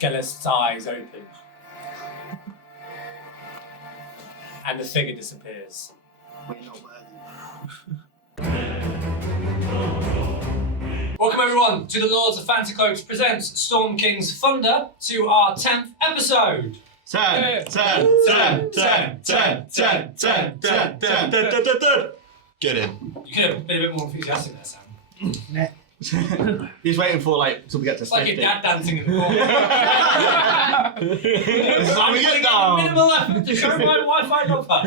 Gelest's eyes open. And the figure disappears. We're not worthy. Welcome everyone to the Lords of Fancy Cloaks presents Storm King's Thunder to our 10th episode. 10. Get in. You could have been a bit more enthusiastic there, Sam. He's waiting for till we get to It's like 50. your dad dancing in the corner. I'm putting in minimal effort to show my wife I love her.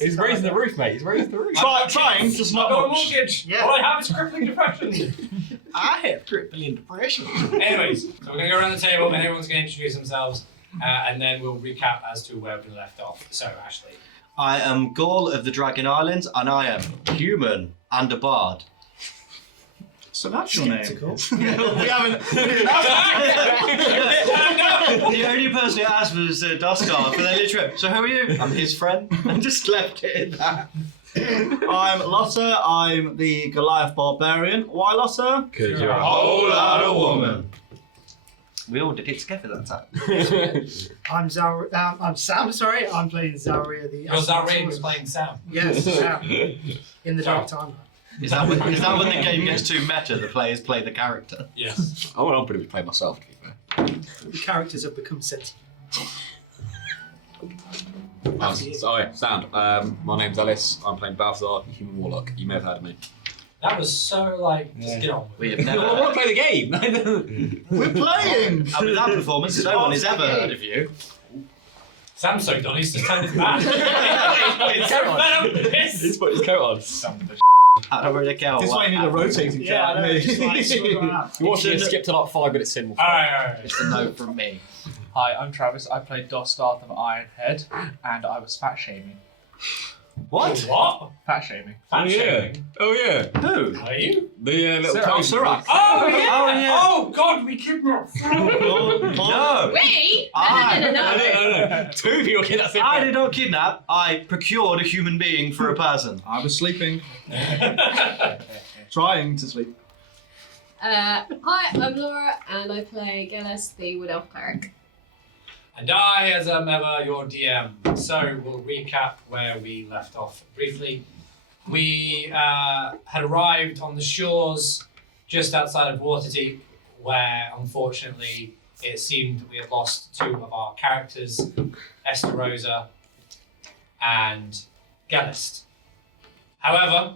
He's raising the roof, mate. He's raising the roof. Trying, just not I've got a much. mortgage. Yeah. All I have is crippling depression. I have crippling depression. Anyways, so we're going to go around the table and everyone's going to introduce themselves and then we'll recap as to where we left off. So, Ashley. I am Gaul of the Dragon Islands, and I am human and a bard. So that's your name. Skeptical. we haven't. The only person who asked was Dosdarth, and then literally, so who are you? I'm his friend. I just left it in that. I'm Lotta. I'm the Goliath barbarian. Why Lotta? Because you're a whole lot of woman. We all did it together that time. I'm Sam. Sorry, I'm playing Zalryia. You're Zalryia who's playing Sam. Yes, Sam. In the Dark Timeline. Is that when the game gets too meta, the players play the character? Yes. I'm pretty much playing myself, to be fair. The characters have become sentient. Sorry, sound. My name's Alice. I'm playing Balthazar, human warlock. You may have heard of me. That was so just get on with We it. have never. I want to play the game. We're playing. And with that performance, no one has ever heard of you. Sam's so done, he's just turned his back. He's so fed up with this. He's put his coat on. I don't really care. This is why you need a rotating Yeah, I chart. know. It's like, screw around. You watched it, skipped to like 5 minutes in. Alright. It's a no from me. Hi, I'm Travis. I played Dosdarth of Ironhead, and I was fat shaming. What? What? Fat shaming. Fat shaming? Oh yeah. Who? Are you? The little Sarah. tiny Sirac. Oh yeah! Oh, yeah. Oh god, we kidnapped Sam! No. We? I No. 2 people kidnapped him. I did not kidnap. I procured a human being for a person. I was sleeping. Trying to sleep. Hi, I'm Laura, and I play Gelest, the Wood Elf Cleric. And I, as ever, your DM. So we'll recap where we left off briefly. We had arrived on the shores just outside of Waterdeep, where unfortunately it seemed that we had lost 2 of our characters, Rosa and Gelest. However,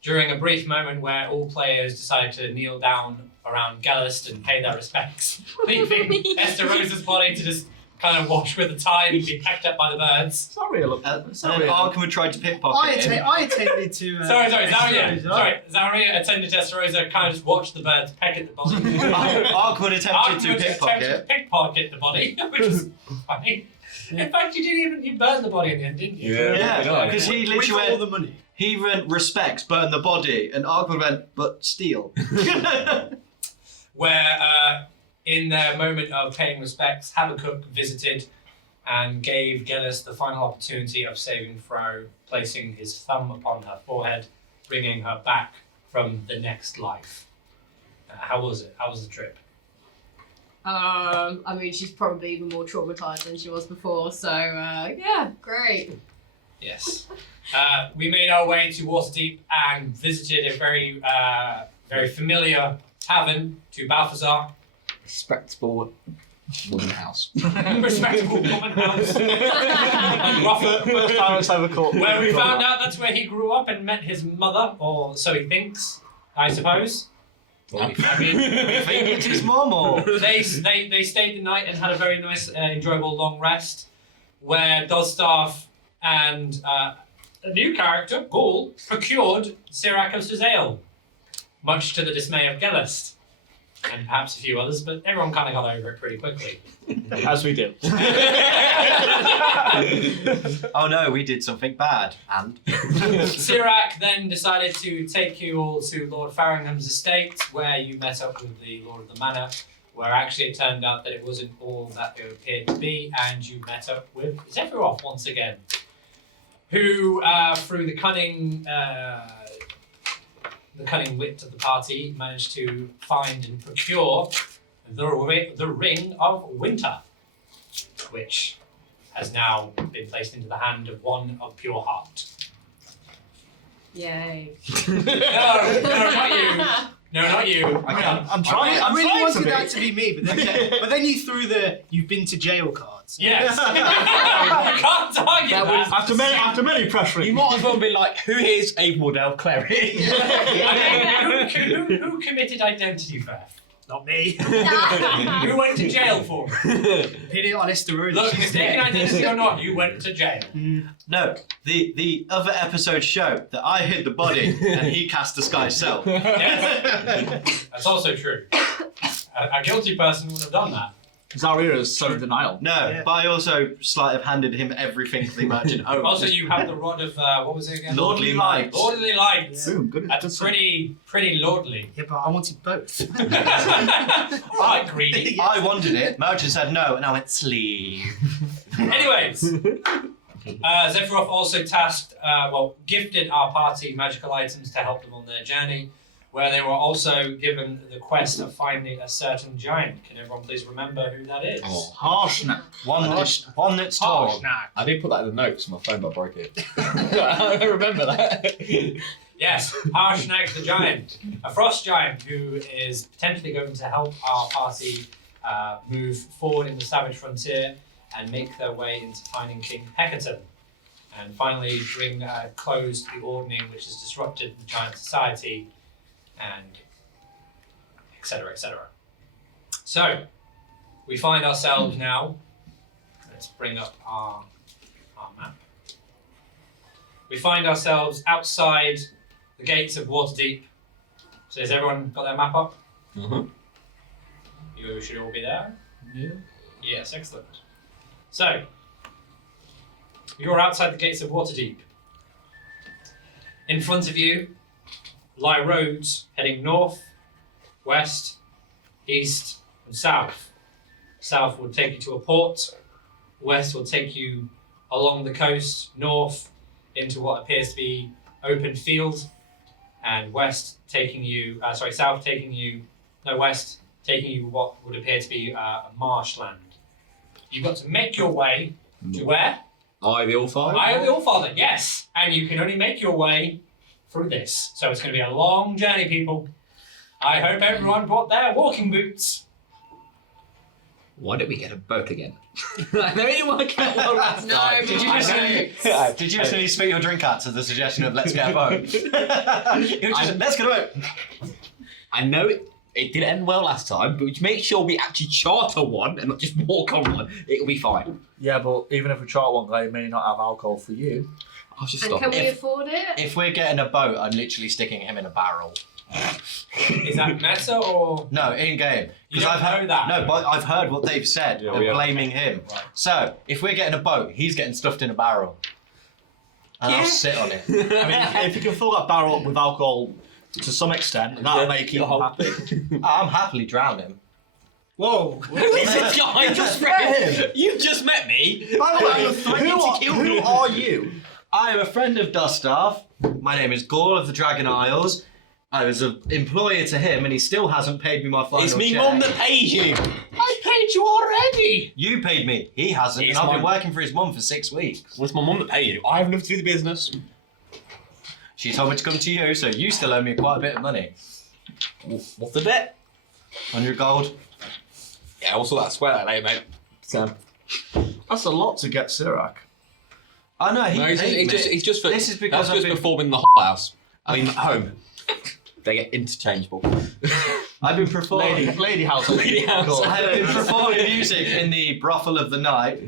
during a brief moment where all players decided to kneel down around Gelest and pay their respects, leaving Rosa's body to just kind of wash with the tide and be pecked up by the birds. Sorry, look. And then Ark-Mud tried to pickpocket him. I attended to. Zalryia attended to Rosa, kind of just watched the birds peck at the body. Ark-Mud attempted to pickpocket. pickpocket the body, which is funny. In fact, you burned the body in the end, didn't you? Yeah, because he With literally all went, the money. he went respects, burn the body, and Ark-Mud went, but steal. Where, in their moment of paying respects, Habakkuk visited and gave Gelest the final opportunity of saving Fro, placing his thumb upon her forehead, bringing her back from the next life. How was it? How was the trip? I mean, she's probably even more traumatized than she was before, so yeah, great. Yes. We made our way to Waterdeep and visited a very familiar tavern to Balthazar. Respectable woman house. Respectable woman house. First time it's ever caught. Where we found out that's where he grew up and met his mother, or so he thinks, I suppose. I mean, I think it is Momo. they stayed the night and had a very nice, enjoyable long rest, where Dosdarth and a new character, Gaul, procured Syracuse ale, much to the dismay of Gelest. And perhaps a few others, but everyone kind of got over it pretty quickly. As we do. Oh no, we did something bad. And? Sirac then decided to take you all to Lord Farringham's estate, where you met up with the Lord of the Manor, where actually it turned out that it wasn't all that it appeared to be, and you met up with Zephiros once again, who, through the cunning wit of the party, managed to find and procure the Ring of Winter, which has now been placed into the hand of one of pure heart. Yay. No, not you. No, not you. I'm trying. I'm really trying wanted to that to be me, but then you threw the "you've been to jail" cards. Yes. You can't argue that. After many pressure. You might as well be like, who is a Wood Elf cleric? I mean, who committed identity theft? Not me. Who went to jail for it? Pity honest to Look, mistaken identity or not, you went to jail. No, the other episode showed that I hid the body and he cast disguise self. Yes. That's also true. A guilty person would have done that. Zalryia is so denial. No, Yeah. but I also slightly have handed him everything the merchant owns. Also, you have the rod of, what was it again? Lordly Light. Lordly Light. Boom, good. That's pretty lordly. Yeah, but I wanted both. I greedy. I wanted it, merchant said no, and I went sleeve. Anyways, Zephiros also tasked, gifted our party magical items to help them on their journey, where they were also given the quest of finding a certain giant. Can everyone please remember who that is? Oh. Harshnap. One that's tall. I did put that in the notes, my phone got broke it. I remember that. Yes, Harshnag the giant, a frost giant who is potentially going to help our party move forward in the savage frontier and make their way into finding King Heckerton, and finally bring close to the Ordenning, which has disrupted the giant society, and etc., etc. So, we find ourselves now, let's bring up our map. We find ourselves outside the gates of Waterdeep. So has everyone got their map up? Mm-hmm. You should all be there? Yeah. Yes, excellent. So, you're outside the gates of Waterdeep. In front of you lie roads heading north, west, east, and south. South will take you to a port, west will take you along the coast, north into what appears to be open field, and west taking you, west taking you what would appear to be a marshland. You've got to make your way to where? I, the Allfather? I am the Allfather, yes. And you can only make your way through this. So it's going to be a long journey, people. I hope everyone brought their walking boots. Why don't we get a boat again? I know you want to get one last No, time. Did you just really spit your drink out to the suggestion of let's get a boat? Let's get a boat. I know it didn't end well last time, but to make sure we actually charter one and not just walk on one, it'll be fine. Yeah, but even if we chart one, they may not have alcohol for you. I'll just And stop. can we afford it? If we're getting a boat, I'm literally sticking him in a barrel. Is that meta or? No, in game. You don't know that? No, but I've heard what they've said. Yeah, They're we have. blaming him. Right. So, if we're getting a boat, he's getting stuffed in a barrel. And I'll sit on it. I mean, if you can fill that barrel up with alcohol to some extent, that'll make you happy. I'm happily drown him. Whoa. Who is this guy? I just met him. You just met me. By the way, You're threatening to kill me. who are you? I am a friend of Dosdarth. My name is Gaul of the Dragon Isles. I was an employer to him, and he still hasn't paid me my final It's me check. mum that pays you. I paid you already. You paid me. He hasn't, It's and I've been mine. working for his mum for 6 weeks. Well, it's my mum that pays you. I have enough to do the business. She told me to come to you, so you still owe me quite a bit of money. What's the debt? 100 gold. Yeah, we'll sort that swear that later, mate. Sam. That's a lot to get Sirac. Oh no, he No, paid me. he's just for. This is because that's I've just been- performing the house. I mean, home. They get interchangeable. I've been performing. Lady House. Lady House. Cool. I have been performing music in the brothel of the night,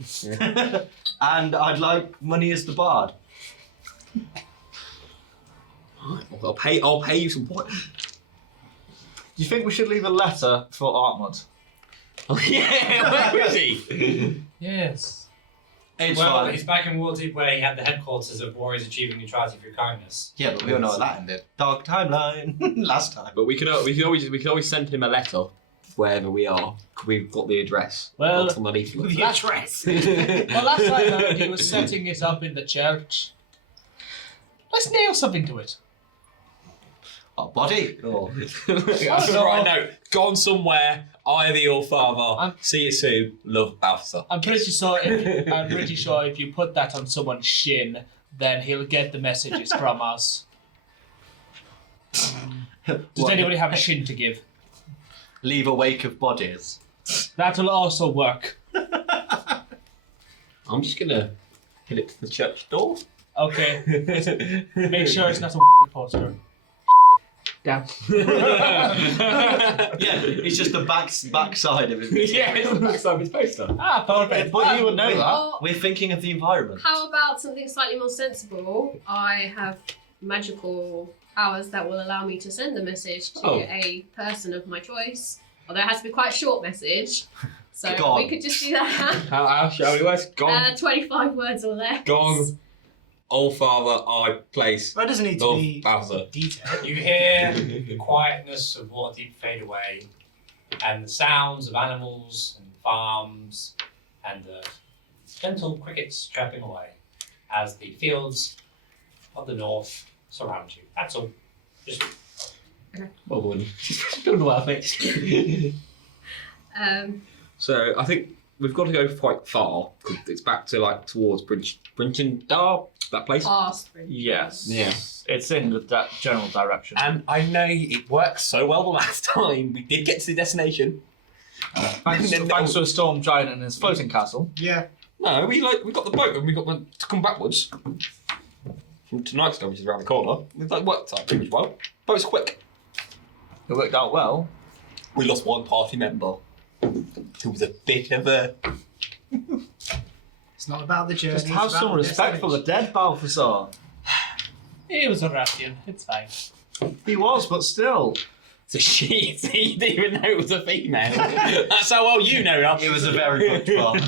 and I'd like money as the bard. Right, well, I'll pay you some point. Do you think we should leave a letter for Ark-Mud? Oh yeah, where is he? Yes. It's Well, fine. he's back in Waterdeep where he had the headquarters of Warriors Achieving Neutrality Through Kindness. Yeah, but we all know what that ended. Dark timeline. Last time. But we could always send him a letter wherever we are. We've got the address. Well, It's on the leaflet. The address. Well, last I heard, he was setting it up in the church. Let's nail something to it. Hot body. Or... That's the right note. Gone somewhere. I, the Allfather. See you soon. Love, Balthazar. I'm pretty sure if you put that on someone's shin, then he'll get the messages from us. Does anybody have a shin to give? Leave a wake of bodies. That'll also work. I'm just gonna hit it to the church door. Okay. Make sure it's not a poster. Damn. Yeah, it's just the backside of it. Yeah, it's the backside of his poster. Ah, perfect. But you would know that. Or We're thinking of the environment. how about something slightly more sensible? I have magical powers that will allow me to send a message to a person of my choice. Although it has to be quite a short message. So Go on. we could just do that. How shall we work? Gone. 25 words or less. Gone. Allfather, I place. That doesn't need to Love, be Balthazar. detailed. You hear the quietness of Waterdeep fade away, and the sounds of animals and farms, and the gentle crickets chirping away as the fields of the north surround you. That's all. Just Well done. Doing well, mate. So I think we've got to go quite far because it's back to towards Brinchindar, that place. Fast. Yes. Yeah. It's in that general direction. And I know it worked so well the last time. We did get to the destination. Thanks to a storm giant and his floating castle. Yeah. No, we got the boat and we got to come backwards from tonight's time, which is around the corner. It worked out pretty well. Boat's quick. It worked out well. We lost one party member who was a bit of a. It's not about the journey. Just it's have about some the respect for the destination. dead Balthazar. It was a Rathian. It's fine. He was, but still. It's a she. So you didn't even know it was a female. That's how well you know, Ralph. It was a very good bond.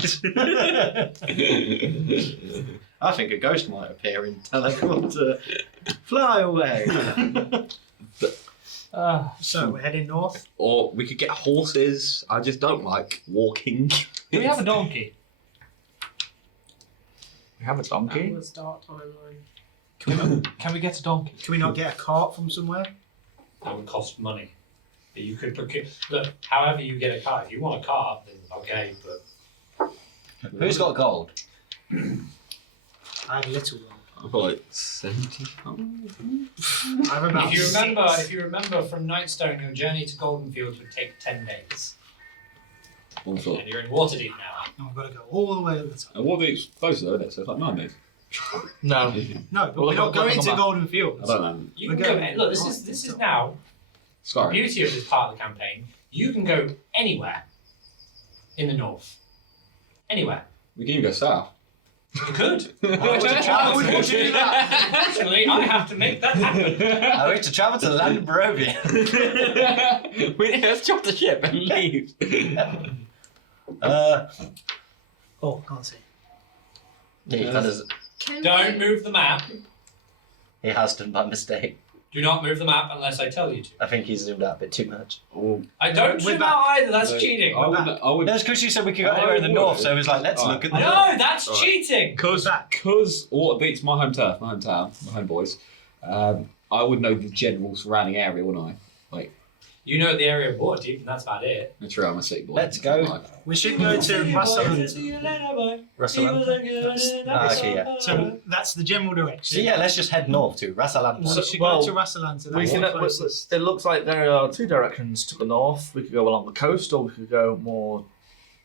I think a ghost might appear and tell everyone to fly away. So we're heading north. Or we could get horses. I just don't like walking. Do we have a donkey? We have a donkey. That was start timeline. Can we get a donkey? Can we not get a cart from somewhere? that would cost money. But you could procure. Look, however you get a car. If you want a car, then okay. But Who's got gold? I have a little one. I've got like 70. I have about if you remember from Nightstone, your journey to Golden Fields would take 10 days. Also. And you're in Waterdeep now. Oh, I've got to go all the way at the top. And Waterdeep's closer, isn't it? So it's like 9 days. No. No, but Well, we're not look going on to the map. Golden Fields. I don't know. You We're can go. going Look, this right is to the top. now the Sorry. beauty of this part of the campaign. You can go anywhere in the north. Anywhere. We can even go south. You could. Why would you do that? Unfortunately, I have to make that happen. I wish to travel to the land of Barovia. Let's drop the ship and leave. Oh, can't see. He has Don't move the map. done by mistake. Do not move the map unless I tell you to. I think he's zoomed out a bit too much. I don't We're zoom back. out either. That's cheating. I would. No, it's because you said we could go anywhere in the north, so it was like, let's look at the north. No, that's Alright. cheating. Because Waterdeep's my home turf, my hometown, my home boys. I would know the general surrounding area, wouldn't I? You know the area of Waterdeep, and that's about it. That's true, I'm a city boy. Let's go. We should go to Rassalanter. Okay, yeah. So that's the general So direction. yeah, let's just head north to Rassalanter. We should Well, go to Rassalanter. We That's can, the closest. it looks like there are two directions to the north. We could go along the coast, or we could go more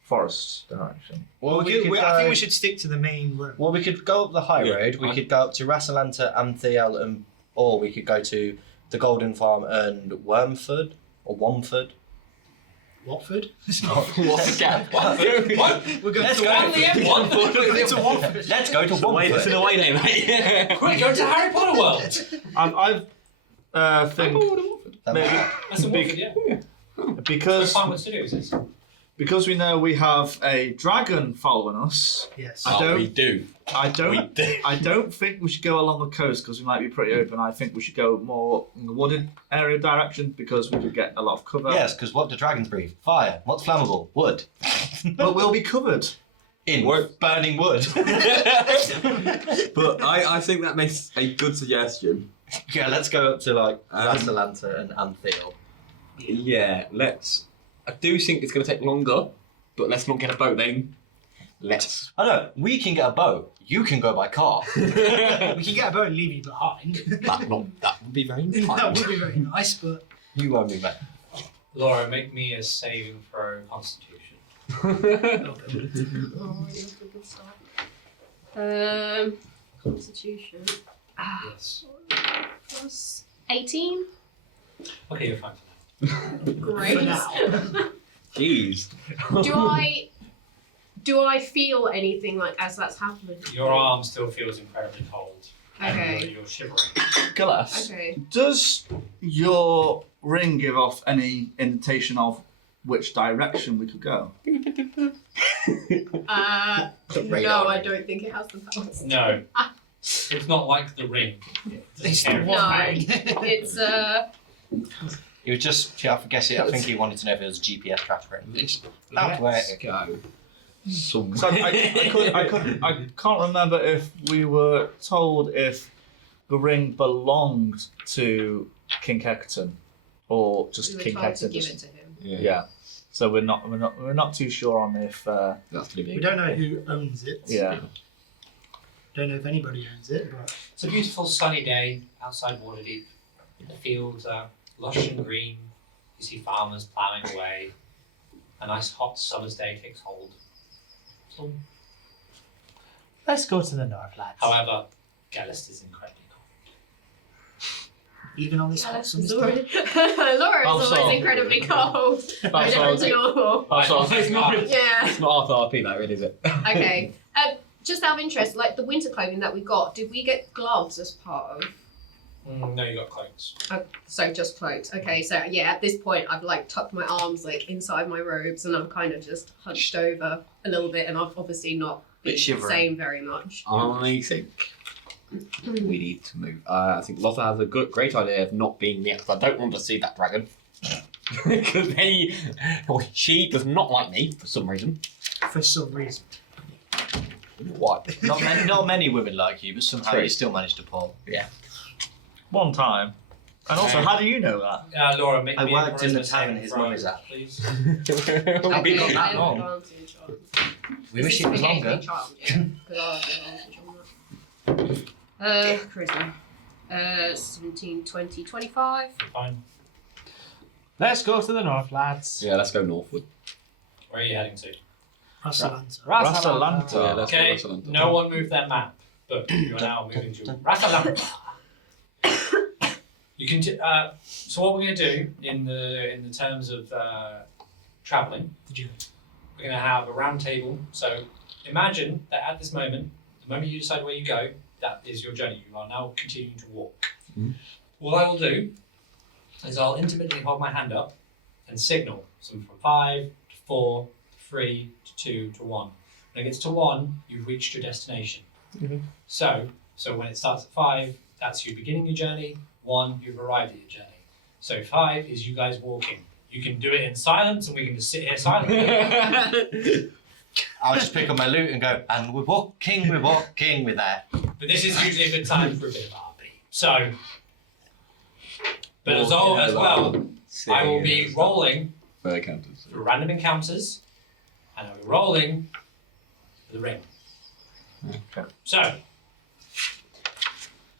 forest direction. Well, I think we should stick to the main road. Well, we could go up the high Yeah, road. We could go up to Rassalanter and Thiel, or we could go to the Golden Farm and Wormford or Womford. Watford? What's the gap? What? We're going Let's to go. On the M1. to Watford. Let's go to It's Womford. an away name, mate. Quick, go to Harry Potter World. I think maybe That's a Watford, yeah. because Find what to do is this. because we know we have a dragon following us. Yes. I don't- We do. I don't. We do. I don't think we should go along the coast because we might be pretty open. I think we should go more in the wooded area direction because we could get a lot of cover. Yes, because what do dragons breathe? Fire. What's flammable? Wood. But we'll be covered. In burning wood. But I think that makes a good suggestion. Yeah, let's go up to like Rassalanter and Antheil. Yeah, let's. I do think it's going to take longer, but let's not get a boat then. Let's. Oh no, we can get a boat. You can go by car. We can get a boat and leave you behind. That would be very that nice. would be very nice, but You won't be back. Laura, make me a saving throw Constitution. Oh, you're a good start. Constitution. Yes. Plus 18. Okay, you're fine for now. Great. For now. Jeez. Do I feel anything like as that's happening? Your arm still feels incredibly cold. And Okay. you're shivering. Gelest, Okay. does your ring give off any indication of which direction we could go? No, I don't think it has the powers. No. It's not like the ring. It doesn't it's care the if- one No. ring. It's You was just, I guess it. I think he wanted to know if it was a GPS tracker. That's where Let's it go. So I can't remember if we were told if the ring belonged to King Heckerton or just we were King told to Heckerton. give it to him. Yeah. So we're not too sure on if That's going to be. We don't know who owns it. yeah. Don't know if anybody owns it, but It's a beautiful sunny day outside Waterdeep. The fields are lush and green. You see farmers ploughing away. A nice hot summer's day takes hold. Let's go to the north, lads. However, Gelest is incredibly cold. even on this Yeah, hot that's summer's Laura. day. Laura is Also- always incredibly cold. No Also- different to normal. It's not. Yeah. It's not RP though, is it? Okay. Just out of interest, like the winter clothing that we got, did we get gloves as part of? No, you got cloaks. So just cloaks. Okay, so yeah, at this point I've like tucked my arms like inside my robes and I'm kind of just hunched over a little bit and I've obviously not been Bit shivering. saying very much. I think we need to move. I think Lotta has a great idea of not being near because I don't want to see that dragon. Because she does not like me for some reason. For some reason. Why? Not many women like you, but somehow True. you still managed to pull. One time. And also, how do you know that? Laura, make I me a worked in the charisma tavern saving his throw, mum is at. Please. Okay, not I that have long. advantage on. We wish it was longer. Charmed, yeah, 'cause I have advantage on that. Charisma. 17, 20, 25. Fine. Let's go to the north, lads. Yeah, let's go northward. Where are you heading to? Rassalanter. Rassalanter. Yeah, let's go Okay, Rassalanter. no one moved their map, but you are now moving to Rassalanter. You can. So what we're going to do in the terms of traveling, Did you? we're going to have a round table. So imagine that at this moment, the moment you decide where you go, that is your journey. You are now continuing to walk. Mhm. What I will do is I'll intermittently hold my hand up and signal. So from 5 to 4 to 3 to 2 to 1. When it gets to 1, you've reached your destination. Mhm. So when it starts at 5, that's you beginning your journey. 1, you've arrived at your journey. So 5 is you guys walking. You can do it in silence, and we can just sit here silently. I'll just pick up my loot and go, and we're walking with that. But this is usually a good time for a bit of RP. So, but as Walking well, along, I will be seeing rolling further counters. for random encounters, and I'll be rolling for the ring. Okay. So,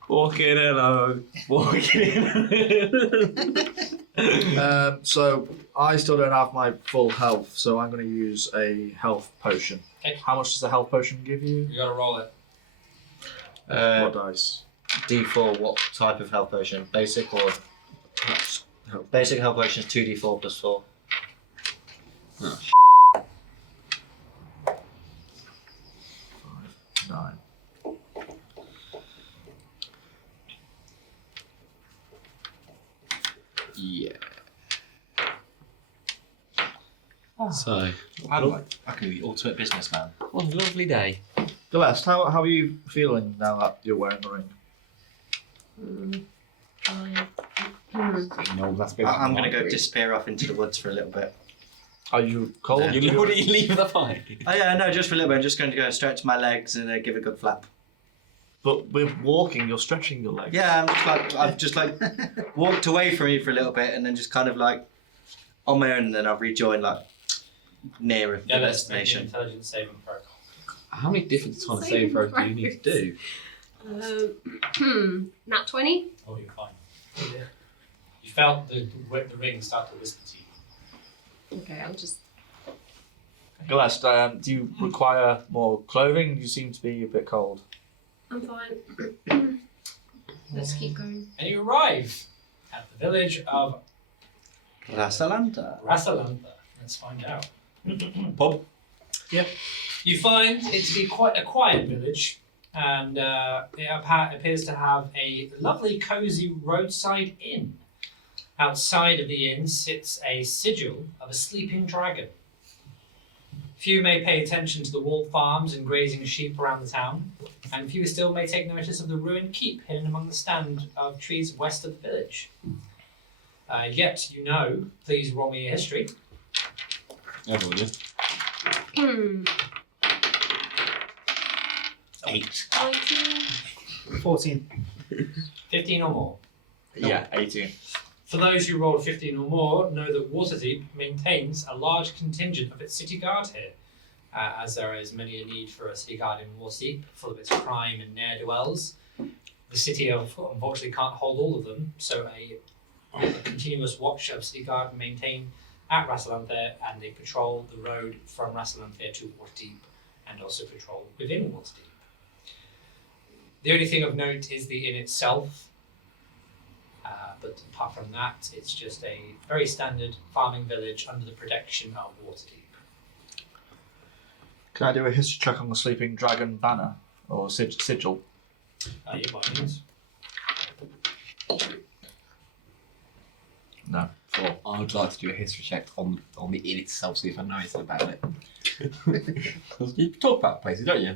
Walking alone, walking alone. So I still don't have my full health, so I'm going to use a health potion. Okay. How much does a health potion give you? you gotta roll it. What dice? D4, what type of health potion? Basic or? Basic health potion is 2d4 plus 4. 9. Yeah. So, I can be the ultimate businessman. what a lovely day. Gelest, how are you feeling now that you're wearing the ring? No, that's been I'm going to go disappear off into the woods for a little bit. Are you cold? Yeah. You leave the fight. Oh yeah, no, just for a little bit. I'm just going to go straight to my legs and give a good flap. But with walking, you're stretching your legs. Yeah, I've just like walked away from you for a little bit, and then just kind of like on my own, and then I've rejoined like nearer the let's make an destination. intelligence saving throw. How many different kind of saving throws do you need to do? Nat 20. Oh, you're fine. You felt the ring start to whisper to you. Okay, I'll just. Gelest, do you require more clothing? You seem to be a bit cold. I'm fine. Let's keep going. And you arrive at the village of Rassalanter. Rassalanter. Let's find out. Pub? You find it to be quite a quiet village, and it appears to have a lovely, cosy roadside inn. Outside of the inn sits a sigil of a sleeping dragon. Few may pay attention to the walled farms and grazing sheep around the town, and few still may take notice of the ruined keep hidden among the stand of trees west of the village. Yet you know, please roll me a history. Everyone is. 8. 19. 14. 15 or more. Yeah, 18. For those who rolled 15 or more, know that Waterdeep maintains a large contingent of its city guard here, as there is many a need for a city guard in Waterdeep, full of its crime and ne'er-do-wells. The city unfortunately can't hold all of them, so a continuous watch of city guard maintained at Rassalanter, and they patrol the road from Rassalanter to Waterdeep, and also patrol within Waterdeep. The only thing of note is the inn itself. But apart from that, it's just a very standard farming village under the protection of Waterdeep. Can I do a history check on the sleeping dragon banner or sigil? Yeah, by all means. No, 4. I would like to do a history check on the inn itself, see if I know anything about it. Because you talk about places, don't you?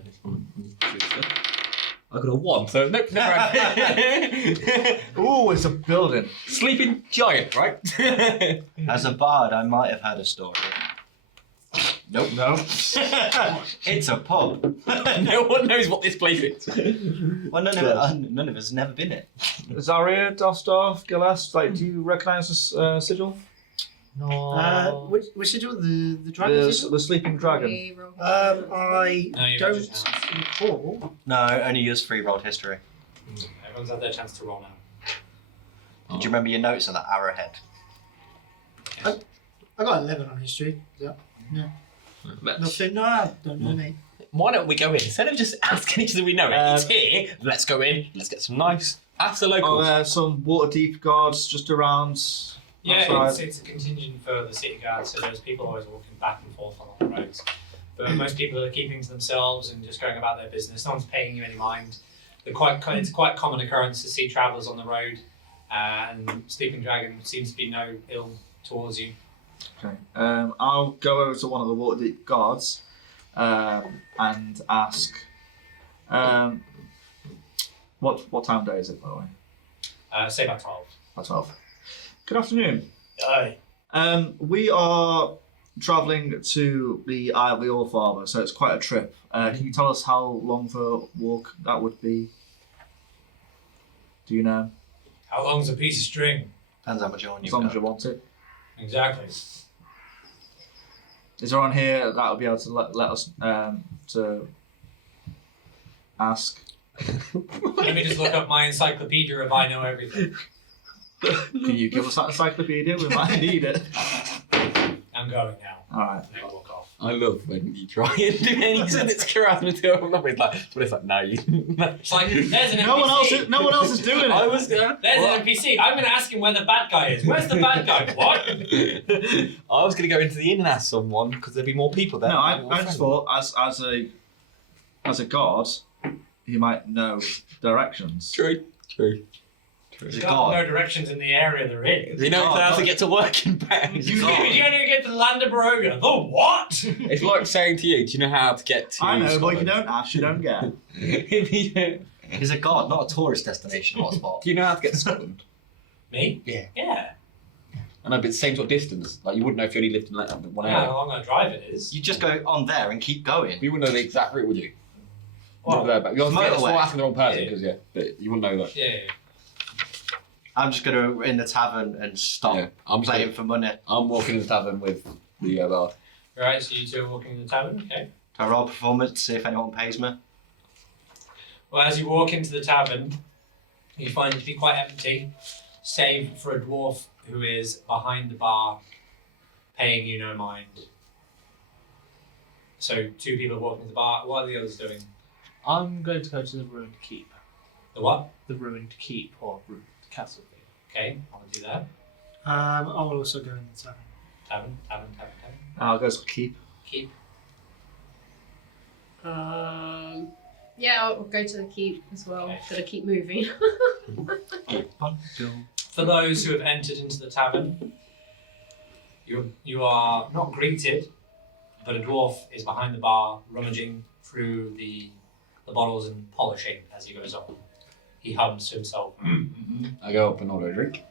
I got a 1, so nope, never. Ooh, it's a building. Sleeping giant, right? As a bard, I might have had a story. Nope. No. It's a pub. No one knows what this place is. Well, none of us have never been it. Zalryia, Dosdarth, Gelest, do you recognise this sigil? No. Which sigil? The dragon sigil? The sleeping dragon. We roll. I No, you don't just recall. No, only use free rolled history. Everyone's had their chance to roll now. Do you remember your notes on that arrowhead? I got 11 on history. Yeah. Nothing. No, I don't know, mate. Why don't we go in? Instead of just asking each other we know it, it's here. Let's go in. Let's get some nice. Ask the locals. Are there some Waterdeep guards just around? Yeah, outside? it's a contingent for the city guard, so there's people always walking back and forth along the roads. But most people are keeping to themselves and just going about their business. No one's paying you any mind. It's quite common occurrence to see travellers on the road, and Sleeping Dragon seems to be no ill towards you. Okay. I'll go over to one of the Waterdeep guards and ask, what time of day is it, by the way? Say about 12. About 12. Good afternoon. Aye. We are travelling to the Isle of the Allfather, so it's quite a trip. Can you tell us how long the walk that would be? Do you know? How long's a piece of string? Depends how much on As you've long as got. you want it. Exactly. Is there anyone here that would be able to let us to ask? Let me just look up my encyclopedia if I know everything. Can you give us that encyclopedia? We might need it. I'm going now. Alright. Now walk off. I love when you try and do anything that's corrupt until it's like, no, you. It's like, there's an NPC. No one else is doing it. I was gonna. There's an NPC. I'm going to ask him where the bad guy is. Where's the bad guy? What? I was gonna go into the inn and ask someone because there'd be more people there. No, I just thought as a god, he might know directions. True. There's got no directions in the area they're in. You know how to get to work and back. You only get to the land of Barovia. The what? It's like saying to you, do you know how to get to I know, but if Scotland? you don't ask, you don't get. He's a god, not a tourist destination hotspot. Do you know how to get to Scotland? Me? Yeah. Yeah. I know, but it's the same sort of distance. Like, you wouldn't know if you only lived in like, one I don't know area. how long a drive it is. You just go on there and keep going. You wouldn't know the exact route, would you? Well, You're motorway. asking the wrong person Yeah. because but you wouldn't know that. yeah. I'm just gonna in the tavern and stop Yeah, I'm playing for money. I'm walking in the tavern with the bar. Right, so you two are walking in the tavern, okay. Do I roll performance, see if anyone pays me? Well, as you walk into the tavern, you find it to be quite empty, save for a dwarf who is behind the bar, paying you no mind. So 2 people are walking to the bar. What are the others doing? I'm going to go to the ruined keep. The what? The ruined keep or ruined castle thing. Okay, I'll do that. I will also go in the tavern. Tavern. I'll go to keep. Keep. Yeah, I'll go to the keep as well. Okay. Gotta keep moving. For those who have entered into the tavern, you are not greeted, but a dwarf is behind the bar, rummaging through the bottles and polishing as he goes on. He hums to himself. I go up and order a drink.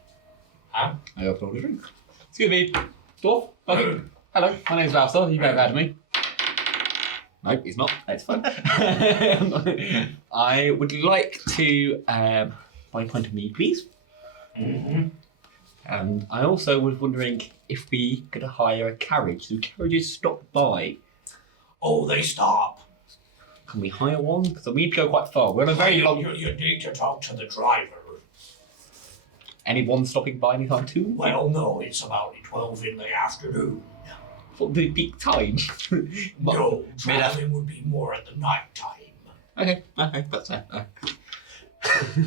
Huh? I go up and order a drink. Excuse me, dwarf. Okay. Hello, my name's Balthazar. You may have heard of me. No, he's not. That's fine. I would like to buy a pint of mead, please. And I also was wondering if we could hire a carriage. Do carriages stop by? Oh, they stop. Can we hire one? Because we'd go quite far. We're on a very long... You need to talk to the driver. Anyone stopping by anytime too? Well, no, it's about 12 in the afternoon. For the peak time? No, traveling would be more at the night time. Okay, that's fair.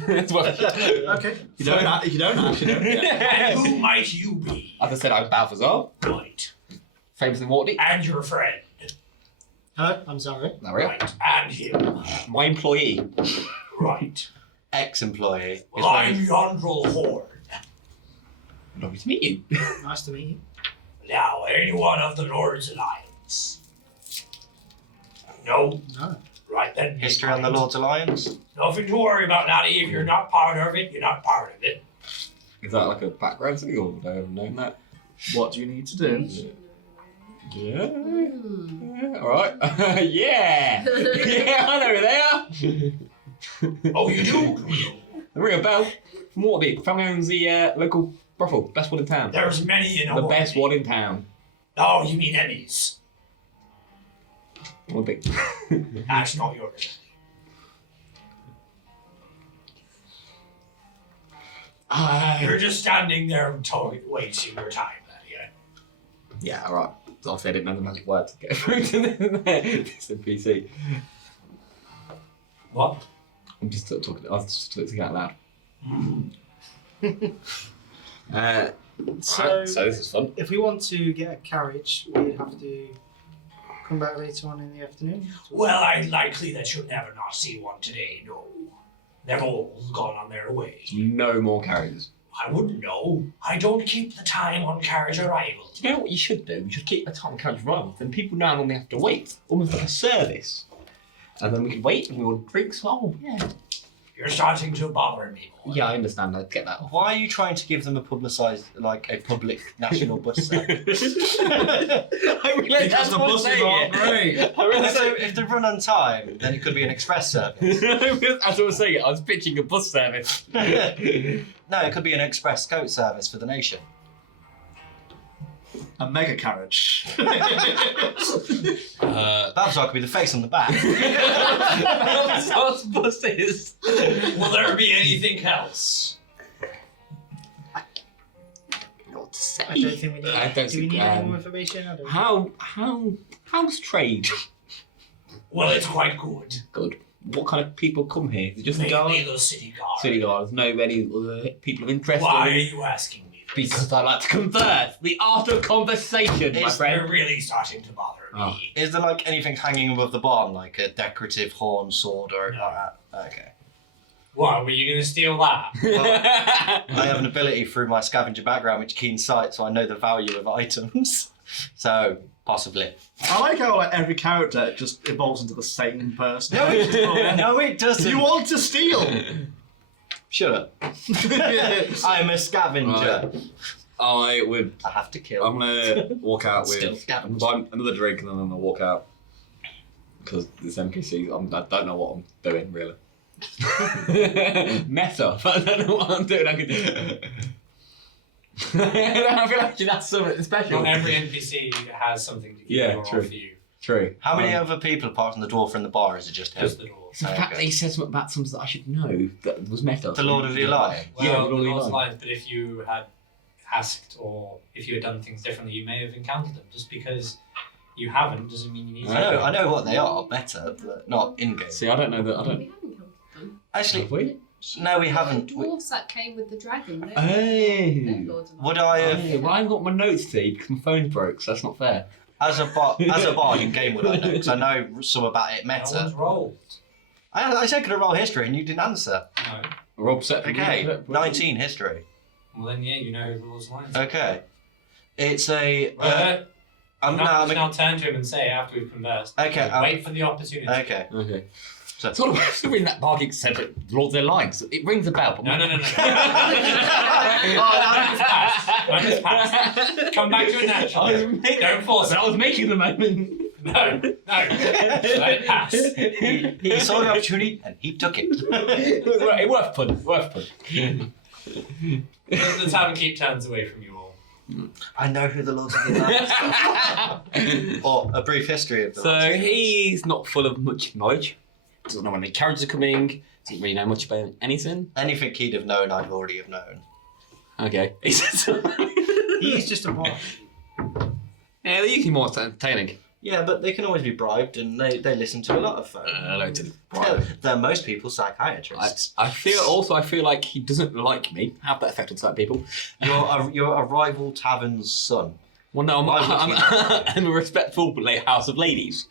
That's what Okay. You don't actually know. And who might you be? As I said, I'm Balthazar, Right. famous in Waterdeep. And your friend. Hello, I'm Zalryia. There we go. Right. And him. My employee. Right. Ex-employee. Well, I'm Yondrel Horn. Lovely to meet you. Nice to meet you. Now, anyone of the Lords Alliance? No? No. Right then. History on the Lord's Alliance? Nothing to worry about, Natty. If you're not part of it, you're not part of it. Is that like a background thing, or would I have known that? What do you need to do? Yeah. Alright. Yeah! Yeah, I know who they are! Oh, you do? Ring a bell. From Waterdeep. Family owns the local brothel. Best one in town. There's many in The Ordenning. best one in town. Oh, you mean Emmys? One big. That's not yours. You're just standing there wasting your time, then, yeah? Yeah, alright. Obviously, I didn't know the magic word to get through to this NPC. What? I'm just talking. I was just talking out loud. So, Alright, so this is fun. if we want to get a carriage, we'd have to come back later on in the afternoon. Well, I'm likely that you'll never not see one today, no. They've all gone on their way. No more carriages. I wouldn't know. I don't keep the time on carriage arrivals. Do you know what you should do? You should keep a time carriage running. Then people now normally have to wait, almost like a service. And then we can wait and we will drink. Oh, yeah. You're starting to bother me, boy. Yeah, I understand. I get that. Why are you trying to give them a public national bus service? I realised Because that's the what I'm buses saying. aren't great. I realised So if they run on time, then it could be an express service. as I was saying it, I was pitching a bus service. No, it could be an express coach service for the nation. A mega carriage. Balthazar could be the face on the back. That's buses. Will there be anything else? Not to say. I don't think we need. I don't Do we think, need any more information? I don't know. How's trade? Well, it's quite good. Good. What kind of people come here? Is it just the Mainly guards? the city guard. City guards. No any other people of interest? Why are you asking me this? Because I like to converse. The art of conversation, my It's friend. You're really starting to bother me. Oh. Is there anything hanging above the barn, like a decorative horn, sword, or anything like that? Okay. What, were you going to steal that? I have an ability through my scavenger background which keen sight, so I know the value of items. So possibly. I like how every character just evolves into the same person. No, it doesn't. You want to steal? Shut up. I'm a scavenger. I would. I have to kill. I'm gonna walk out Still with scavenge. buy another drink and then I'm gonna walk out. Because this NPC, I don't know what I'm doing really. Meta, but I don't know what I'm doing. I feel like that's something special. Not every NPC has something to give Yeah, or true. offer you. True. How many other people apart from the dwarf and the bar is it just him? Just the dwarf. It's the fact that he said something about something that I should know that was meta. The Lord of the Alliance. Well, Yeah, the Lord of the Lord's Alliance. Lines, but if you had asked or if you had done things differently, you may have encountered them. Just because you haven't doesn't mean you need to. I know what they are better, but not in game. See, I don't know that. I We don't. haven't encountered them. Actually, Have we? no, we The haven't. dwarves that came with the dragon. They're Hey. Lords of Would I have, Hey, well, I haven't got my notes today because my phone broke, so that's not fair. as a bard in game, would I know? Because I know some about it No one's meta. rolled. I said could I roll history and you didn't answer. No. Rob set. Okay, 19 history. Well then, yeah, you know who the Lord's Lines. Okay, it's a. Right, I'm now now. turn to him and say it after we've conversed. Okay, Wait for the opportunity. Okay. Okay. So- Sort of reading that barking said that Lord of their Lines. It rings a bell. But No. Moment has passed. Moment has passed. Come back to it naturally. Don't force it. I was making the moment. No. Let it pass. He saw the opportunity and he took it. It worth putting. Worth putting. The tavern keep turns away from you all. I know who the Lords of the Alliance are. Or a brief history of the Lords So of the Alliance. he's not full of much knowledge. Doesn't know when any characters are coming. Doesn't really know much about anything. Anything he'd have known, I'd already have known. Okay. He's just a bard. Yeah, they're usually more entertaining. Yeah, but they can always be bribed and they listen to a lot of folk. Hello to They're most people's psychiatrists. I feel like he doesn't like me. Have that effect on certain people. You're a rival tavern's son. Well, no, Why would I'm a respectful house of ladies.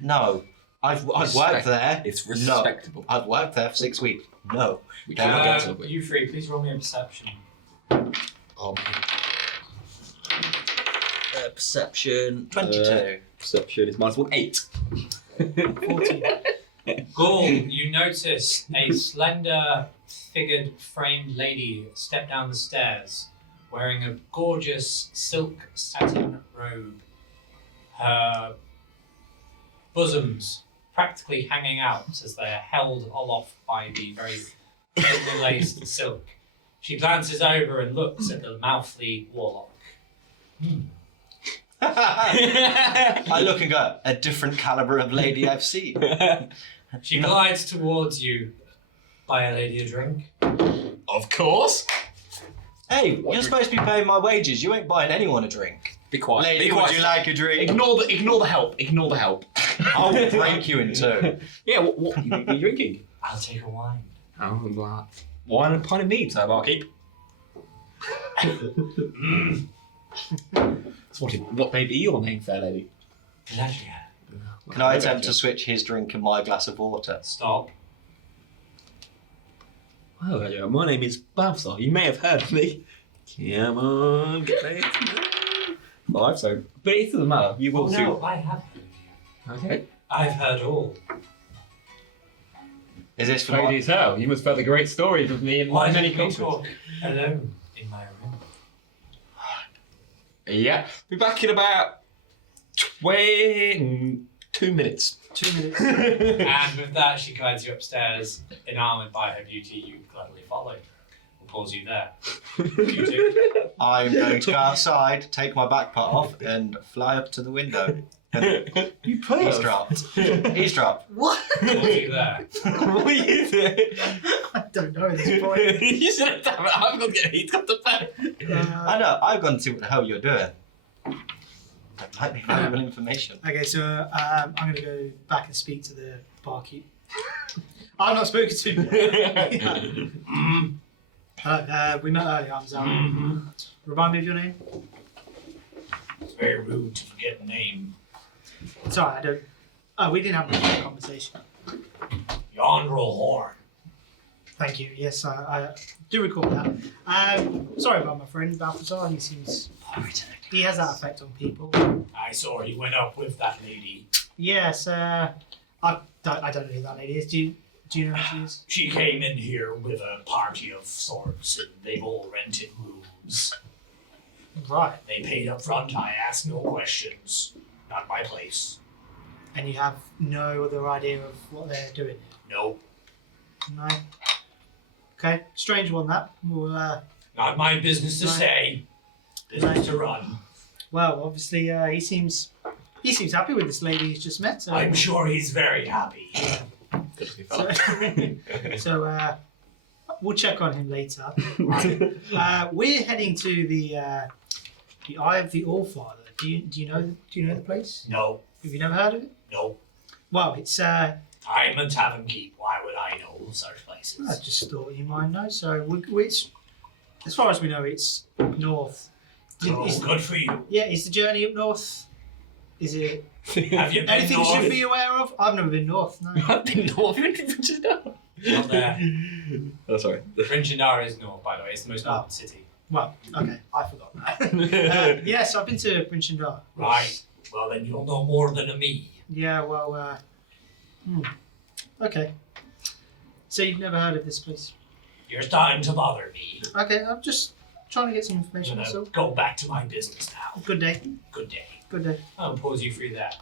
No. I've worked there. It's No. respectable. I've worked there for 6 weeks. No. We can't get to it. You three, please roll me a perception. Oh, Perception. 22. perception is minus 1, 8. 14. Gaul, you notice a slender, figured, framed lady step down the stairs, wearing a gorgeous silk satin robe. Her bosoms practically hanging out as they are held aloft by the very thinly laced silk. She glances over and looks at the mouthy warlock. I look and go, a different caliber of lady I've seen. She glides towards you. Buy a lady a drink. Of course. Hey, you're supposed to be paying my wages. You ain't buying anyone a drink. Be quiet. Lady, Be quiet. would you like a drink? Ignore the help. Ignore the help. I'll break you in two. Yeah, what are you drinking? I'll take a wine. Oh, that. Wine and a pint of mead, sir, barkeep. So what may be your name, fair lady? Pleasure. Can I attempt to switch his drink and my glass of water? Stop. Oh, yeah, my name is Balthazar. You may have heard of me. Come on, get ready. Well, I've so. But it doesn't matter. You will Oh, soon. no, I have heard of you. Okay. I've heard all. Is this for Lady my... as hell. You must have heard the great stories of me and Why my many did we conquests. talk alone in my room? Yeah. Be back in about 22 minutes. 2 minutes. And with that, she guides you upstairs, enamoured by her beauty. You gladly follow. We'll pause you there. You two. I'm going to go outside, take my backpack off, and fly up to the window. You Eavesdropped. Eavesdropped. What? Pause you there. What are you doing? I don't know at this point. You should have done it. I'm going to get heat got the pen. I know, I've gone to see what the hell you're doing. That might be valuable information. Okay, so I'm going to go back and speak to the barkeep. I've not spoken to him. We met earlier, I'm Zalryia. Remind me of your name? It's very rude to forget the name. Sorry, I don't. Oh, we didn't have a conversation. Yondrel Horn. Thank you. Yes, I do recall that. Sorry about my friend Balthazar. He seems. He has that effect on people. I saw he went up with that lady. Yes, I don't know who that lady is. Do you know who she is? She came in here with a party of sorts, and they've all rented rooms. Right. They paid up front. I asked no questions. Not my place. And you have no other idea of what they're doing? No, No. Okay, strange one that. We'll, not my business to Right. say. Business to run. well, obviously, he seems happy with this lady he's just met. So, I'm sure he's very happy. Good looking so, fella. so we'll check on him later. We're heading to the Eye of the Allfather. Do you know the place? No, Have you never heard of it? no. Well, it's I'm a tavern keep. Why would I know such places? I just thought you might know. So it's, as far as we know, it's up north. Oh, Is- good for you. yeah, is the journey up north? Is it Have you been anything you north? should be aware of? I've never been north. No. I've been north of Richard. Not there. Oh, sorry. Rinchendara is north, by the way. It's the most northern city. Well, okay, I forgot that. Yes, I've been to Rinchendar. Right. Well, then you'll know more than me. Yeah, well, okay. So you've never heard of this place? You're starting to bother me. Okay, I'm just trying to get some I'm information. gonna So, go back to my business now. good day. Good day. Good day. I'll pause you through that.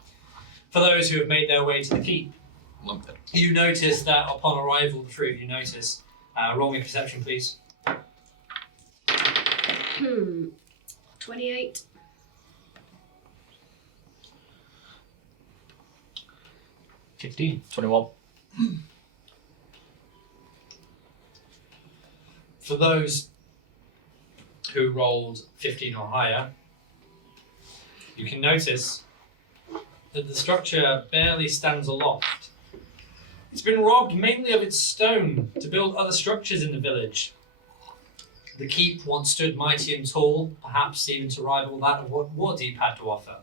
For those who have made their way to the keep, you notice that upon arrival, the three of you notice. Roll me perception, please. 28. $15. 21. For those who rolled 15 or higher, you can notice that the structure barely stands aloft. It's been robbed mainly of its stone to build other structures in the village. The keep once stood mighty and tall, perhaps even to rival that of what Waterdeep had to offer.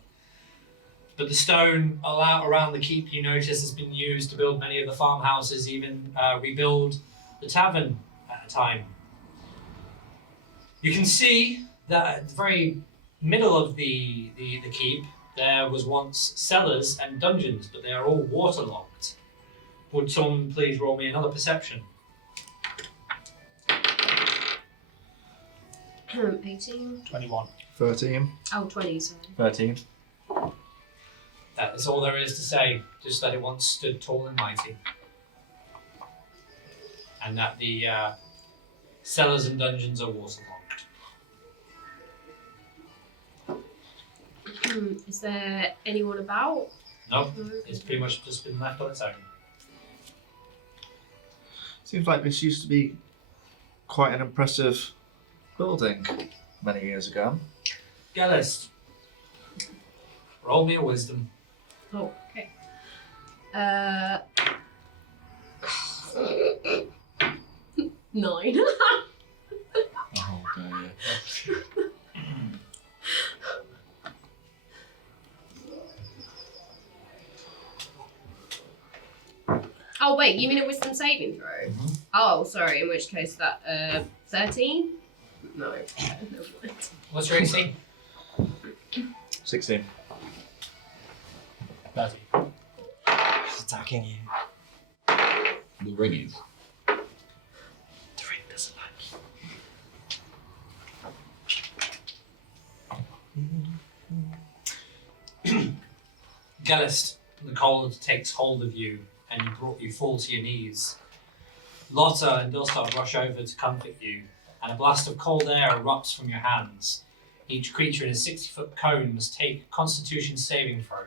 But the stone around the keep, you notice, has been used to build many of the farmhouses, even rebuild the tavern at a time. You can see that at the very middle of the keep, there was once cellars and dungeons, but they are all waterlogged. Would someone please roll me another perception? 18. 21. 13. Oh, 20, sorry. 13. That is all there is to say, just that it once stood tall and mighty. And that the cellars and dungeons are waterlogged. Is there anyone about? No, No. it's pretty much just been left on its own. Seems like this used to be quite an impressive building many years ago. Gelest, roll me a wisdom. Oh, okay. 9. Oh, dear. Oh, wait, you mean a wisdom saving throw? Mhm. Oh, sorry, in which case that, 13? No, never mind. What's your AC? 16. 30. He's attacking you. The ring is. The ring doesn't like you. Gelest, the cold takes hold of you and you fall to your knees. Lotta and Dosdarth rush over to comfort you, and a blast of cold air erupts from your hands. Each creature in a 60-foot cone must take a Constitution saving throw.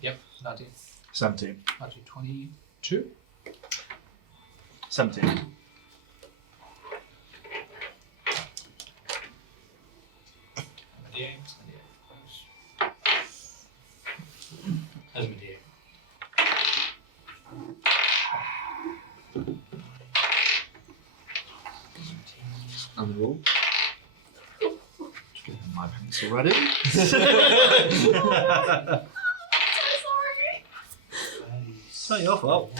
Yep, 19. 17. 22. 17. As we do. And the roll. Just getting my pencil ready. It's not your fault.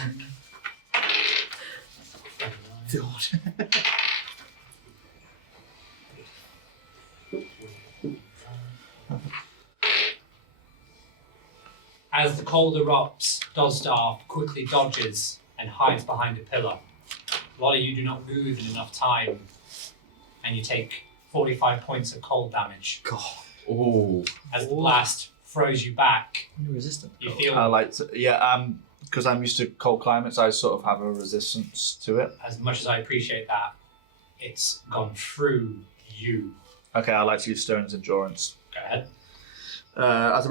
As the cold erupts, Dosdarth quickly dodges and hides behind a pillar. Lotta, you do not move in enough time, and you take 45 points of cold damage. God. Ooh. As the blast throws you back, You're resistant. you feel I like to, because I'm used to cold climates, I sort of have a resistance to it. as much as I appreciate that, it's gone through you. Okay, I like to use Stone's Endurance. Go ahead. As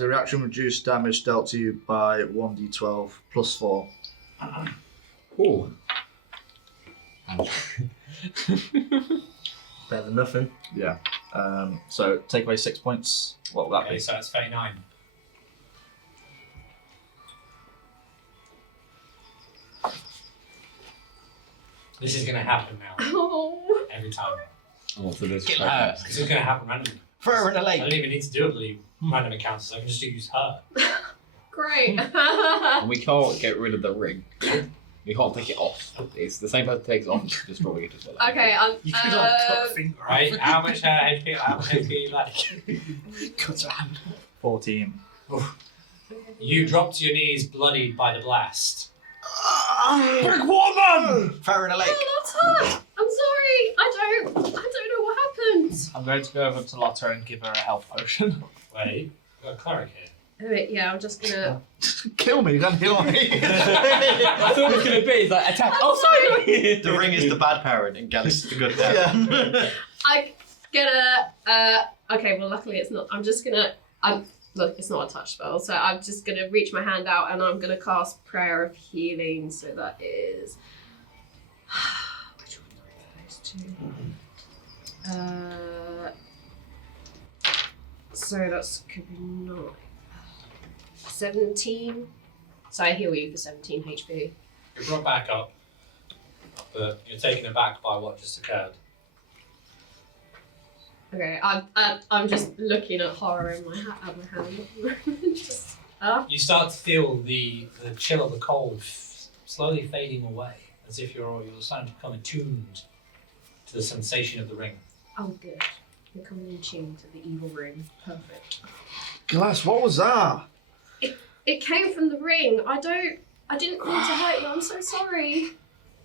a reaction, reduce damage dealt to you by 1d12 plus 4. Ooh. Better than nothing. Yeah. So take away 6 points. What will that Okay, be? so that's 39. This is going to happen now, Oh. every time. Oh, so this Get her. This is going to happen randomly. Throw her in the I lake. don't even need to do a bloody random encounters, I can just use her. Great. And we can't get rid of the ring. We can't take it off. It's the same person takes it off, just destroying it as well. Okay, You could like cut a finger off. Right? How much HP you like? Cut a hand. 14. You drop to your knees, bloodied by the blast. Big woman! Throw her in the lake. Lotta! I'm sorry. I don't know what happened. I'm going to go over to Lotta and give her a health potion. Wait, we've got a cleric here. Wait, yeah, I'm just gonna. Kill me, you can't heal me. I thought it was going to be like attack. Oh, sorry! The ring is the bad parent and Gelest is the good parent. Yeah. I gonna. Okay, well, luckily it's not. I'm just gonna. Look, it's not a touch spell, so I'm just gonna reach my hand out and I'm gonna cast Prayer of Healing. So that is. Which one are those two? So that's could be 9. 17. So I heal you for 17 HP. You're brought back up, but you're taken aback by what just occurred. Okay, I'm just looking at horror in my at my hand. Just, You start to feel the chill of the cold slowly fading away, as if you're starting to become attuned to the sensation of the ring. oh, good. You're coming in tune to the evil ring. Perfect. Glass, what was that? It came from the ring. I didn't mean to hurt you. I'm so sorry.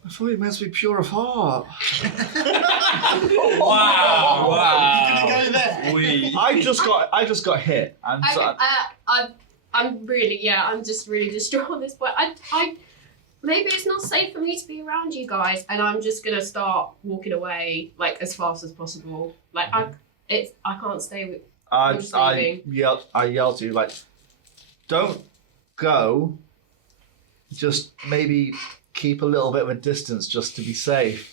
I thought you meant to be pure of heart. Wow! You're gonna go there. I just got hit. And so I'm really, I'm just really distraught at this point. I maybe it's not safe for me to be around you guys, and I'm just gonna start walking away like as fast as possible. Like I can't stay with. I'm just I leaving. yelled to you like, don't go. Just maybe keep a little bit of a distance just to be safe.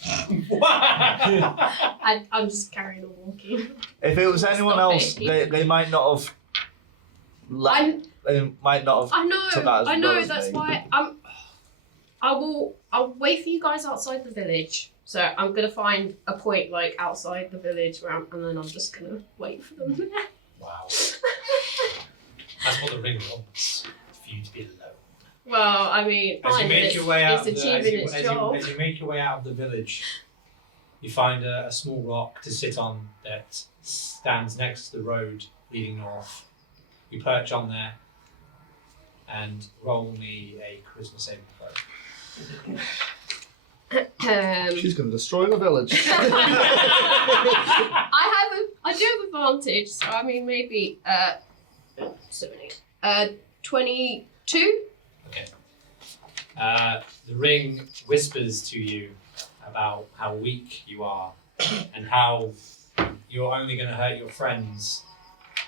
I'm just carrying on walking. If it was anyone Stop else, it. they might not have. They might not have. I took that as know. well as That's me. why I'll wait for you guys outside the village. So I'm gonna find a point like outside the village and then I'm just gonna wait for them. Wow. That's what the ring wants, for you to be alone. Well, I mean, As you fine, make but your way out it's of the, achieving its job. as you make your way out of the village, you find a small rock to sit on that stands next to the road leading north. You perch on there and roll me a charisma saving throw. She's going to destroy the village. I do have advantage, so I mean maybe 22. Okay. The ring whispers to you about how weak you are and how you're only going to hurt your friends,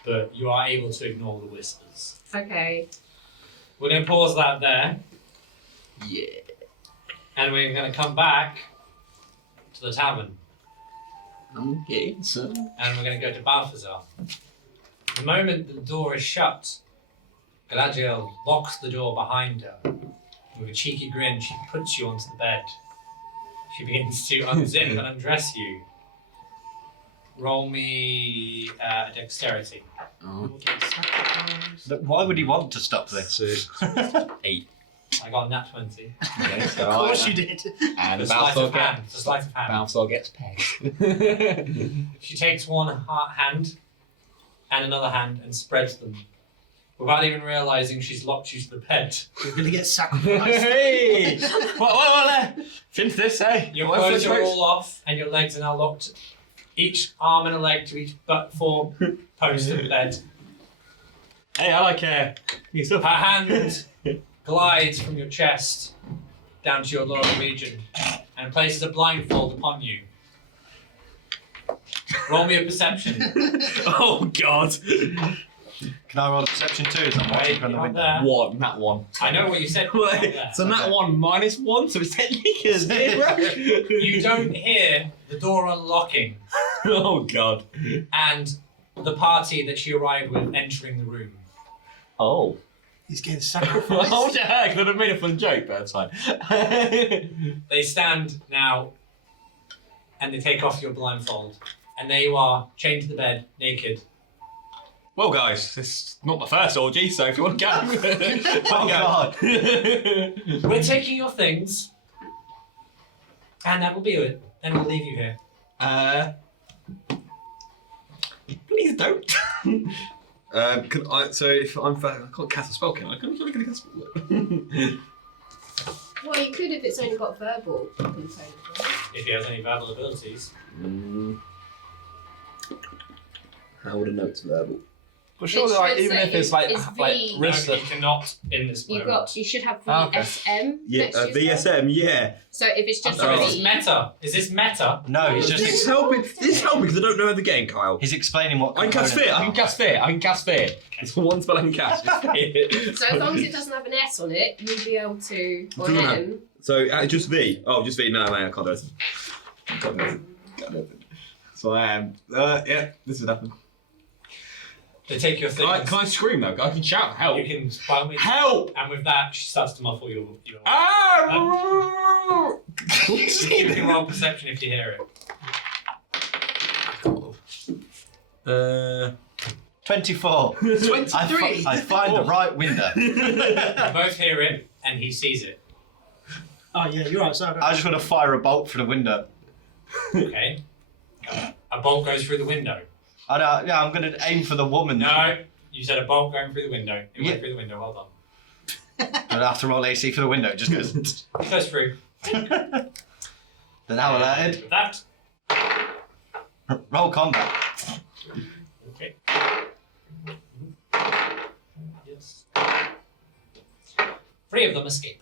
but you are able to ignore the whispers. Okay. We're going to pause that there, Yeah. and we're going to come back to the tavern, Okay, so. and we're going to go to Balthazar. The moment the door is shut, Galadriel locks the door behind her. With a cheeky grin, she puts you onto the bed. She begins to unzip and undress you. Roll me dexterity. Oh. Look, why would he want to stop this? 8. I got a nat 20. Okay, so Of course you did. And The sleight Balthazar of hand. The sleight of hand. Balthazar gets pegged. She takes one hand and another hand and spreads them. Without even realising she's locked you to the bed. You're gonna get sacrificed. Hey! What? Since this, eh? Your What's clothes this are race? all off and your legs are now locked each arm and a leg to each but 4 posts of the bed. Hey, I like Her hand glides from your chest down to your lower region and places a blindfold upon you. Roll me a perception. Oh God. Can I roll a perception too as I'm watching from the You're not window? there. One, that one. I know what you said. but you're not there. So that one -1, so it's technically a 0. You don't hear the door unlocking Oh God. and the party that she arrived with entering the room. Oh. He's getting sacrificed. Oh yeah, could have made a fun joke, but that's fine. They stand now and they take off your blindfold. And there you are, chained to the bed, naked. Well, guys, this is not the first orgy, so if you want to go, Oh God. We're taking your things, and that will be it. Then we'll leave you here. Please don't. Can I? So if I can't cast a spell, can I? Can I cast a spell? Well, you could if it's only got verbal component. If he has any verbal abilities. How would a note's verbal? But surely, should like, even say if it's like it's like V. wrist No, you cannot in this moment. You should have Ah, okay. VSM. Yeah, next to your spell. VSM. Yeah. So if it's just So is Oh. this meta? Is this meta? No, he's just This helping. This helping because I don't know the game, Kyle. he's explaining what. I can cast fear. components I can are. cast fear. I can cast fear. It's the one spell I can cast. It's fear. So as long as it doesn't have an S on it, you'll be able to, or an Doesn't have- M. So just V. Oh, just V. No, I can't do it. Can't do it. Can't do it. So I am. Yeah, this is happening. They take your things. Can I scream though? I can shout help. You can by all means. Help! And with that, she starts to muffle your. Ah! You can roll perception if you hear it. 24. 23. I find the right window. You both hear it, and he sees it. Oh yeah, you're right. Sorry. I just want to fire a bolt through the window. Okay. A bolt goes through the window. I know, yeah, I'm going to aim for the woman. No, you said a bolt going through the window. It Yeah. went through the window. Well done. Don't have to roll AC for the window. It just goes. It goes through. Then how alerted? With that. Roll combat. Okay. Yes. 3 of them escape.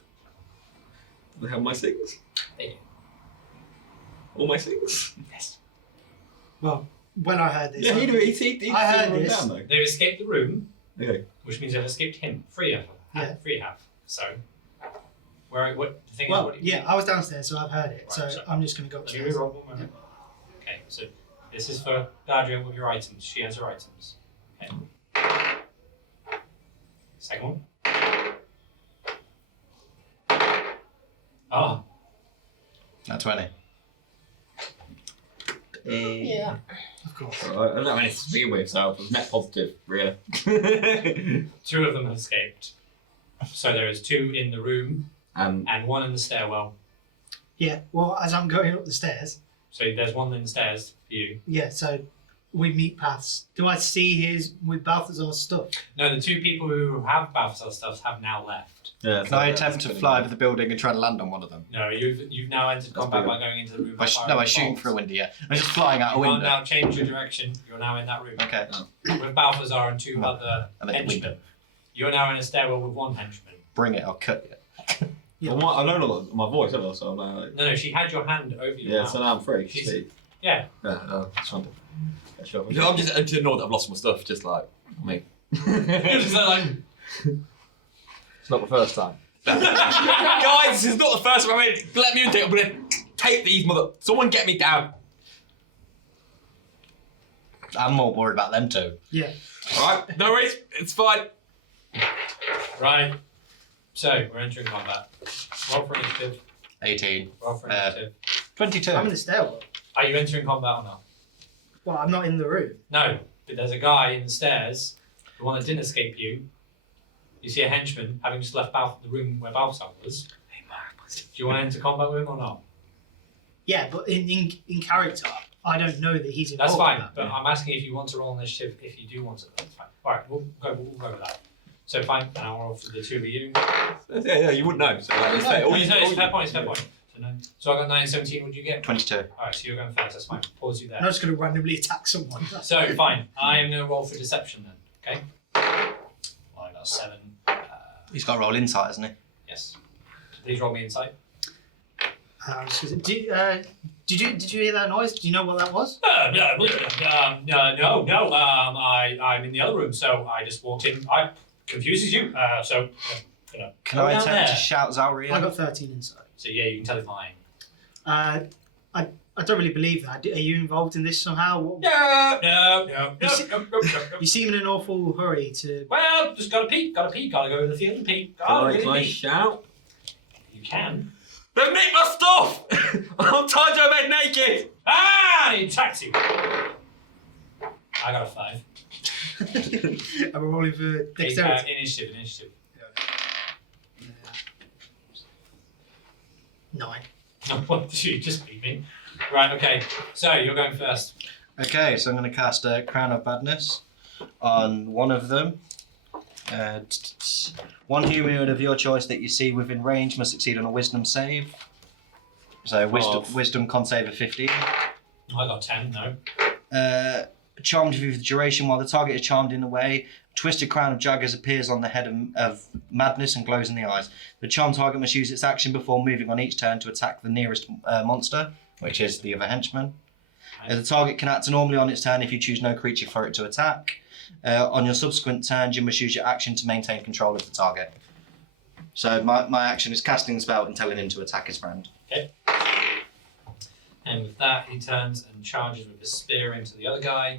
They have my things. They do. All my things. Yes. Well, when I heard this, Yeah, he I heard wrote it this. down though. They've escaped the room, Okay. which means they've escaped him. 3 of them. Yeah. 3 have. So, what the thing is, Well, what yeah, I was downstairs, so I've heard it. Right, So so- I'm just going to go Let me upstairs. reroll one moment. Okay, so this is for Guardian with your items. She has her items. Okay. Second one. Oh, That's 20. Yeah. Of course. I don't have anything to begin with, so it was net positive, really. 2 of them have escaped. So there is 2 in the room and 1 in the stairwell. Yeah. Well, as I'm going up the stairs, So there's 1 in the stairs for you. yeah. So we meet paths. Do I see his with Balthazar's stuff? No, the 2 people who have Balthazar stuff have now left. Yeah, Can I attempt to fly over the building and try to land on one of them? No, you've now entered combat by going into the room. By shooting through a window, yeah. I'm just flying out a You can't window. now change your direction. You're now in that room. Okay. With Balthazar and 2 other And then henchmen. window. You're now in a stairwell with 1 henchman. Bring it, I'll cut it. Yeah. Well, I don't know my voice, have I? So I'm like, No, she had your hand over your yeah, mouth. so now I'm free. She's- Speak. Yeah. Yeah, that's fine. Sure. I'm just annoyed that I've lost my stuff, just like me. You're just like, It's not the first time. Guys, this is not the first time. I mean, let me into it. I'm gonna take these Someone get me down. I'm more worried about them two. Yeah. Alright, no worries. It's fine. right. So, we're entering combat. Roll for initiative. 18. Roll for Uh, initiative. 22. I'm in the stairwell. Are you entering combat or not? Well, I'm not in the room. No, but there's a guy in the stairs, the one that didn't escape you. You see a henchman having just left the room where Balthazar was. Do you want to enter combat with him or not? Yeah, but in character, I don't know that he's involved. That's fine, in that. but I'm asking if you want to roll initiative. If you do want to, that's fine. All right, we'll go with that. So fine, and I'll roll for the 2 of you. Yeah, you wouldn't know. So like, Oh, it's fair point. It's fair point. So don't know. So I got 9, 17. What did you get? 22. All right, so you're going first. That's fine. Pause you there. I'm not just going to randomly attack someone. So fine. I am going to roll for deception then. Okay. Well, I got 7. He's got to roll insight, hasn't he? Yes. Please roll me insight. Did you hear that noise? Do you know what that was? No. I'm in the other room, so I just walked in. I confuses you. So Can go I down attempt there. to shout Zalryia? I got 13 inside. So yeah, you can tell he's lying. I don't really believe that. Are you involved in this somehow? No. You seem in an awful hurry to. Well, just gotta pee. Gotta go in the field and pee. Can I shout? You can. They've nicked my stuff! I'm tied to a bed naked! He attacks you. I got a 5. I'm rolling for dexterity. Initiative. 9. What did you just beat me? Right, okay. So you're going first. Okay, so I'm going to cast a Crown of Badness on one of them. One humanoid of your choice that you see within range must succeed on a Wisdom save. So wisdom con save of 15. I got 10, no. Charmed for the duration while the target is charmed in a way. A twisted crown of daggers appears on the head of Madness and glows in the eyes. The charmed target must use its action before moving on each turn to attack the nearest monster, which is the other henchman. The target can act normally on its turn if you choose no creature for it to attack. On your subsequent turns, you must use your action to maintain control of the target. So my action is casting the spell and telling him to attack his friend. Okay. And with that, he turns and charges with his spear into the other guy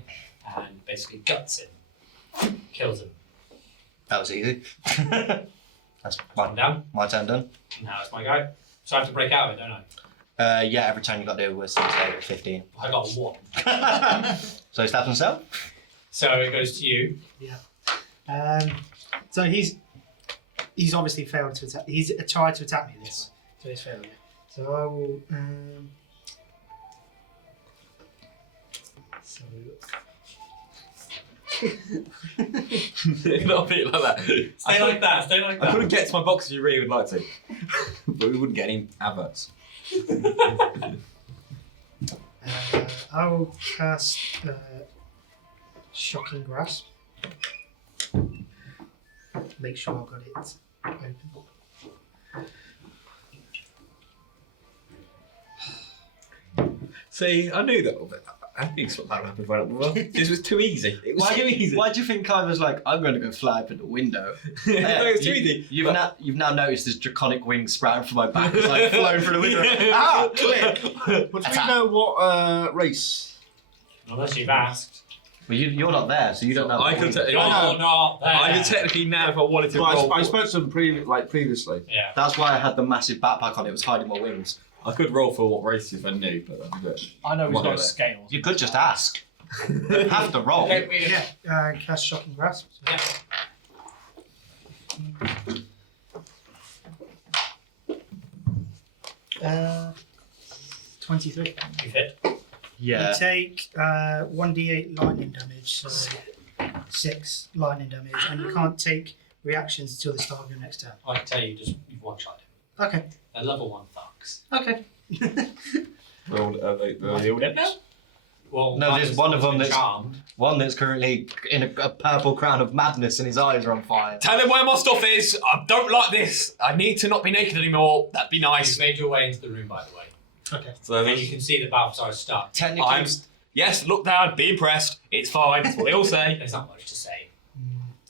and basically guts him. Kills him. That was easy. That's One down. my turn done. Now it's my go. So I have to break out of it, don't I? Yeah, every turn you got to do a wisdom save of 15. I got 1. So he stabs himself. So it goes to you. So he's obviously failed to attack. He's tried to attack me this. So he's failed. Yeah. So I will. Not a bit like that. Stay like that. I couldn't get to my box if you really would like to. But we wouldn't get any adverts. I will cast Shocking Grasp. Make sure I've got it open. See, I knew that. I think something that happened right up the well. This was too easy. It was too easy. Why do you think I was like, I'm going to go fly up in the window? It was too easy. You've now noticed there's draconic wings sprouting from my back as I've flown through the window. Ah, clear! But do we know what race? Unless you've asked. Well, you're not there, so you don't know. I could You're not there. I could technically now, if I wanted to. But roll I spoke to them previously. Yeah. That's why I had the massive backpack on. It was hiding my wings. I could roll for what race if I knew, but that'd be good. I know he's What got are they? scales. You could just ask. You have to roll. Okay, Yeah, cast Shocking Grasp. yeah. 23. You hit. Yeah. You take 1d8 lightning damage, so 6 lightning damage, and you can't take reactions until the start of your next turn. I can tell you, you've one-shot him. Okay. They're level 1 thugs. Okay. Are they all dead now? Well, No, there's one of them that's charmed. one that's currently in a purple crown of madness, and his eyes are on fire. Tell him where my stuff is. I don't like this. I need to not be naked anymore. That'd be You've nice. made your way into the room, by the way. Okay. So And you can see that Balthazar is stuck. Technically, yes, look down, be impressed. It's fine. That's what they all say. There's not much to say.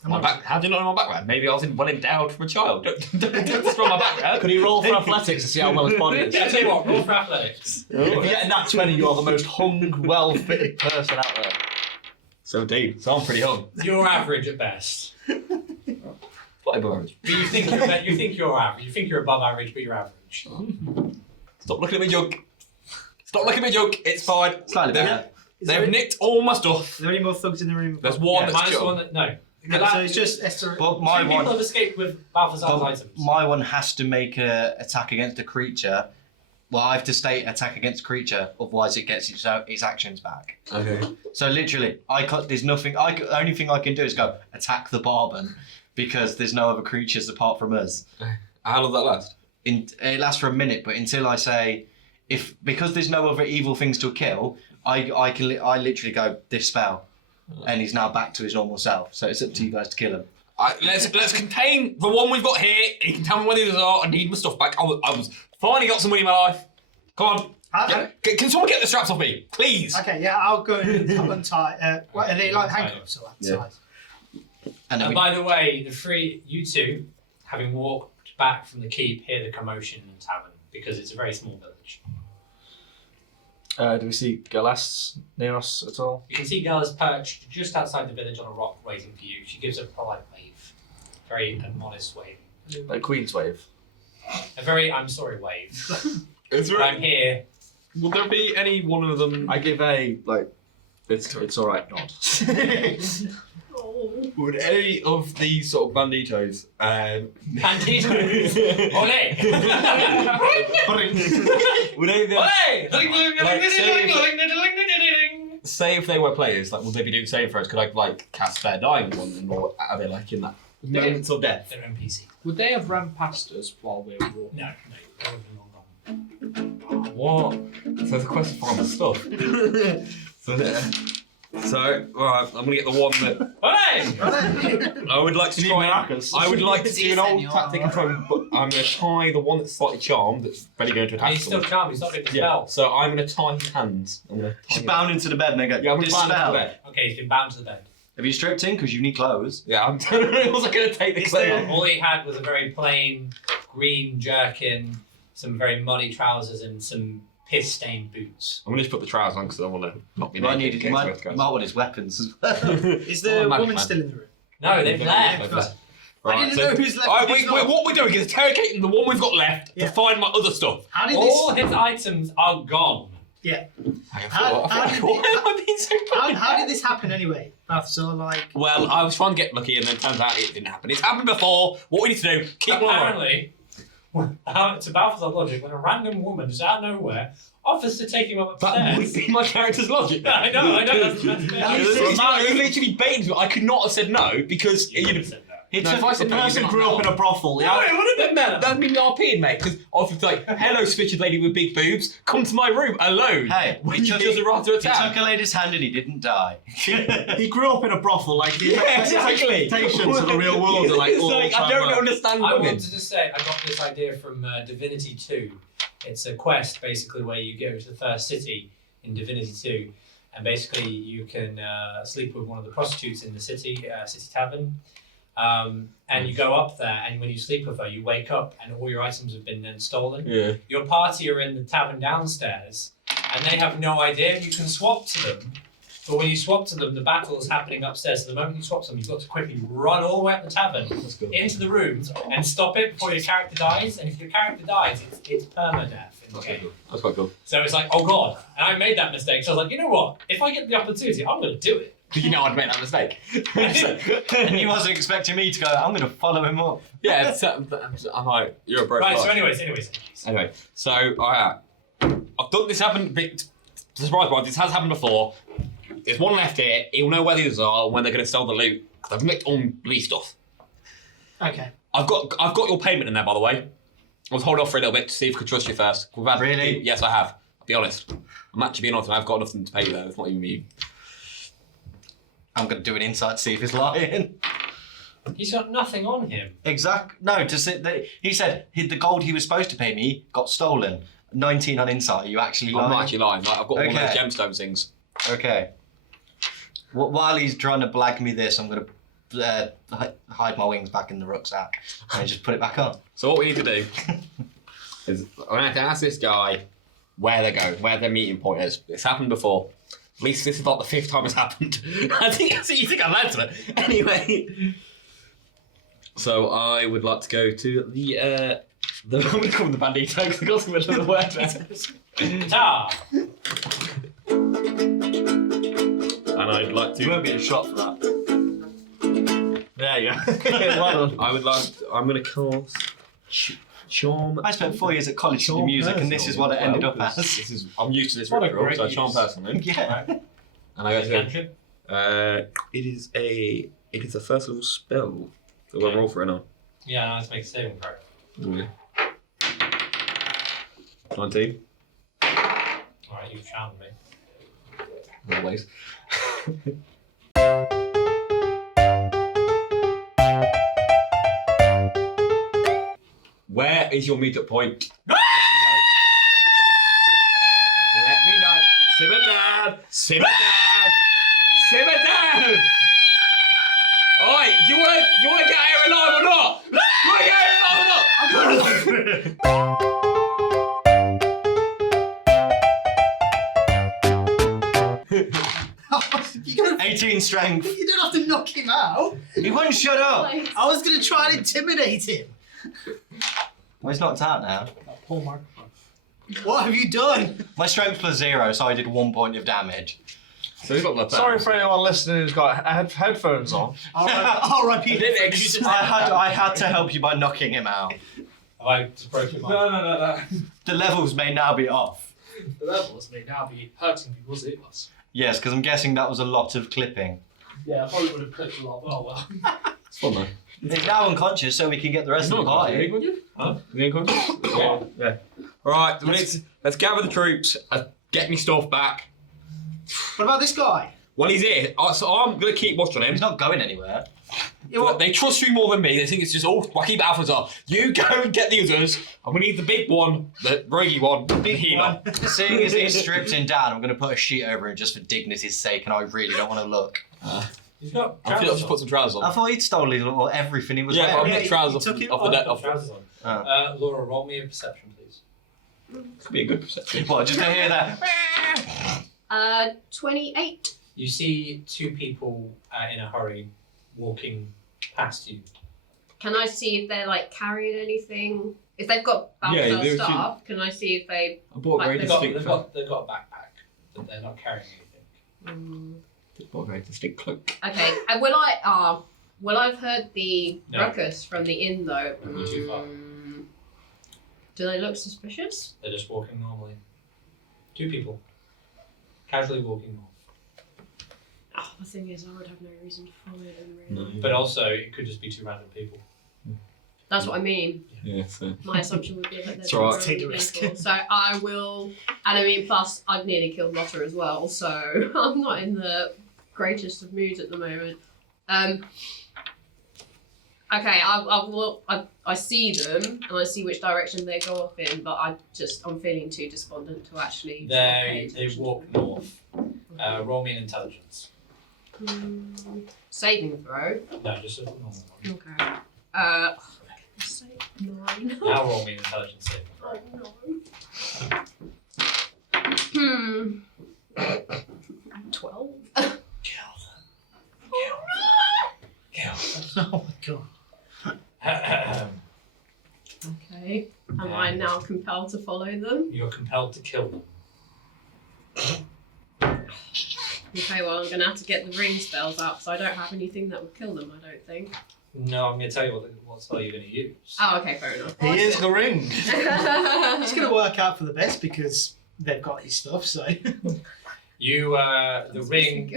How do you not know my background? Maybe I was well endowed from a child. Don't destroy my background. Could he roll for athletics to see how well his body is? Yeah, I tell you what, roll for athletics. If you get a nat 20, you are the most hung, well-fitted person out there. 17. So I'm pretty hung. You're average at best. What above average? But you think you're average. You think you're above average, but you're average. Stop looking at me, junk. Stop looking at me, junk. It's fine. slightly better. They've nicked all my stuff. Are there any more thugs in the room? There's one that's Minus the killed. one that no. No, so it's just Esther. But Two my people one, have escaped with Balthazar's items. my one has to make a attack against a creature. Well, I have to state attack against a creature, otherwise it gets its actions back. Okay. So literally, there's nothing. The only thing I can do is go attack the Barban, because there's no other creatures apart from us. How long does that last? it lasts for a minute, but until I say, because there's no other evil things to kill, I literally go dispel, and he's now back to his normal self. So it's up to you guys to kill him. Let's contain the one we've got here. He can tell me where these are. I need my stuff back. I was finally got some money in my life. Come on. Okay. Can someone get the straps off me, please? Okay, yeah, I'll go and untie. What, are they like handcuffs or Yeah. size? By the way, you two, having walked back from the keep, hear the commotion in the tavern because it's a very small village. Do we see Gelest near us at all? You can see Gelest perched just outside the village on a rock waiting for you. She gives a polite wave. Very modest wave. Like Queen's Wave. A very I'm sorry wave. Is there, I'm here. will there be any one of them? I give a, it's alright nod. Would any of these sort of banditos, Banditos. Ole! would any of them, Ole! say if they were players, like, would they be doing saving throws? Could I cast their dying on them, or are they in that moments of death? They're NPC. Would they have ran past us while we were walking? No, they would have been long gone. What? So it's a quest to find the stuff. So, alright, I'm gonna get the one that Ole! I would like to try. I would like to do an old tactic and try, but I'm gonna tie the one that's slightly charmed, that's ready going to attack. He's still someone. charmed, he's not doing the Yeah, spell. so I'm gonna tie his hands. I'm gonna tie Just him. bound into the bed and then go, Yeah, I'm gonna tie him to the dispel. bed. Okay, he's been bound to the bed. Have you stripped in? Because you need clothes. Yeah, I'm I wasn't gonna take the clothes. All he had was a very plain green jerkin, some very muddy trousers, and some piss-stained boots. I'm gonna just put the trousers on because I want to not be You might naked. need, in you case might, we have to you go. might want his weapons. Is the Oh, woman man. still in the room? No, they've left. I Right, didn't so- know who's left. Alright, and who's not. what we're doing is interrogating the one we've got left Yeah. to find my other stuff. How did All this? his items are gone. Yeah. Why How am I being so How did this happen anyway, Balthazar? Like, Well, I was trying to get lucky and then turns out it didn't happen. It's happened before. What we need to do, keep on. Apparently, to Balthazar's logic, when a random woman just out of nowhere offers to take him up That would upstairs. be my character's logic. I know, that's the best bit. It literally baited me. I could not have said no because You you'd would've have said no. He No, took if I said The no, person you'd grew up in a brothel, No, yeah? it would have been better. that'd be me RPing, mate. Because obviously, like, hello, suspicious lady with big boobs, come to my room alone. Hey, when he you took- just arrived to He attack. took a lady's hand and he didn't die. He grew up in a brothel, like the Yeah, exactly. expectations of the real world are like It's all like, I time don't low. understand I women. want to just say, I got this idea from Divinity 2. It's a quest, basically, where you go to the first city in Divinity 2, and basically you can sleep with one of the prostitutes in the city tavern. And you go up there, and when you sleep with her, you wake up, and all your items have been then stolen. Yeah. Your party are in the tavern downstairs, and they have no idea. You can swap to them, but when you swap to them, the battle is happening upstairs. So the moment you swap to them, you've got to quickly run all the way up the tavern That's good. into the room and stop it before your character dies. And if your character dies, it's permadeath in the game. That's quite cool. So it's like, oh god. And I made that mistake. So I was like, you know what? If I get the opportunity, I'm going to do it. You know I'd make that mistake. And he wasn't expecting me to go, I'm going to follow him up. Yeah, I'm like, you're a broken Right, so life. anyways. Anyway, so alright, I've done this. Surprise, this has happened before. There's one left here. He'll know where the others are and when they're going to sell the loot because I've nicked on Bleed stuff. okay. I've got your payment in there, by the way. I was holding off for a little bit to see if I could trust you first. Really? Yes, I have. I'll be honest. I'm actually being honest. I've got nothing to pay you there. It's not even me. I'm going to do an insight to see if he's lying. He's got nothing on him. No, to sit there. He said the gold he was supposed to pay me got stolen. 19 on insight. Are you actually lying? I'm not actually lying. Like, I've got one of those Okay. gemstone things. Okay. While he's trying to blag me this, I'm going to hide my wings back in the rucksack and just put it back on. So what we need to do is I'm going to have to ask this guy where they go, where their meeting point is. It's happened before. At least this is not the 5th time it's happened. I think you think I'll answer it. Anyway. So I would like to go to the I'm going to call them the bandito because I got some of the word there. Ta! And I'd like You to. won't get a shot for that. There you go. Well done. I'm going to cast charm. I spent 4 years at college studying music, and this is what it ended up as. I'm used to this What a ritual, great so I charm use. personally. Yeah. And I go to Cantrip? it is a first level spell. So we'll roll for it now. Yeah, let's make a saving throw. Yeah. 19. Alright, you've charmed me. Always. Where is your meet-up point? Let me know. Simmer down. Simmer down. Simmer down. Oi, do you want to get here alive or not? You want to get here alive or not? I'm You're gonna, 18 strength. you don't have to knock him out. He wouldn't shut up. Like, I was going to try and intimidate him. Well, he's knocked out now. Poor microphone. What have you done? My strength plus 0, so I did 1 point of damage. So he's not left Sorry for anyone listening who's got headphones on. R.I.P. I had to help you by knocking him out. Have I just broken my... No. The levels may now be off. The levels may now be hurting people's ears. Yes, because I'm guessing that was a lot of clipping. Yeah, I probably would have clicked a lot. Oh well. It's fun though. He's now unconscious, so we can get the rest of the party. Huh? Is he unconscious? Yeah. Alright, let's gather the troops and get me stuff back. What about this guy? Well, he's here, so I'm going to keep watch on him. He's not going anywhere. Yeah, what? They trust you more than me. They think it's just all wacky Balthazar. You go and get the others, and we need the big one, the roguey one, the healer. Seeing as he's stripped him down, I'm going to put a sheet over him just for dignity's sake, and I really don't want to look. He's got I feel like just put some trousers I on. thought he'd stolen everything he was Yeah, but I'm wearing. getting trousers he off took it the net. Off trousers on. Oh. Laura, roll me a perception, please. Could be a good perception. What, just to hear that? 28. You see two people in a hurry walking past you. Can I see if they're like carrying anything? If they've got Yeah, Balthazar they're stuff, can I see if they? I bought a Like, very They've got, distinct. they've got a backpack, but they're not carrying anything. Bought a very distinct cloak. Okay. And will I've heard the No. ruckus from the inn though? Wouldn't be too far. Do they look suspicious? They're just walking normally. Two people. Casually walking north. Oh, the thing is, I would have no reason to follow them really. But also, it could just be two random people. That's what I mean. Yeah, so. My assumption would be that It's they're alright. Take the really risk. people. So I will, and I mean, plus I've nearly killed Lotta as well, so I'm not in the greatest of moods at the moment. Okay, I see them and I see which direction they go off in, but I'm feeling too despondent to actually. pay They attention. walk north. Roll me an intelligence. Saving throw. No, just a normal one. Okay. Say 9. Now roll me an intelligence saving throw. Oh no. 12. Oh my god. Okay. Am I now compelled to follow them? You're compelled to kill them. Okay, well, I'm going to have to get the ring spells out because I don't have anything that would kill them, I don't think. No, I'm going to tell you what spell you're going to use. Oh, okay, fair enough. He is the ring. It's going to work out for the best because they've got his stuff, so. You, the ring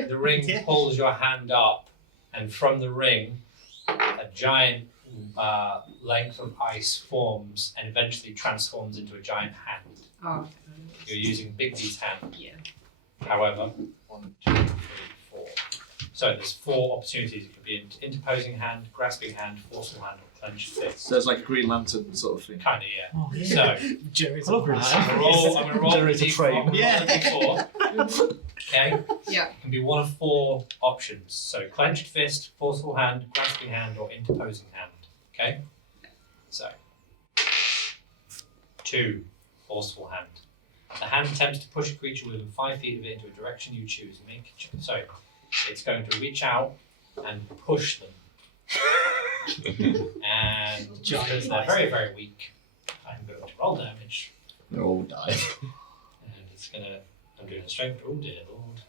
Yeah. pulls your hand up, and from the ring, a giant length of ice forms and eventually transforms into a giant hand. Oh, okay. You're using Bigby's hand. Yeah. However, 1, 2, 3, 4. So there's 4 opportunities. It could be an interposing hand, grasping hand, forceful hand, or clenched fist. So it's like a Green Lantern sort of thing. Kind of, yeah. Oh, yeah. So Jerry's I love Green I'm Lantern. going to roll Generate a the train. D4. Yeah. Okay? Yeah. It can be one of 4 options. So clenched fist, forceful hand, grasping hand, or interposing hand. Okay? So 2, forceful hand. The hand attempts to push a creature within 5 feet of it into a direction you choose. So it's going to reach out and push them. And because they're very, very weak, I'm going to roll damage. They're all died. And it's gonna. I'm doing a strength. Oh dear lord.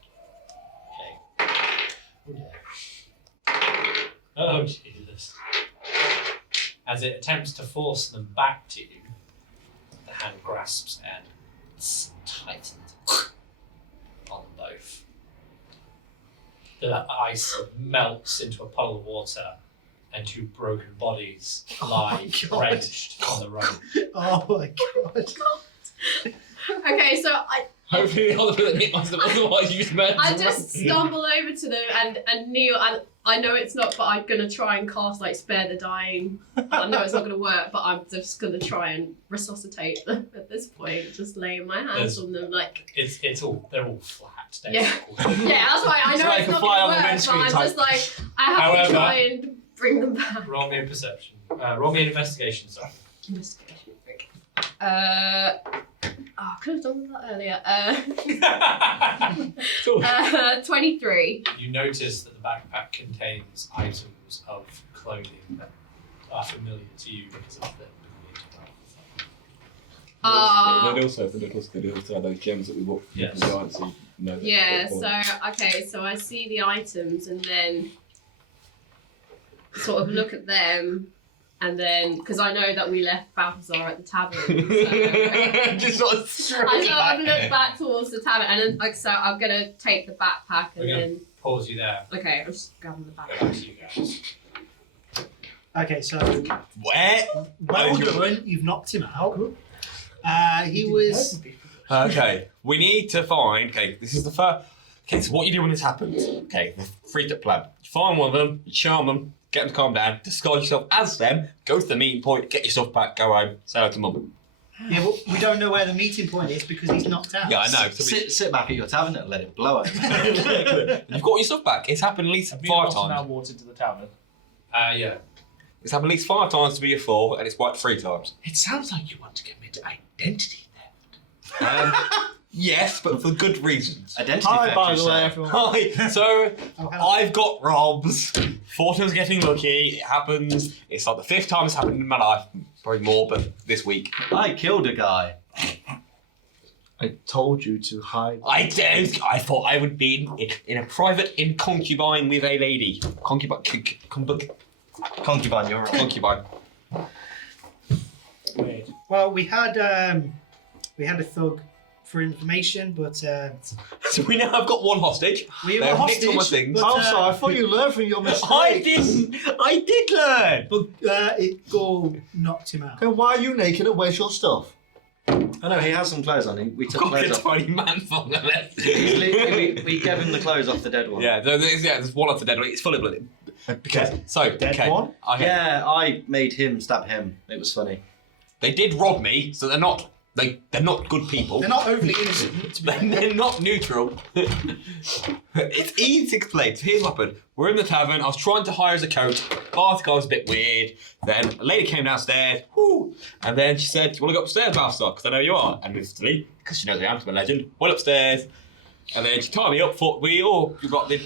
Okay. Oh dear. Oh Jesus. As it attempts to force them back to you, the hand grasps and tightens on them both. The ice melts into a puddle of water, and 2 broken bodies lie God. drenched on the road. Oh my god. Okay, so Hopefully the other person hit myself, otherwise you just murdered I the just rest. stumble over to them and kneel, and I know it's not, but I'm gonna try and cast like spare the dying. I know it's not gonna work, but I'm just gonna try and resuscitate them at this point. Just laying my hands on them, like They're all flat. yeah, that's why I It's know like it's a not fly on gonna the work. But windscreen I'm type. just like I have However- to try and bring them back. Roll me a perception. Roll me an investigation. Sorry. Investigation. I could have done that earlier. 23. You notice that the backpack contains items of clothing that are familiar to you because of the They also have those gems that we bought from Yes. the giants. So you know that Yeah, they're so okay, so I see the items and then sort of look at them and then because I know that we left Balthazar at the tavern. So just sort of straight I sort back. of look back towards the tavern and then like so I'm gonna take the backpack and Okay. then pause you there. okay, I'm just grabbing the Back backpack. to you guys. Okay, so Where? well done. You've knocked him out. He was. Okay, we need to find. Okay, this is the first. Okay, so what you do when this happens? Okay, the free-to plan. You find one of them, you charm them, get them to calm down, disguise yourself as them, go to the meeting point, get your stuff back, go home, say hello to mum. Yeah, well, we don't know where the meeting point is because he's knocked out. Yeah, I know. So Sit back at your tavern and let it blow over. you've got your stuff back. It's happened at least Have you 5 not now times. walked into the tavern? Yeah. It's happened at least 5 times to be a 4, and it's worked 3 times. It sounds like you want to get me into identity theft. Yes, but for good reasons. Identity Hi, theft, by you the way, say. everyone. Hi. So Oh, hello. I've got robs. 4 times getting lucky. It happens. It's like the 5th time it's happened in my life. Probably more, but this week. I killed a guy. I told you to hide. I thought I would be in a private concubine with a lady. Concubine. Concubine, you're right. Concubine. Wait. Well, we had a thug for information, but So we now have got 1 hostage. we They've were nicked all my hostage. things. But, I'm sorry, I thought you learned from your mistakes. I didn't. I did learn. But Gaul knocked him out. Then why are you naked and where's your stuff? I know, he has some clothes on. We took Got a clothes off. tiny man from the left. We gave him the clothes off the dead one. Yeah, there's 1 off the dead one. It's fully blooded. Because so Dead okay. one? Okay. Yeah, I made him stab him. It was funny. They did rob me, so they're not good people. They're not overly innocent, to be fair. They're not neutral. It's easy to explain. So here's what happened. We're in the tavern. I was trying to hire as a coach. Bath guy was a bit weird. Then a lady came downstairs. Whoo, and then she said, "Do you want to go upstairs, Balthazar? Because I know you are." And instantly, because she knows I am, I'm a legend, went upstairs. And then she tied me up. Thought we got the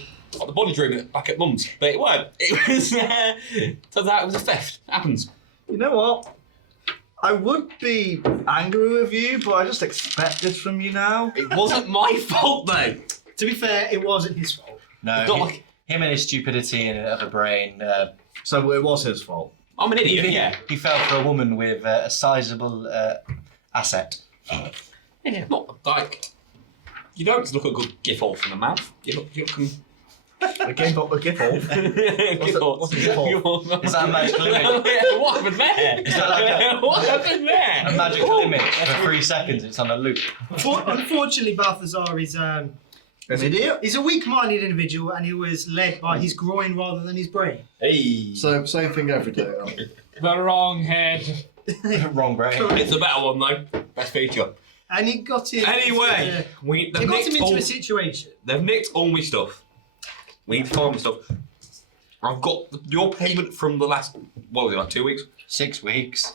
body room back at Mum's, but it weren't. It was turns out it was a theft. It happens. You know what? I would be angry with you, but I just expect this from you now. It wasn't my fault though. To be fair, it wasn't his fault. No, It's not like him and his stupidity and of a brain. So it was his fault. I'm an idiot. Yeah. He fell for a woman with a sizable asset. Yeah, not like you don't just look a good gif from the mouth. You look The game got the gift off. What's what's the gif Is that a magical image? What happened there? Is that like What happened there? a magical image for 3 seconds? It's on a loop. Unfortunately, Balthazar is An idiot? he's a weak-minded individual, and he was led by his groin rather than his brain. Hey. So same thing every day. The wrong head. Wrong brain. It's a better one though. Best feature. And he got him. Anyway, he got him into a situation. They've nicked all my stuff. We need to find my stuff. I've got your payment from the last, what was it, like 2 weeks? 6 weeks.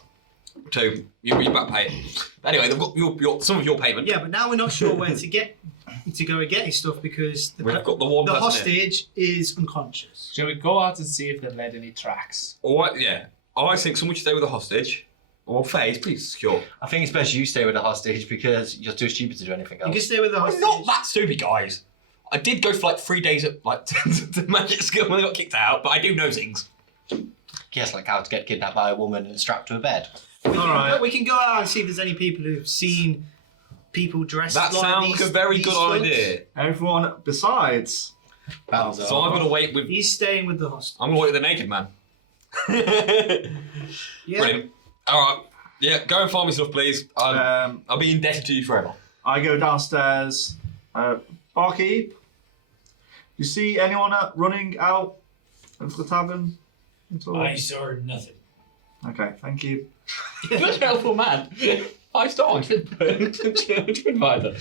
2. Your back pay. Anyway, they've got your some of your payment. Yeah, but now we're not sure where to go and get his stuff because We've got the one the person here. hostage is unconscious. Shall we go out and see if they've led any tracks? Alright, yeah. I think someone should stay with the hostage. Well, Faye is pretty secure. I think it's best you stay with the hostage because you're too stupid to do anything You else. can stay with the I'm hostage. not that stupid, guys. I did go for like 3 days at like to magic school when I got kicked out, but I do know things. Guess like how to get kidnapped by a woman and strapped to a bed. Alright. We can go out and see if there's any people who've seen people dressed That like sounds these, like a very these good thugs. idea. Everyone besides. Balthazar. So I'm gonna wait with He's staying with the hostage. I'm gonna wait with the naked man. Yeah. Brilliant. Alright. Yeah, go and find me stuff, please. I'll be indebted to you forever. I go downstairs. Barkeep, you see anyone running out of the tavern? At all? I saw nothing. Okay, thank you. Good helpful man. 5 star TripAdvisor.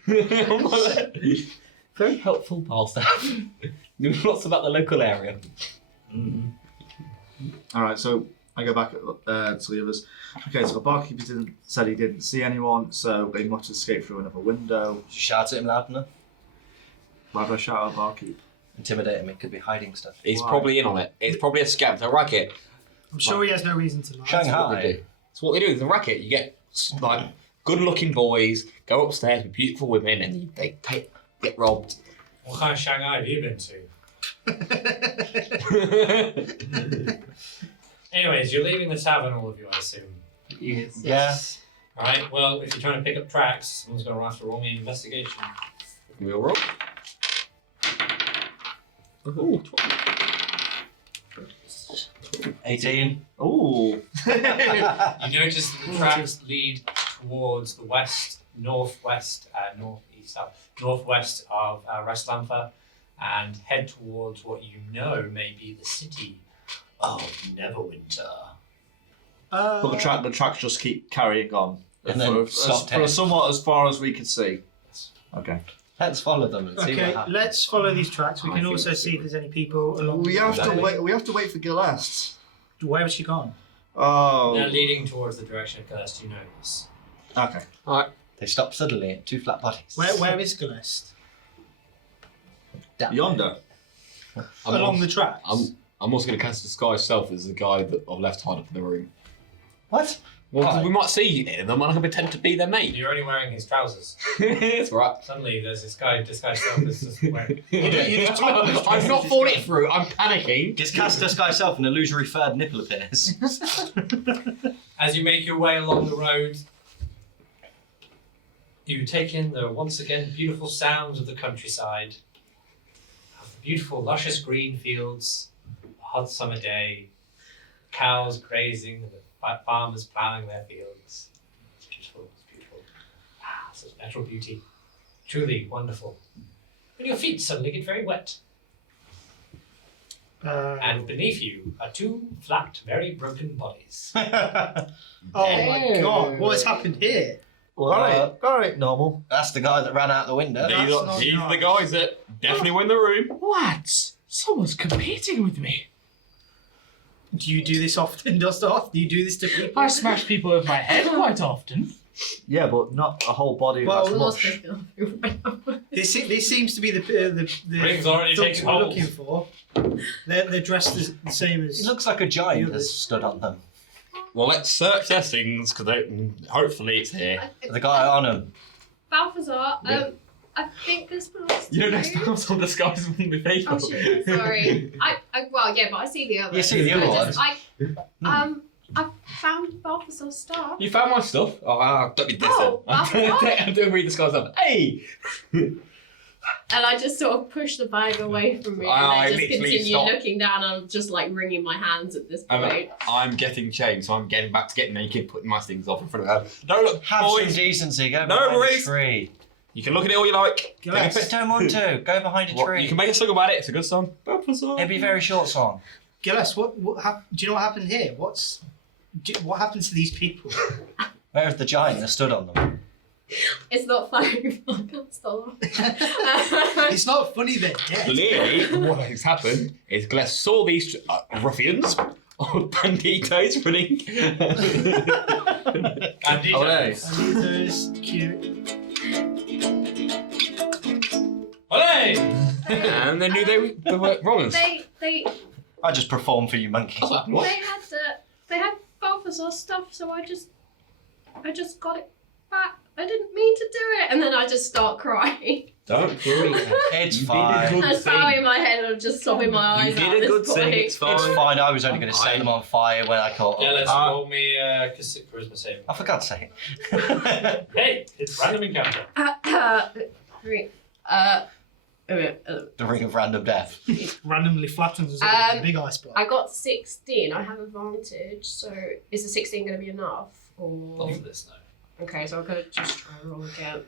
TripAdvisor. Very helpful bar staff. Knew lots about the local area. All right, so I go back to the others. Okay, so the barkeeper said he didn't see anyone, so they must escape through another window. Did you shout at him loud enough? Why do I shout at barkeep? Intimidate him. He could be hiding stuff. He's Why? probably in on it. It's probably a scam. It's a racket. I'm sure he has no reason to lie. Shanghai. It's what they do. It's a racket. You get like good-looking boys go upstairs with beautiful women, and they get robbed. What kind of Shanghai have you been to? Anyways, you're leaving the tavern, all of you, I assume. Yes. Yeah. Alright, well, if you're trying to pick up tracks, someone's going to have to roll me an investigation. We'll roll. Ooh, 18. Ooh. You notice that the tracks lead towards the northwest of Rassalanter, and head towards what you know may be the city of Neverwinter. But the tracks just keep carrying on. And then stop for somewhat as far as we can see. Okay. Let's follow them and see what Okay, happens. let's follow these tracks. We I can think also so. see if there's any people along We the have to way. wait. We have to wait for Gelest. Where has she gone? Oh. They're leading towards the direction of Gelest, you know this. Okay. They stop suddenly at 2 flat bodies. Where is Gelest? Down Yonder. Along the tracks. I'm also going to cast disguise self as the guy that I've left tied up in the room. What? Well, 'cause Why? we might see them, and I can pretend to be their mate. You're only wearing his trousers. That's right. Suddenly, there's this guy disguised self that's just wearing. I've not thought it through. I'm panicking. Just cast disguise self, an illusory third nipple appears. As you make your way along the road, you take in the once again beautiful sounds of the countryside, of the beautiful luscious green fields, a hot summer day, cows grazing, and the farmers ploughing their fields. It's beautiful, it's beautiful. Ah, such natural beauty. Truly wonderful. And your feet suddenly get very wet. And beneath you are 2 flat, very broken bodies. Oh my god, what has happened here? Well, all right, normal. That's the guy that ran out the window. That's not These are the nice. guys that definitely win the room. What? Someone's competing with me. Do you do this often, Dosdarth? Do you do this to people? I smash people with my head quite often. Yeah, but not a whole body. Well, That's We're not much. supposed to go through right now. This seems to be the Ring's already thugs taken we're hold. looking for. They're dressed the same as. It looks like a giant The has others. stood on them. Well, let's search their things because hopefully it's here. The guy on them. Balthazar, Yeah. I think this belongs to You you. don't know some disguise with people. Oh shit, sorry. Well, yeah, but I see the other. You see the other ones. I found Balthazar's stuff. You found my stuff? Oh, don't be dissing. Oh, I'm doing read disguise stuff. Hey! And I just sort of push the bag away from me, and I I just literally continue stopped. looking down, and I'm just like wringing my hands at this point. I'm getting changed, so I'm getting back to getting naked, putting my things off in front of her. No, look, Have some boys, decency. Go No behind worries. a tree. you can look at it all you like. Gelest. But don't want to. Go behind a What, tree. you can make a song about it, it's a good song. It'll be a very short song. Gelest, do you know what happened here? What happened to these people? Where's the giant that stood on them? It's not funny. I can't stop. It's not funny they're dead. Clearly, what has happened is Gelest saw these ruffians, or banditos running. Bandito. Olé. Those cute. Olé! and they knew they were robbers. they I just perform for you monkeys. What? they had Balthazar's stuff, so I just got it back. I didn't mean to do it, and then I just start crying. Don't worry. It's You did a fine. good I'm thing. bowing my head and just sobbing my You eyes out did at a good this thing, point. it's fine. It's fine. I was only going to set them on fire when I caught Yeah, up. let's roll me a charisma save. Oh, for God's sake. Hey, it's random encounter. Three. The ring of random death. Randomly flattens us all with a big ice block. I got 16. I have advantage. So is the 16 going to be enough? Not Or for this, no. okay, so I'm going to just try and roll again.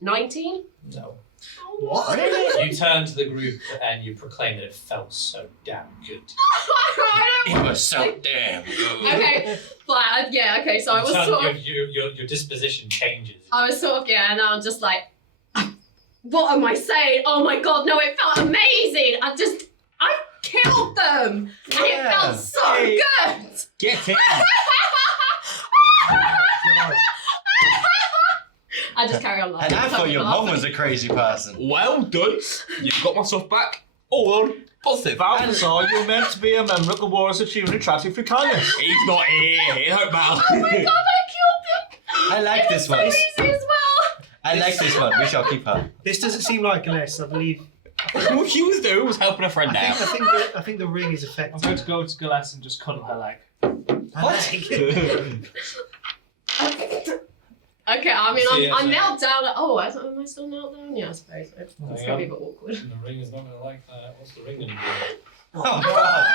19. No. What? You turn to the group and you proclaim that it felt so damn good. It was so damn good. Okay, but yeah, okay. So I was sort of, Your disposition changes. I was sort of, yeah, and I'm just like, what am I saying? Oh my god, no! It felt amazing. I killed them, and it felt so Hey. good. Get in! I just carry on laughing. And I thought your mum was a crazy person. Well done. You've got my stuff back. All positive. Balthazar, you're meant to be a member of the Warriors Achievement Neutrality through Kindness. He's not here. He don't matter. Oh my god, I killed them. I like It this was one. so easy as well. I like this one. We shall keep her. This doesn't seem like Gelest. I believe. What she was doing was helping a friend out. I think the ring is I'm effective. going to go to Gelest and just cuddle her leg. What? Okay, I mean, See, I'm knelt down. Am I still knelt down? Yeah, I suppose. It's Hang going to be a on. bit awkward. The ring is not going to like that. What's the ring going to do? Oh, God.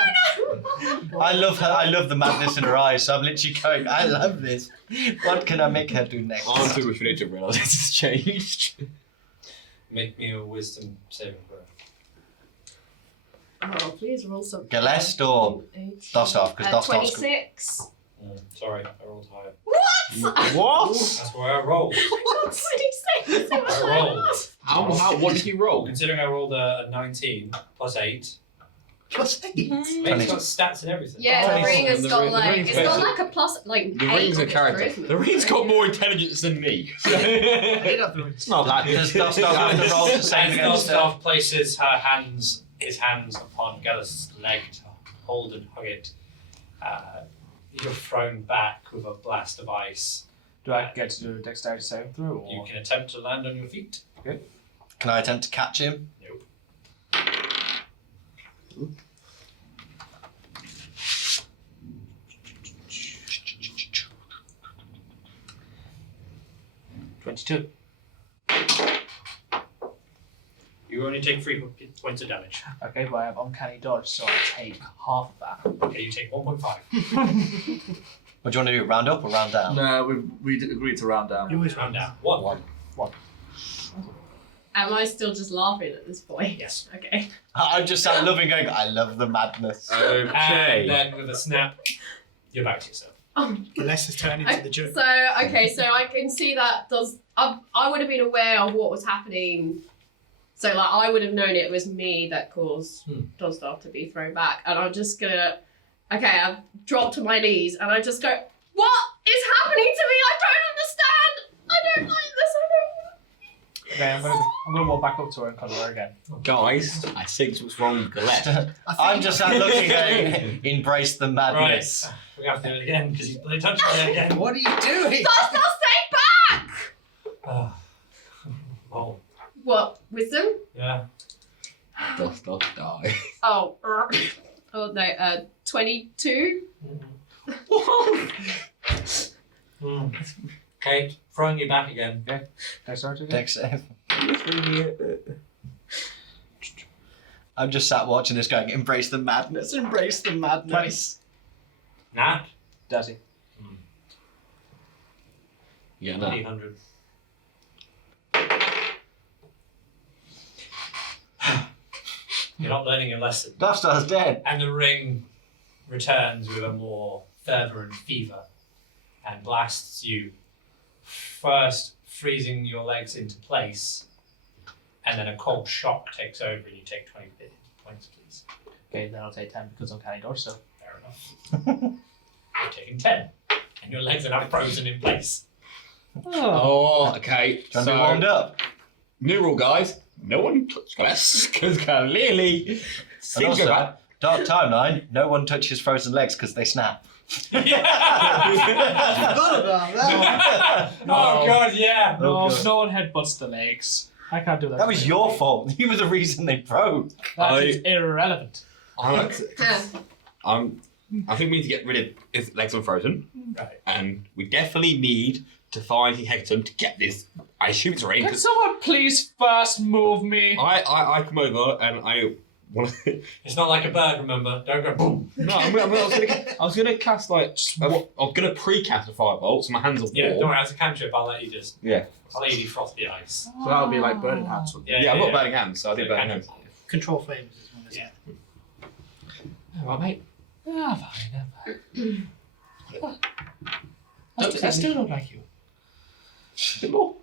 I love her. I love the madness in her eyes. So I'm literally going, I love this. What can I make her do next? I'm too much for you to realise this has changed. Make me a wisdom saving throw. Oh, please roll something. Gelest or Dosdarth? Because Dosdarth's 26. Sorry, I rolled higher. What? That's where I rolled. Oh my god, 26! It was I so rolled. hard. What did you roll? Considering I rolled a 19 plus 8. Plus 8. It's got stats and everything. Yeah, the Oh, ring has the got ring- the like, ring's it's got better. like a plus, like The 8 ring's a on its character. charisma. The ring's got more intelligence than me. It's not that Does good. Dosdarth have to roll to save As against her? Dosdarth places his hands upon Gelest's leg to hold and hug it, you're thrown back with a blast of ice. Do I get to do a dexterity saving throw? Or? You can attempt to land on your feet. Can I attempt to catch him? Nope. 22. You only take 3 points of damage. Okay, but I have uncanny dodge, so I take half of that. Okay, you take 1.5. What do you want to do? Round up or round down? No, we agreed to round down. You always Round round down. 1. Am I still just laughing at this point? Yes. Okay. I'm just sat loving going, I love the madness. And then with a snap, you're back to yourself. Gelest has turned into the joke. So I can see that I would have been aware of what was happening. So like I would have known it was me that caused Dosdarth to be thrown back, and I'm just gonna. Okay, I've dropped to my knees, and I just go, "What is happening to me? I don't understand. I don't like this. Okay, I'm gonna walk back up to her and cuddle her again. Guys, I think what's wrong with Gelest. I'm just sat looking going, embrace the madness. Right. We have to do it again because they touched me again. What are you doing? Dosdarth, stay back!" Oh, What wisdom? yeah. Dosdarth die. Oh, oh no, 22. Okay, throwing you back again. Dexterity again? Dex save. I'm just sat watching this going, embrace the madness, embrace the madness. Nah. Does he? Yeah, no. 300. You're not learning your lesson. Dosdarth's dead. And the ring returns with a more fervour and fever and blasts you, first freezing your legs into place, and then a cold shock takes over and you take 20 points, please. Okay, then I'll take 10 because uncanny dodge, so. Fair enough. You're taking 10, and your legs are now frozen in place. Oh, okay. Do you want to be warmed up? New rule, guys. No one touch Gelest because clearly And things also, go back. dark timeline, no one touches frozen legs because they snap. Forgot about that. Oh god, yeah. No, no one headbutts the legs. I can't do that. That was your fault. You were the reason they broke. That is irrelevant. I think we need to get rid of his legs unfrozen. Right. And we definitely need to find King Heckerton to get this I assume it's a ring. Can 'Cause someone please first move me? I come over and I want to. It's not like a bird, remember? Don't go boom. No, I was gonna cast like I was gonna pre-cast a firebolt, so my hands are warm. Yeah, don't worry, as a cantrip, I'll let you just. Yeah. I'll let you defrost the ice. So that would be like burning hands. wouldn't it? Yeah, I've got burning hands, so I did Yeah, burning hands. Control flames is one. Yeah. Alright, mate. Ah, fine. I still don't like you. A bit more.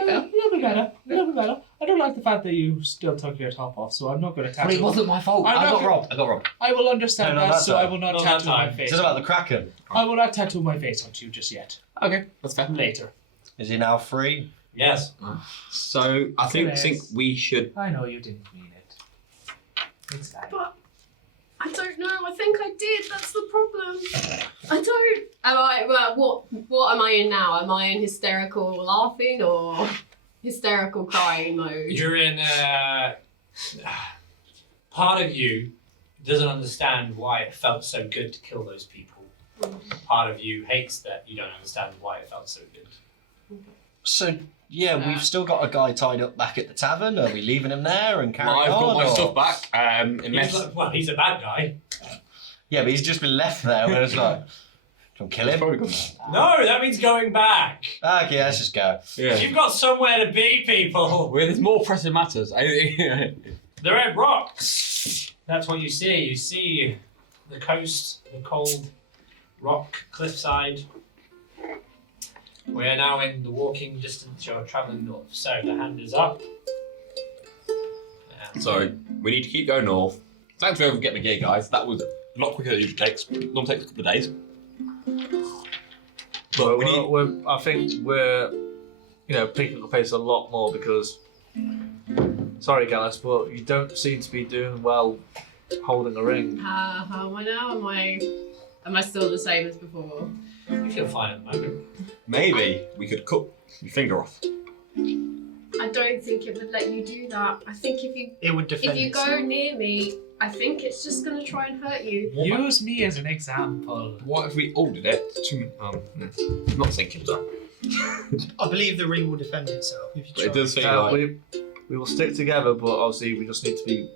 A little bit better. A little bit better. I don't like the fact that you still took your top off, so I'm not going to tattoo. But it wasn't my fault. I'm I not got gonna- robbed. I got robbed. I will understand No, no, that, that's so I fine. will not Not that tattoo my time. Is face. this about the Kraken? I will not tattoo my face onto you just yet. Okay, that's fair. Later. Is he now free? Yes. So I think we should. I know you didn't mean it. It's fine. But I don't know. I think I did. That's the problem. I don't. Am I? Well, what am I in now? Am I in hysterical laughing or hysterical crying mode? You're in. Part of you doesn't understand why it felt so good to kill those people. Part of you hates that you don't understand why it felt so good. So, yeah, we've still got a guy tied up back at the tavern. Are we leaving him there and carrying I've on? got my or- stuff back. Unless He's a bad guy. Yeah, but he's just been left there. We're just like, don't kill him. Probably good. No, that means going back. Okay, let's just go. Yeah. You've got somewhere to be, people. Well, there's more pressing matters. The red rocks. That's what you see. You see the coast, the cold rock cliffside. We are now in the walking distance. You're travelling north. So the hand is up. So we need to keep going north. Thanks for getting the gear, guys. That was a lot quicker than it usually takes. It normally takes a couple of days. But we need. I think we're, picking up the pace a lot more because, sorry, Gelest, but you don't seem to be doing well holding a ring. How am I now? Am I still the same as before? You feel fine at the moment. Maybe we could cut your finger off. I don't think it would let you do that. I think It would defend if you itself. go near me, I think it's just gonna try and hurt you. Use me as an example. What if we ordered it to? Not thinking that. I believe the ring will defend itself if you But try. it does seem like. We will stick together, but obviously we just need to be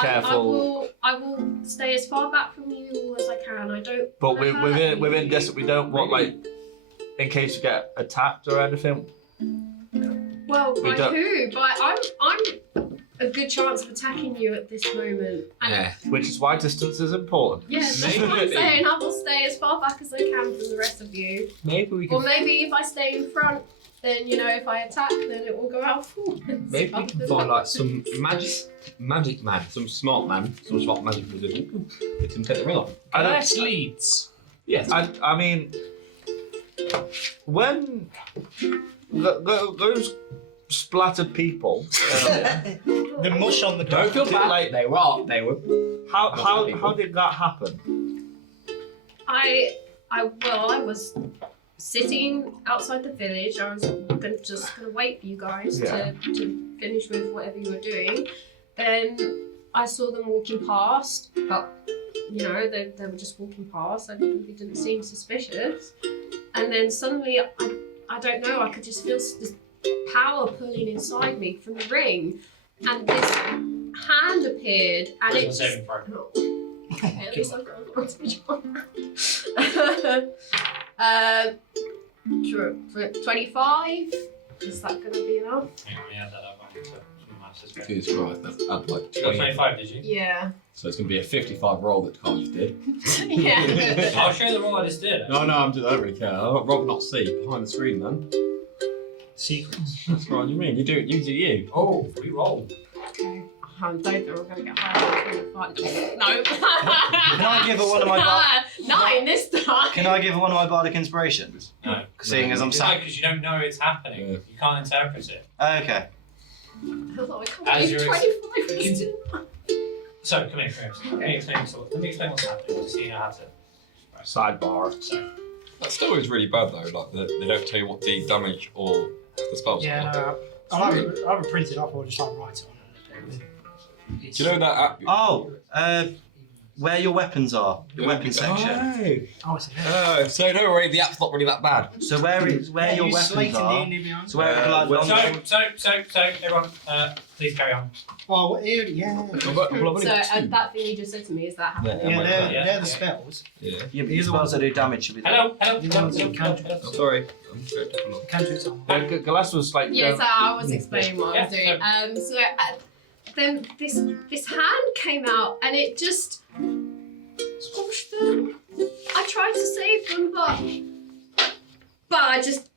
careful. I will stay as far back from you as I can. I don't. But wanna hurt you. within this, we don't want in case you get attacked or anything. Well, we by don't- who? I'm a good chance of attacking you at this moment. And Yeah. Which is why distance is important. yeah, that's what I'm Maybe. saying. I will stay as far back as I can from the rest of you. Maybe we Or can. maybe if I stay in front, then if I attack, then it will go out forwards. Maybe we can find like some magic man, some smart magic wizard. It can take the ring off. I don't- Let's leads. Yes. I mean, when those splattered people, The mush on the Don't feel Did, bad. like- They were. how did that happen? I was sitting outside the village. I was just gonna wait for you guys Yeah. to finish with whatever you were doing. Then I saw them walking past, but they were just walking past. They didn't seem suspicious. And then suddenly, I don't know. I could just feel this power pulling inside me from the ring, and this hand appeared, and it just. Saving throw. Oh. Okay, at least I've got a advantage on that. 25? Is that going to be enough? Hang on, let me add that up. I need to match this back. Jesus Christ, that's add like You got 20. 25, did you? Yeah. So it's going to be a 55 roll that Carl just did. Yeah. I'll show you the roll I just did. No, I don't really care. I'd rather not see behind the screen, man. secrets. That's right, you mean. You do you. Oh, re-roll. Okay. I don't think we're going to get higher than 25. No. Can I give her one of my 9 this time. Can I give her one of my bardic inspirations? No. Seeing as I'm It's sat. because you don't know it's happening. Yeah. You can't interpret it. Okay. I can't As believe you're 25 is ex- So, come here, Chris. Let me explain what's happening just so you know how to. Sidebar. So, That still is really bad though. Like they don't tell you what the damage or the spells Yeah, are. no, I'll have it printed up or just I'll write it on it. Do you know that app? Oh, where your weapons are, your weapon section. Oh, it's here. So don't worry, the app's not really that bad. So where your weapons are. So where So, everyone, please carry on. Oh, yeah. So that thing you just said to me, is that happening? Yeah, they're the spells. Yeah. The spells that do damage should be there. Hello. I'm sorry. Cantrips on. Gelest was like. Yeah, so I was explaining what I was doing. Then this hand came out and it just squashed them. I tried to save them, but I just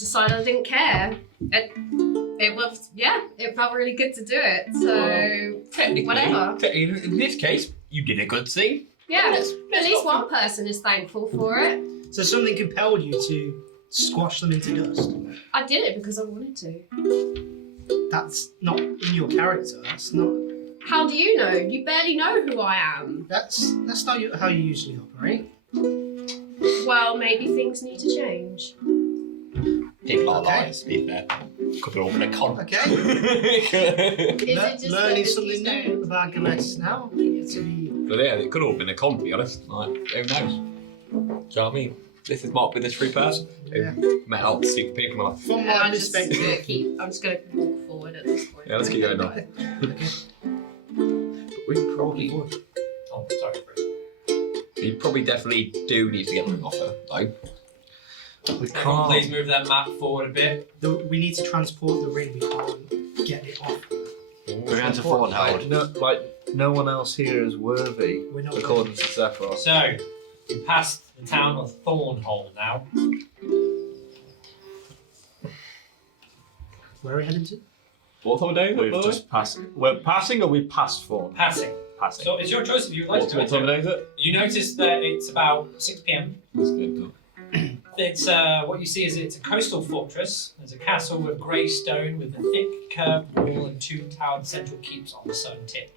decided I didn't care. It felt really good to do it. So whatever. In this case, you did a good thing. Yeah, at least one person is thankful for it. So something compelled you to squash them into dust. I did it because I wanted to. That's not in your character. That's not. How do you know? You barely know who I am. That's not how you usually operate. Well, maybe things need to change. People are liars, to be fair. Could have all been a con. Okay. Is it just Learning that something you new about Gelest now. To be. But yeah, it could have all been a con, to be honest. Like, who knows? Do you know what I mean? This is Mark with this free person Yeah. who met out super people. Like, From my I'm just perspective. I'm just gonna walk forward at this point. yeah, let's keep going now. Okay. But we probably would. Oh, sorry. You probably definitely do need to get rid of her, though. We Everyone, please can't. move that map forward a bit. We need to transport the ring. We can't get it off. We're going to Mournhold. No one else here is worthy, We're not according to Zephiros. So, we passed the town of Thornhold now. Where are we heading to? What are we doing? We've just passed. We're passing, or we passed Fawn? Passing. Passing. So it's your choice if you'd like to. What time of day is it? You notice that it's about 6 p.m. That's good. It's what you see is it's a coastal fortress. There's a castle with grey stone with a thick curved wall and 2 towered central keeps on the southern tip.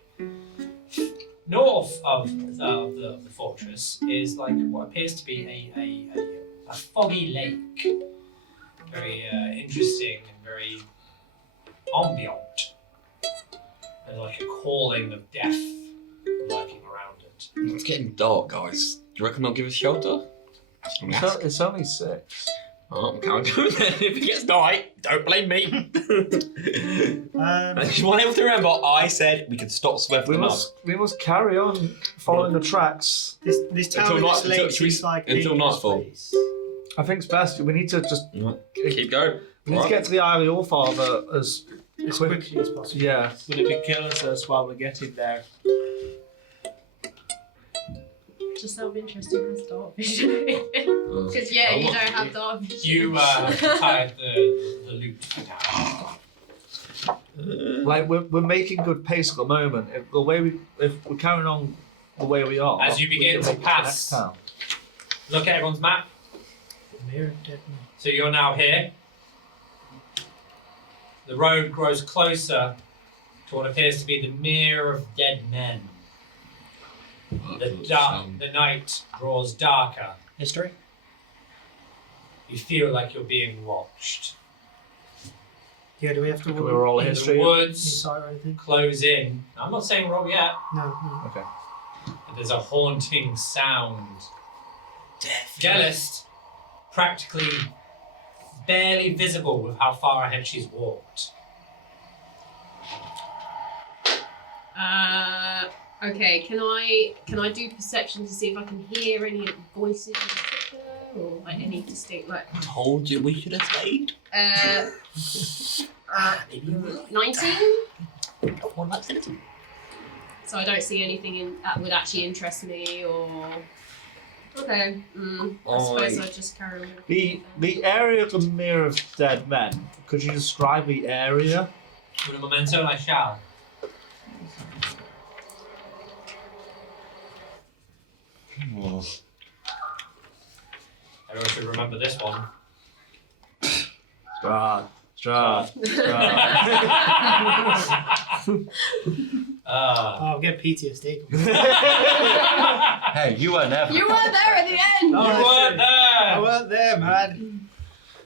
North of the fortress is like what appears to be a foggy lake. Very interesting and very ambient. There's like a calling of death lurking around it. It's getting dark, guys. Do you reckon they'll give us shelter? It's only 6. Oh, can't go then. If it gets dark, don't blame me. I just want everyone to remember, I said we could stop Swift We must carry on following the tracks. This town Until in this lake should we- is like until a nightfall. place. I think it's best. We need to just Keep going. we need to get to the Isle of Allfather as As quick. quickly as possible. Yeah. Would it be killing us while we're getting there? Just out of interest, who has dark vision? Because you don't have dark vision. You have tied the loot down. Like we're making good pace at the moment. If we're carrying on the way we are, As you we begin can to make it the pass. next town. Look at everyone's map. Mirror of Dead Men. So you're now here. The road grows closer to what appears to be the Mere of Dead Men. The night draws darker. History? You feel like you're being watched. Yeah, do we have to Can we roll a In history? the woods insight or anything? close in. I'm not saying roll yet, No. Okay. but there's a haunting sound. Gelest, practically barely visible with how far ahead she's walked. Okay, can I do perception to see if I can hear any voices in particular or like any distinct like Told you we should have stayed. 19? One that's it. So I don't see anything that would actually interest me or okay. I suppose I'll just carry on. The area of the Mere of Dead Men. Could you describe the area? With a memento, I shall. Everyone should remember this one. Strahd. Oh, get PTSD. Hey, you weren't there. You weren't there at the end! You weren't I there! weren't there, man.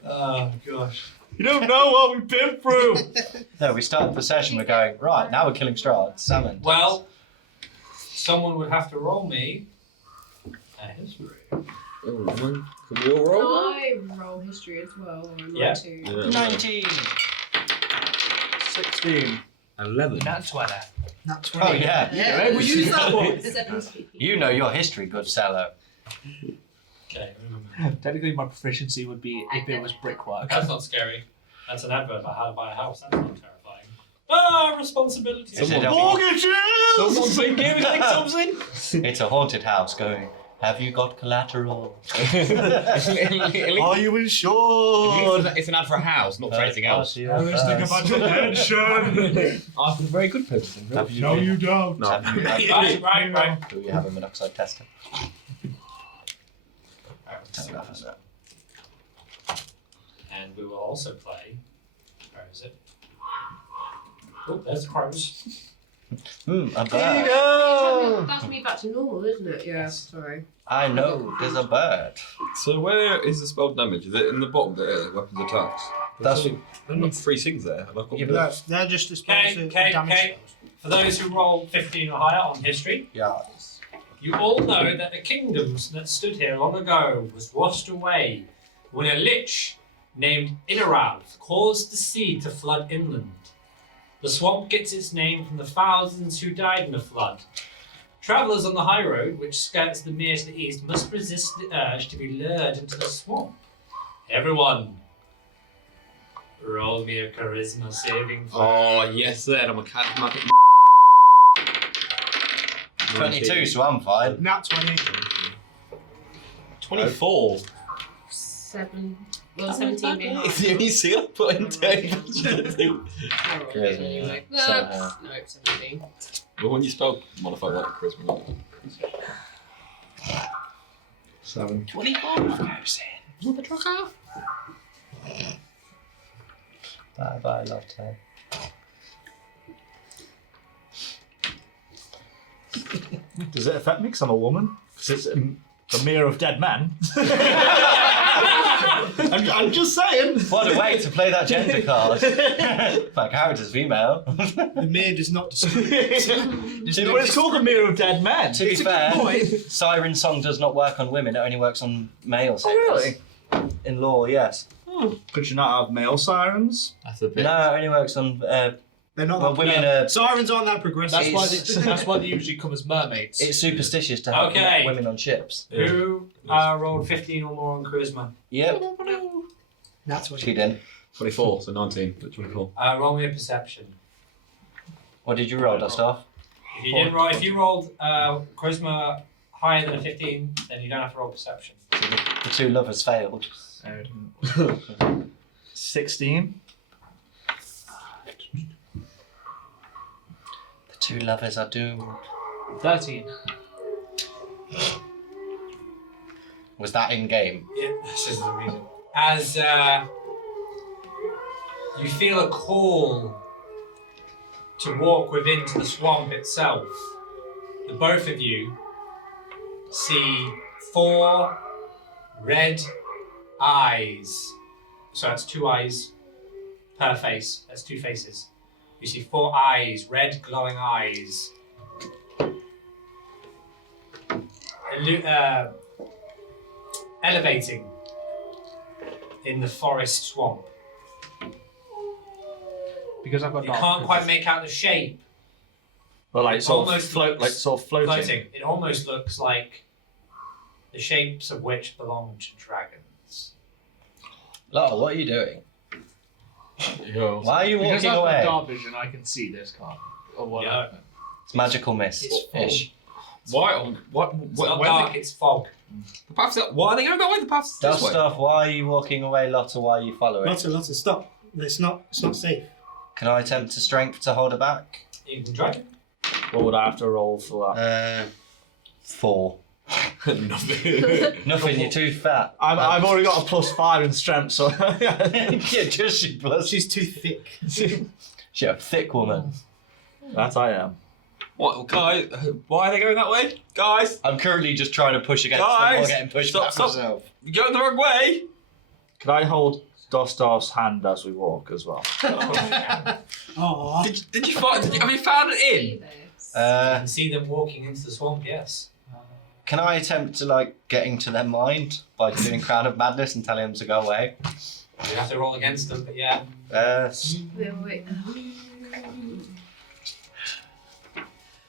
Oh, gosh. You don't know what we've been through. No, we started the session, we're going, right, now we're killing Strahd, summoned. Well, someone would have to roll me a history. Oh, can we all roll? I roll history as well, or am Yeah. I too? 19. 16. 11. Nat 20. Not 20. Oh, yeah. Yeah, we'll use that one. 70. You know your history, good fellow. Okay, remember. Technically, my proficiency would be if it was brickwork. That's not scary. That's an advert about how to buy a house. That's not terrifying. Ah, responsibility. Is it a- Someone's been giving like something. It's a haunted house going, have you got collateral? Are you insured? It's an ad for a house, not for anything else. Listening about your pension. I'm a very good person. Have you, No, you don't. No. Right. Do you have a monoxide tester? And we will also play. Where is it? Oh, there's the crows. A There you bird. go! That's me back to normal, isn't it? Yeah, sorry. I know, there's a bird. So where is the spell damage? Is it in the bottom there, weapons attacks? That's There are not 3 things there. And I've got No, they're just Okay, responsive okay, damage okay. For those who roll 15 or higher on history, yes. you all know that the kingdoms that stood here long ago was washed away when a lich named Inarav caused the sea to flood inland. The swamp gets its name from the thousands who died in the flood. Travellers on the high road, which skirts the mere to the east, must resist the urge to be lured into the swamp. Everyone, roll me a charisma saving throw. Oh, yes, then. I'm a charismatic. 22, so I'm fine. Nat 20. 24. 7. Well, 17 being high. It's the only skill I put in I rolled Charisma. it anyway. So, No, 17. Well, when you spell modify like charisma, 7. 25. Bye bye, Lotta. Does it affect me because I'm a woman? Because it's the mirror of dead men. I'm just saying. What a way to play that gender card. My character's female. The mirror does not discriminate. Well, it's called the mirror of dead men. To be It's a fair, good point. Siren Song does not work on women, it only works on males. Oh, really? In law, yes. Could you not have male sirens? That's a bit. No, it only works on They're not well, that women yeah. are. Sirens aren't that progressive. That's why they usually come as mermaids. It's superstitious to have Okay. women on ships. Who rolled 15 or more on charisma? Yep, Nat 20. she did. 24, so 19, but 24. Roll me a perception. What did you roll, Dosdarth? If you rolled charisma higher than a 15, then you don't have to roll perception. The two lovers failed. 16. The two lovers are doomed. 13. Was that in game? Yeah, this is the reason. As you feel a call to walk within to the swamp itself, the both of you see 4 red eyes. So that's 2 eyes per face. That's 2 faces. You see 4 eyes, red glowing eyes. Elevating in the forest swamp. Because I've got You dark can't vision. quite make out the shape. Well, like sort of Almost float, like sort of floating. Floating. It almost looks like the shapes of which belong to dragons. Lotta, what are you doing? Yeah. Why are you Because walking I've got away? dark vision, I can see this card. Or what? Yeah. It's magical mist. It's Ish. Why? What? It's not dark, it's fog. The path's that. Why are they going that way? The path's this way. Dosdarth, why are you walking away, Lotta? Why are you following? Lotta, stop. It's not safe. Can I attempt to strength to hold her back? You can try. What would I have to roll for that? 4. Nothing. Nothing, you're too fat. I've already got a +5 in strength, so Yeah, just she plus. She's too thick. She's a thick woman. that I am. What, guys? Why are they going that way? Guys, I'm currently just trying to push against them Guys, while getting pushed stop, back stop. myself. you're going the wrong way. Could I hold Dostar's hand as we walk as well? Oh. Did you find? Have you found an inn? You can see them walking into the swamp, yes. Can I attempt to get into their mind by doing Crown of Madness and telling them to go away? You have to roll against them, but yeah. Wait.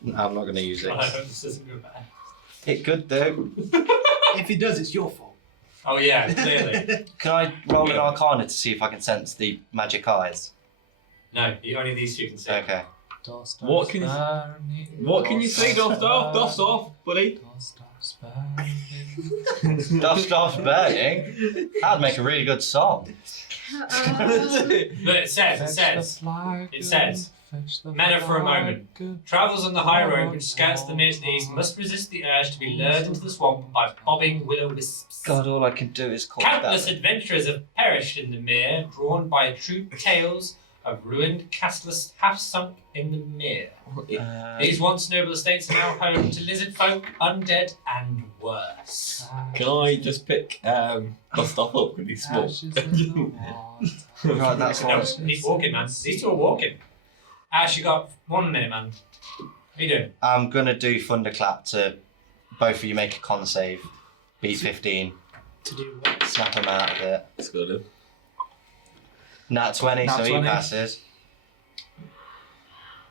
No, I'm not going to use it. I hope this doesn't go bad. It could do. If he does, it's your fault. Oh yeah, clearly. Can I roll an Arcana to see if I can sense the magic eyes? No, only these two can see. Okay. What can you say, Dosdarth? Dosdarth, buddy. Dosdarth burning? That'd make a really good song. But it says, meta for a moment. Travellers on the high road which skirts the Mid East must resist the urge to be lured into the swamp by bobbing will-o-wisps. God, all I can do is call Countless that. adventurers have perished in the mere, drawn by true tales of ruined castles half sunk in the mere. These once noble estates are now home to lizard folk, undead, and worse. Can I just pick Dosdarth up when he's small? Right, that's No, what. he's walking, man. These two are walking. Ash, you got 1 minute, man. What are you doing? I'm gonna do Thunderclap to both of you make a con save. Beat 15. To do what? Snap them out of it. Let's go then. Nat 20, Nat so 20. he passes.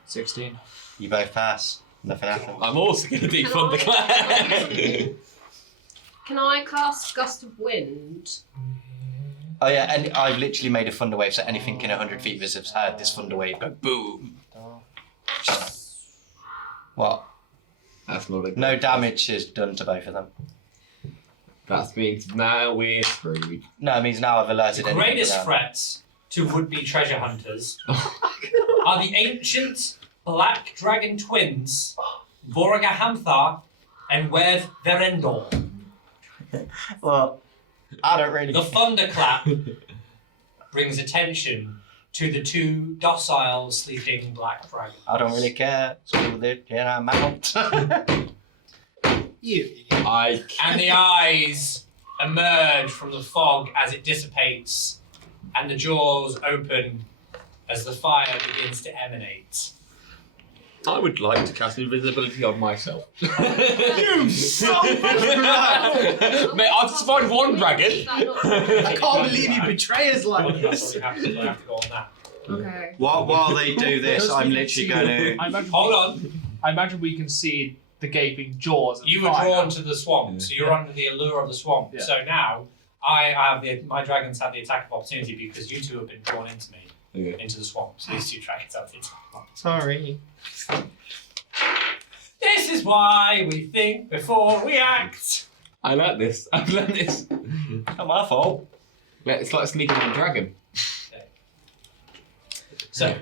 16. You both pass. Nothing happens. I'm also going to do Can Thunderclap. Can I cast Gust of Wind? Oh yeah, and I've literally made a thunder wave, so anything in 100 feet of us has heard this thunder wave go boom. What? That's not a No damage is done to both of them. That means now we're screwed. No, it means now I've alerted The anything greatest around. threats to would-be treasure hunters are the ancient black dragon twins, Voragahamthar and Werth Verendor. Well, I don't really. The thunderclap brings attention to the two docile sleeping black dragons. I don't really care. So they I'm out. You. And the eyes emerge from the fog as it dissipates, and the jaws open as the fire begins to emanate. I would like to cast invisibility on myself. You son of a Mate, I've survived one dragon. I can't believe you betray us like Well, that's this. what we have to go on that. Okay. While they do this, Because I'm we can literally see going the- to. I imagine Hold on. I imagine we can see the gaping jaws. Of You were fire. drawn to the swamp, so you're under the allure of the swamp. Yeah. So now, I have my dragons have the attack of opportunity because you two have been drawn into me, Okay. into the swamp. So these two dragons have the attack of opportunity. Sorry. This is why we think before we act. I like this. I like this. Not my fault. It's like sneaking on a dragon. So,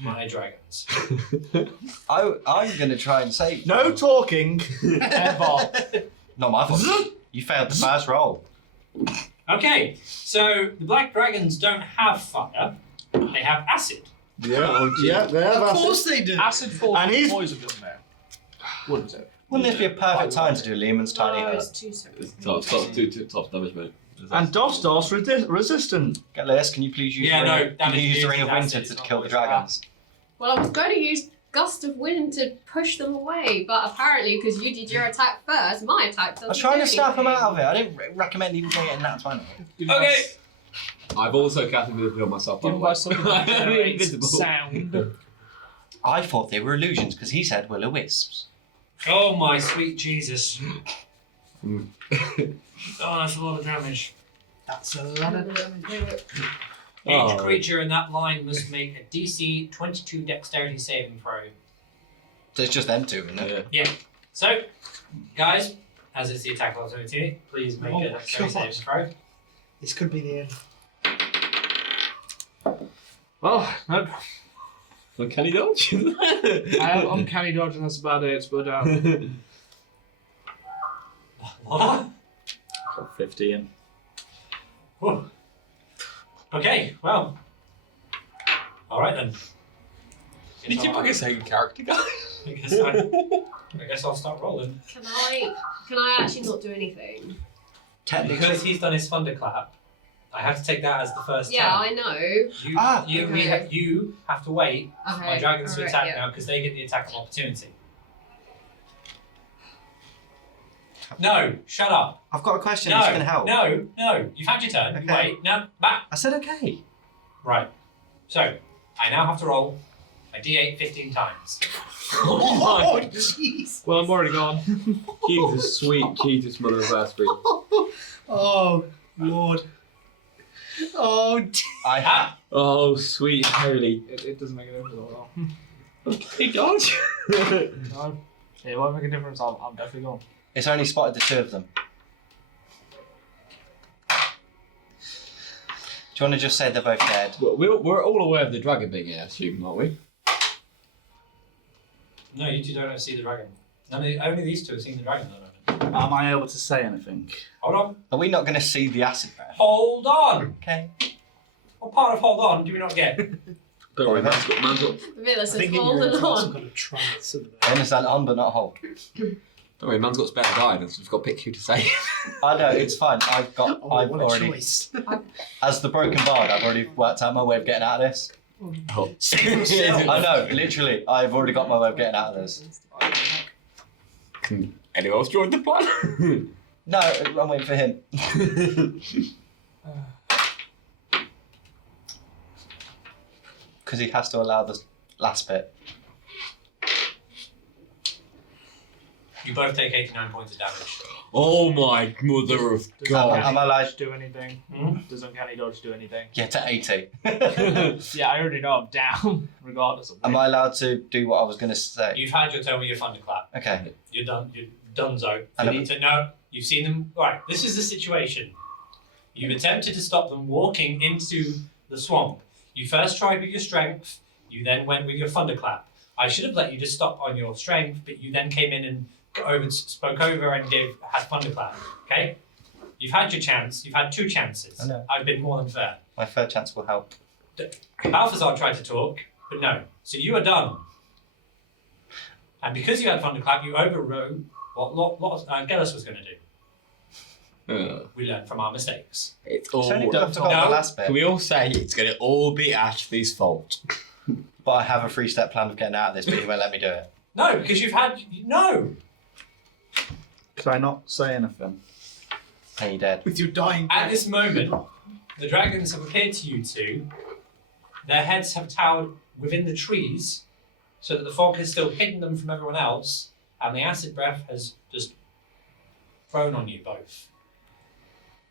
my dragons. I'm going to try and save. No talking. Ever. Not my fault. You failed the first roll. Okay, so the black dragons don't have fire; they have acid. Yeah. Yeah, they have Of acid. course they do. Acid falls And from he's- poison, doesn't it? Wouldn't it? Wouldn't this be a perfect time to do Lehman's Tiny No, Hurt? it's too separate. Top damage, mate. And Dosdarth's resistant. Galis, can you please use Yeah, the no, ring, can damage you use the Ring of used Winter acid, to it's kill not the worth dragons? Well, I was going to use Gust of Wind to push them away, but apparently, because you did your attack first, my attack doesn't I was trying to do snap them anything. out of it. I didn't recommend even getting that 20. Okay. I've also cast invisibility on myself, by the Given way. by something that I'm generates invisible. sound. I thought they were illusions because he said will-o-wisps. Oh my sweet Jesus! Oh, that's a lot of damage. That's a lot of damage. Each Oh. creature in that line must make a DC 22 Dexterity saving throw. So it's just them two, isn't it? Yeah. So, guys, as it's the attack of opportunity, please make Oh a my Dexterity God. saving throw. This could be the end. Well, nope. Uncanny dodge? I have uncanny dodge and that's about it, but Lotta? 15. Whew. Okay, well. Alright then. Did you bring a second character, guys? I guess I'll start rolling. Can I actually not do anything? Technically. Because he's done his thunderclap, I have to take that as the first Yeah, turn. I know. You, Ah, you okay. have to wait for my Okay. dragons to alright, attack yeah. now because they get the attack of opportunity. No, shut up. I've got a question. No, It's going to help. no. You've had your turn. Okay. Wait, no, back. I said okay. Right. So, I now have to roll a d8 15 times. Oh my. jeez. Well, I'm already gone. Jesus, sweet Jesus, mother of Asbury. Oh, Lord. Oh, I have. Oh, sweet holy. It doesn't make a difference at all. Okay, dodge. No. It won't make a difference. I'm definitely going. It's only spotted the two of them. Do you want to just say they're both dead? Well, we're all aware of the dragon being here, I assume, aren't we? No, you two don't see the dragon. Only these two have seen the dragon. No. Am I able to say anything? Hold on. Are we not going to see the acid breath? Hold on. Okay. What part of hold on do we not get? Don't worry, man's got. Villas I is think you're holding in some on. kind of trance at the I moment. understand on, but not hold. Don't worry, man's got spare guidance. We've got to pick you to say. I know, it's fine. I've Oh, I've what a already, choice. as the broken bard, I've already worked out my way of getting out of this. Save yourself. I know, literally, I've already got my way of getting out of this. Can anyone else join the plan? No, I'm waiting for him. Because he has to allow the last bit. You both take 89 points of damage. Oh my mother of Does God. Am I like- Dodge do anything? Hmm? Does Uncanny Dodge do anything? Yeah, to 80. Yeah, I already know I'm down, regardless of. Am I allowed to do what I was going to say? You've had your turn with your thunderclap. Okay. You're done. You're donezo. You And need to know. You've seen them. Right. This is the situation. You've attempted to stop them walking into the swamp. You first tried with your strength. You then went with your thunderclap. I should have let you just stop on your strength, but you then came in and spoke over and had thunderclap. Okay. You've had your chance. You've had two chances. I know. I've been more than fair. My third chance will help. Balthazar tried to talk, but no. So you are done. And because you had thunderclap, you overrode what Gelest was going to do. We learned from our mistakes. It's It's only all. I forgot No. the last bit. Can we all say it's going to all be Ashley's fault? But I have a 3-step plan of getting out of this, but he won't let me do it. No, because you've had no. Could I not say anything? And you're dead. With your dying. At this moment, the dragons have appeared to you two. Their heads have towered within the trees, so that the fog has still hidden them from everyone else, and the acid breath has just thrown on you both.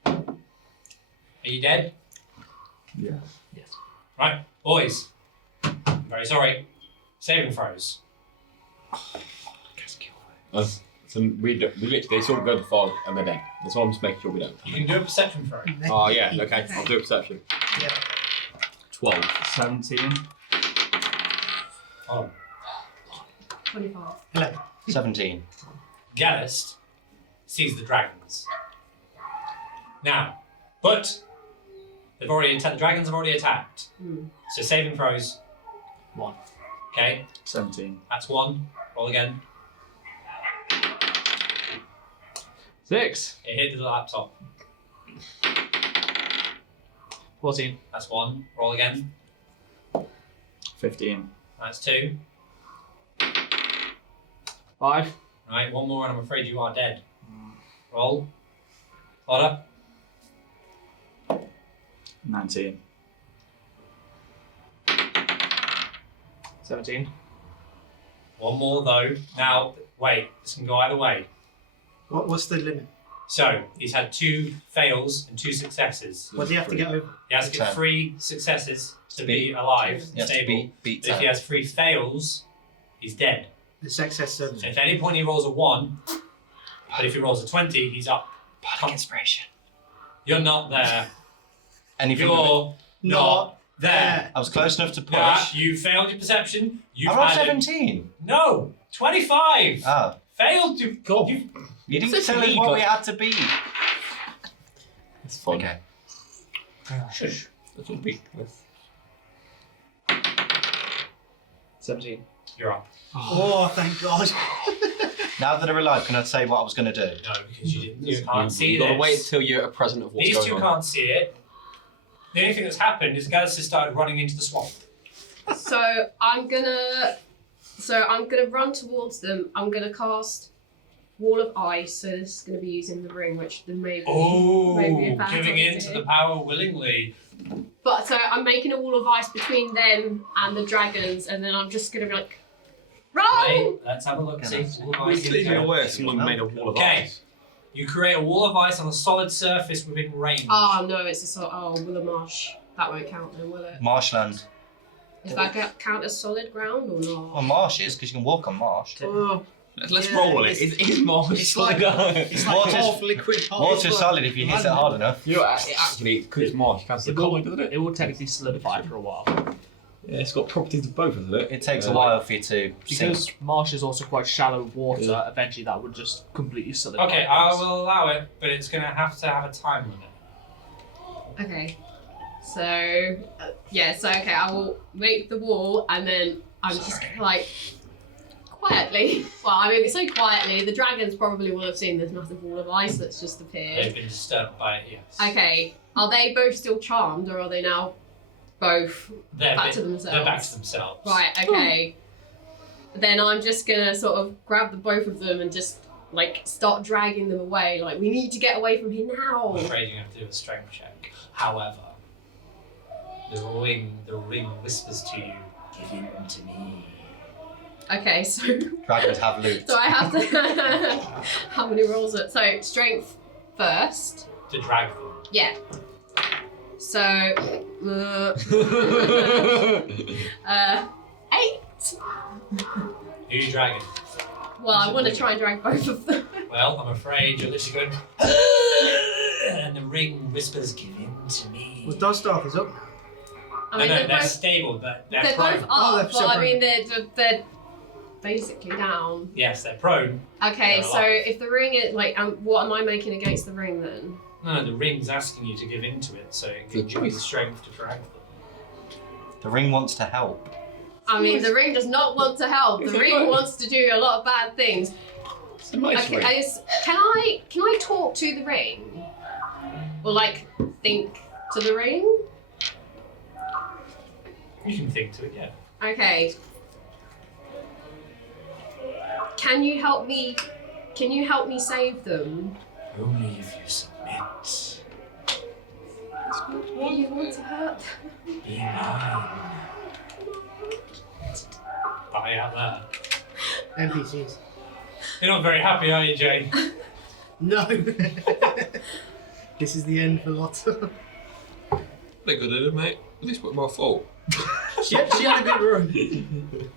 Are you dead? Yeah. Yes. Right, boys. I'm very sorry. Saving throws. So we literally sort of go to the fog and they're dead. That's all I'm just making sure we don't. You can do a perception throw. Oh yeah, okay. I'll do a perception. Yeah. 12. 17. Oh. 25. 11. 17. Gelest sees the dragons. Now, but the dragons have already attacked. Hmm. So saving throws. 1. Okay, 17. that's 1. Roll again. 6. It hit the laptop. 14. That's 1. Roll again. 15. That's 2. 5. Right, one more and I'm afraid you are dead. Roll. Lotta. 19. 17. One more though. Now, wait, this can go either way. What's the limit? So, he's had 2 fails and 2 successes. What do you have to get over? He has to get 10. 3 successes to be alive, He has to stable. beat But if he 10. has 3 fails, he's dead. The success So of if at any point he rolls a 1, but if he rolls a 20, he's up. Bardic inspiration. You're not there. Anything? You're not there. I was close enough to push. Yeah, you failed your perception. You've I rolled had 17. No, 25. Oh. Failed. You You didn't It's tell us me, what but- we had to be. It's fun. Okay. Shush. Little bit. 17. You're up. Oh, thank God. Now that I'm alive, can I say what I was going to do? No, because you can't see You've got to this. wait until you're present of what's These going two on. can't see it. The only thing that's happened is Gelest has started running into the swamp. So I'm gonna run towards them. I'm gonna cast wall of ice, so this is going to be using the ring, which then maybe Oh, maybe a bad giving in to idea. the power willingly. But so I'm making a wall of ice between them and the dragons, and then I'm just going to be like, run! Wait, let's have a look. See, wall of ice. Please be aware someone made a wall of Okay. ice. You create a wall of ice on a solid surface within range. Oh no, it's a sort. Oh, will a marsh. That won't count then, will it? Marshland. Does that count as solid ground or Well, not? marsh is because you can walk on marsh. Oh, Let's Yeah, roll on it. Is Marsh it's like- It's like Water's- half liquid, half Water's solid if you hit it hard enough. You know, actually, because it's Marsh, it counts as a It will, colloid, doesn't it? it will technically solidify for a while. Yeah, it's got properties of both, isn't it? It takes a while for you to Because sink. marsh is also quite shallow water, Yeah. eventually that would just completely solidify. Okay, I will allow it, but it's going to have a time limit. okay. So okay, I will make the wall, and then I'm just like quietly. Well, I mean, so quietly. The dragons probably will have seen this massive wall of ice that's just appeared. They've been disturbed by it, yes. Okay, are they both still charmed, or are they now both They're back to themselves? They're back to themselves. Right, okay. Then I'm just gonna sort of grab the both of them and just like start dragging them away. Like, we need to get away from here now. I'm afraid you have to do a strength check. However, the ring whispers to you, give in to me. Okay, so Dragons have loot. so I have to. How many rolls? So strength first. To drag them. Yeah. So 8. Who are you dragging? Well, I want to try and drag both of them. Well, I'm afraid you're literally going, and the ring whispers, give in to me. Well, Dosdarth is up now. I mean, no, they're they're both, stable, but they're they're prone. both Oh, up, they're but I separate. mean, they're basically down. Yes, they're prone. Okay, They're so alive. if the ring is like, what am I making against the ring then? No, the ring's asking you to give in to it, so it Good gives you the choice. strength to drag them. The ring wants to help. I mean, the ring does not want to help. The It's a ring good- wants to do a lot of bad things. It's a nice Okay, ring. can I talk to the ring, or like think to the ring? You can think to it, yeah. Okay. Can you help me? Can you help me save them? Only if you submit. Do you want to hurt them? Be mine. Bye out there. NPCs. You're not very happy, are you, Jane? No. This is the end for Lotta. They're good at it, mate. At least it wasn't my fault. She had a good run.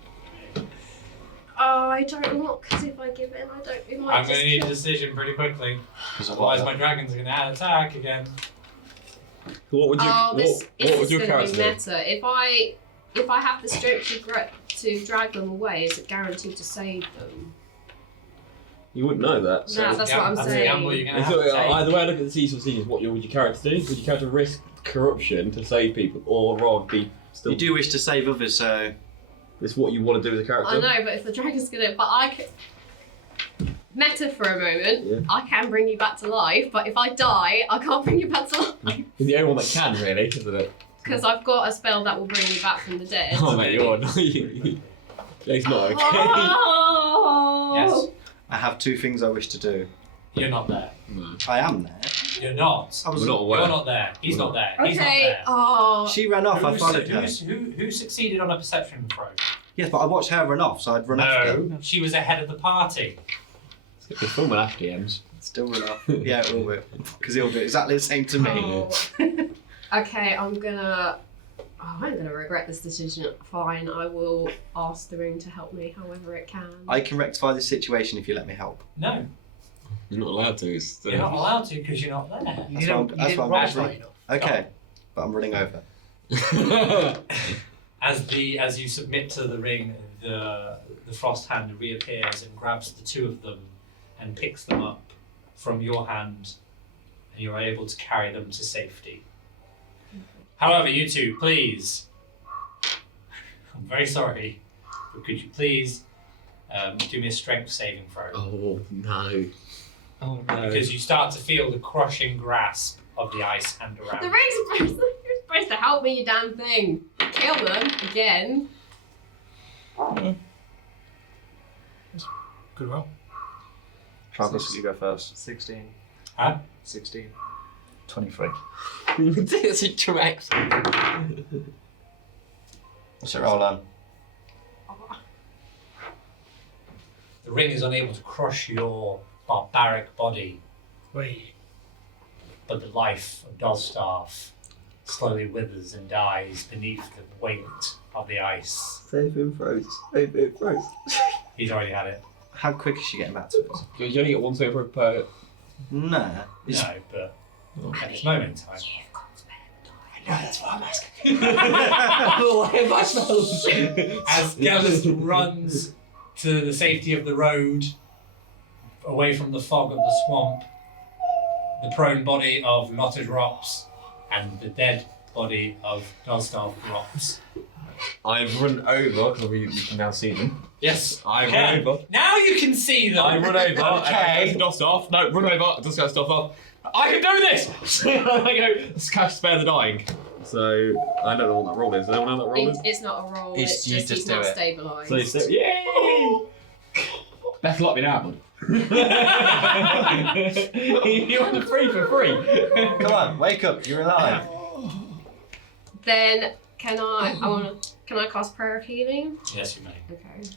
Oh, I don't want, because if I give in, I don't. It might I'm going just to need a kill- decision pretty quickly. Because of Otherwise, what? my dragons are going to attack again. What would you? Oh, this what is would your going to be character do? meta. If I have the strength to drag them away, is it guaranteed to save them? You wouldn't know that. So. No, that's what I'm That's a saying. gamble you're going to And have so, to take. either way I look at the seesaw scene is what would your character do? Would your character risk corruption to save people, or rather be still? You do wish to save others, so It's what you want to do as a character. I know, but if the dragon's gonna, but I could. Meta for a moment. Yeah. I can bring you back to life, but if I die, I can't bring you back to life You're the only one that can, really, isn't it? because I've got a spell that will bring you back from the dead. Oh, mate, you're not. It's not okay. Oh. Yes. I have two things I wish to do. You're not there. No. I am there. You're not. We're not aware. You're not there. He's not there. He's not Okay. there. Oh. She ran off, I followed her. Who succeeded on a perception throw? Yes, but I watched her run off, so I'd run after. No, she was ahead of the party. It's filming after DMs. Still run off. Yeah, it will be. Because he'll do exactly the same to me. Oh. Okay, I'm gonna regret this decision. Fine, I will ask the ring to help me however it can. I can rectify this situation if you let me help. No, You're not allowed to. It's, you're not allowed to because you're not there. You That's didn't, what I'm roll actually- high enough. Okay, but I'm running over. As you submit to the ring, the frost hand reappears and grabs the two of them and picks them up from your hand, and you're able to carry them to safety. However, you two, please, I'm very sorry, but could you please do me a strength saving throw? Oh no. Oh no. Because you start to feel the crushing grasp of the ice hand around. The ring's you're supposed to help me, you damn thing. Kill them again. Good roll. Travis, you go first. 16. Huh? 16. 23. It's a true accent. What's it roll on? The ring is unable to crush your barbaric body, Wait. but the life of Dosdarth slowly withers and dies beneath the weight of the ice. Save him, froze. Save him, froze. He's already had it. How quick is she getting back to us? You only get one save per. Nah. No, but at this moment in time. I know, that's what I'm asking. As Gelest runs to the safety of the road, away from the fog of the swamp, the prone body of Lotta drops, and the dead body of Dosdarth drops. I've run over, because we can now see them. Yes, I okay. run over. Now you can see them. I run over. Okay. And dust off. No, run over. Just get stuff off. I can do this! I go, let's cast spare the dying. So, I don't know what that roll is. Does anyone know what that roll is? It's not a roll. It's- It's you just just he's do not it. stabilised. So, yay! Best luck me now, bud. You want the free for free? Come on, wake up, you're alive. Then can I cast prayer of healing? Yes, you may. Okay.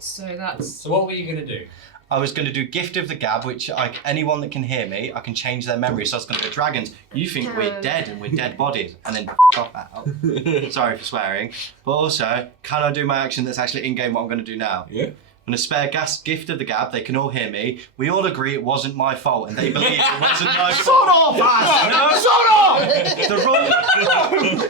So that's So what were you going to do? I was going to do Gift of the Gab, which anyone that can hear me, I can change their memory. So I was going to go, dragons, you think we're dead and we're dead bodies, and then off out. Sorry for swearing. But also, can I do my action that's actually in-game what I'm going to do now? Yeah. I'm going to spare Gift of the Gab, they can all hear me. We all agree it wasn't my fault, and they believe it wasn't my fault. Sort off, ass! No, Sort off! the rule...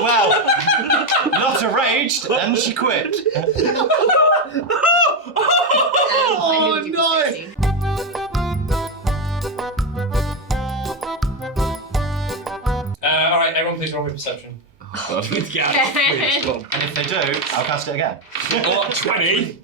Well, Lotta raged and she quit. oh no! All right, everyone, please roll me perception. Yeah. And if they do, I'll cast it again. What, 20?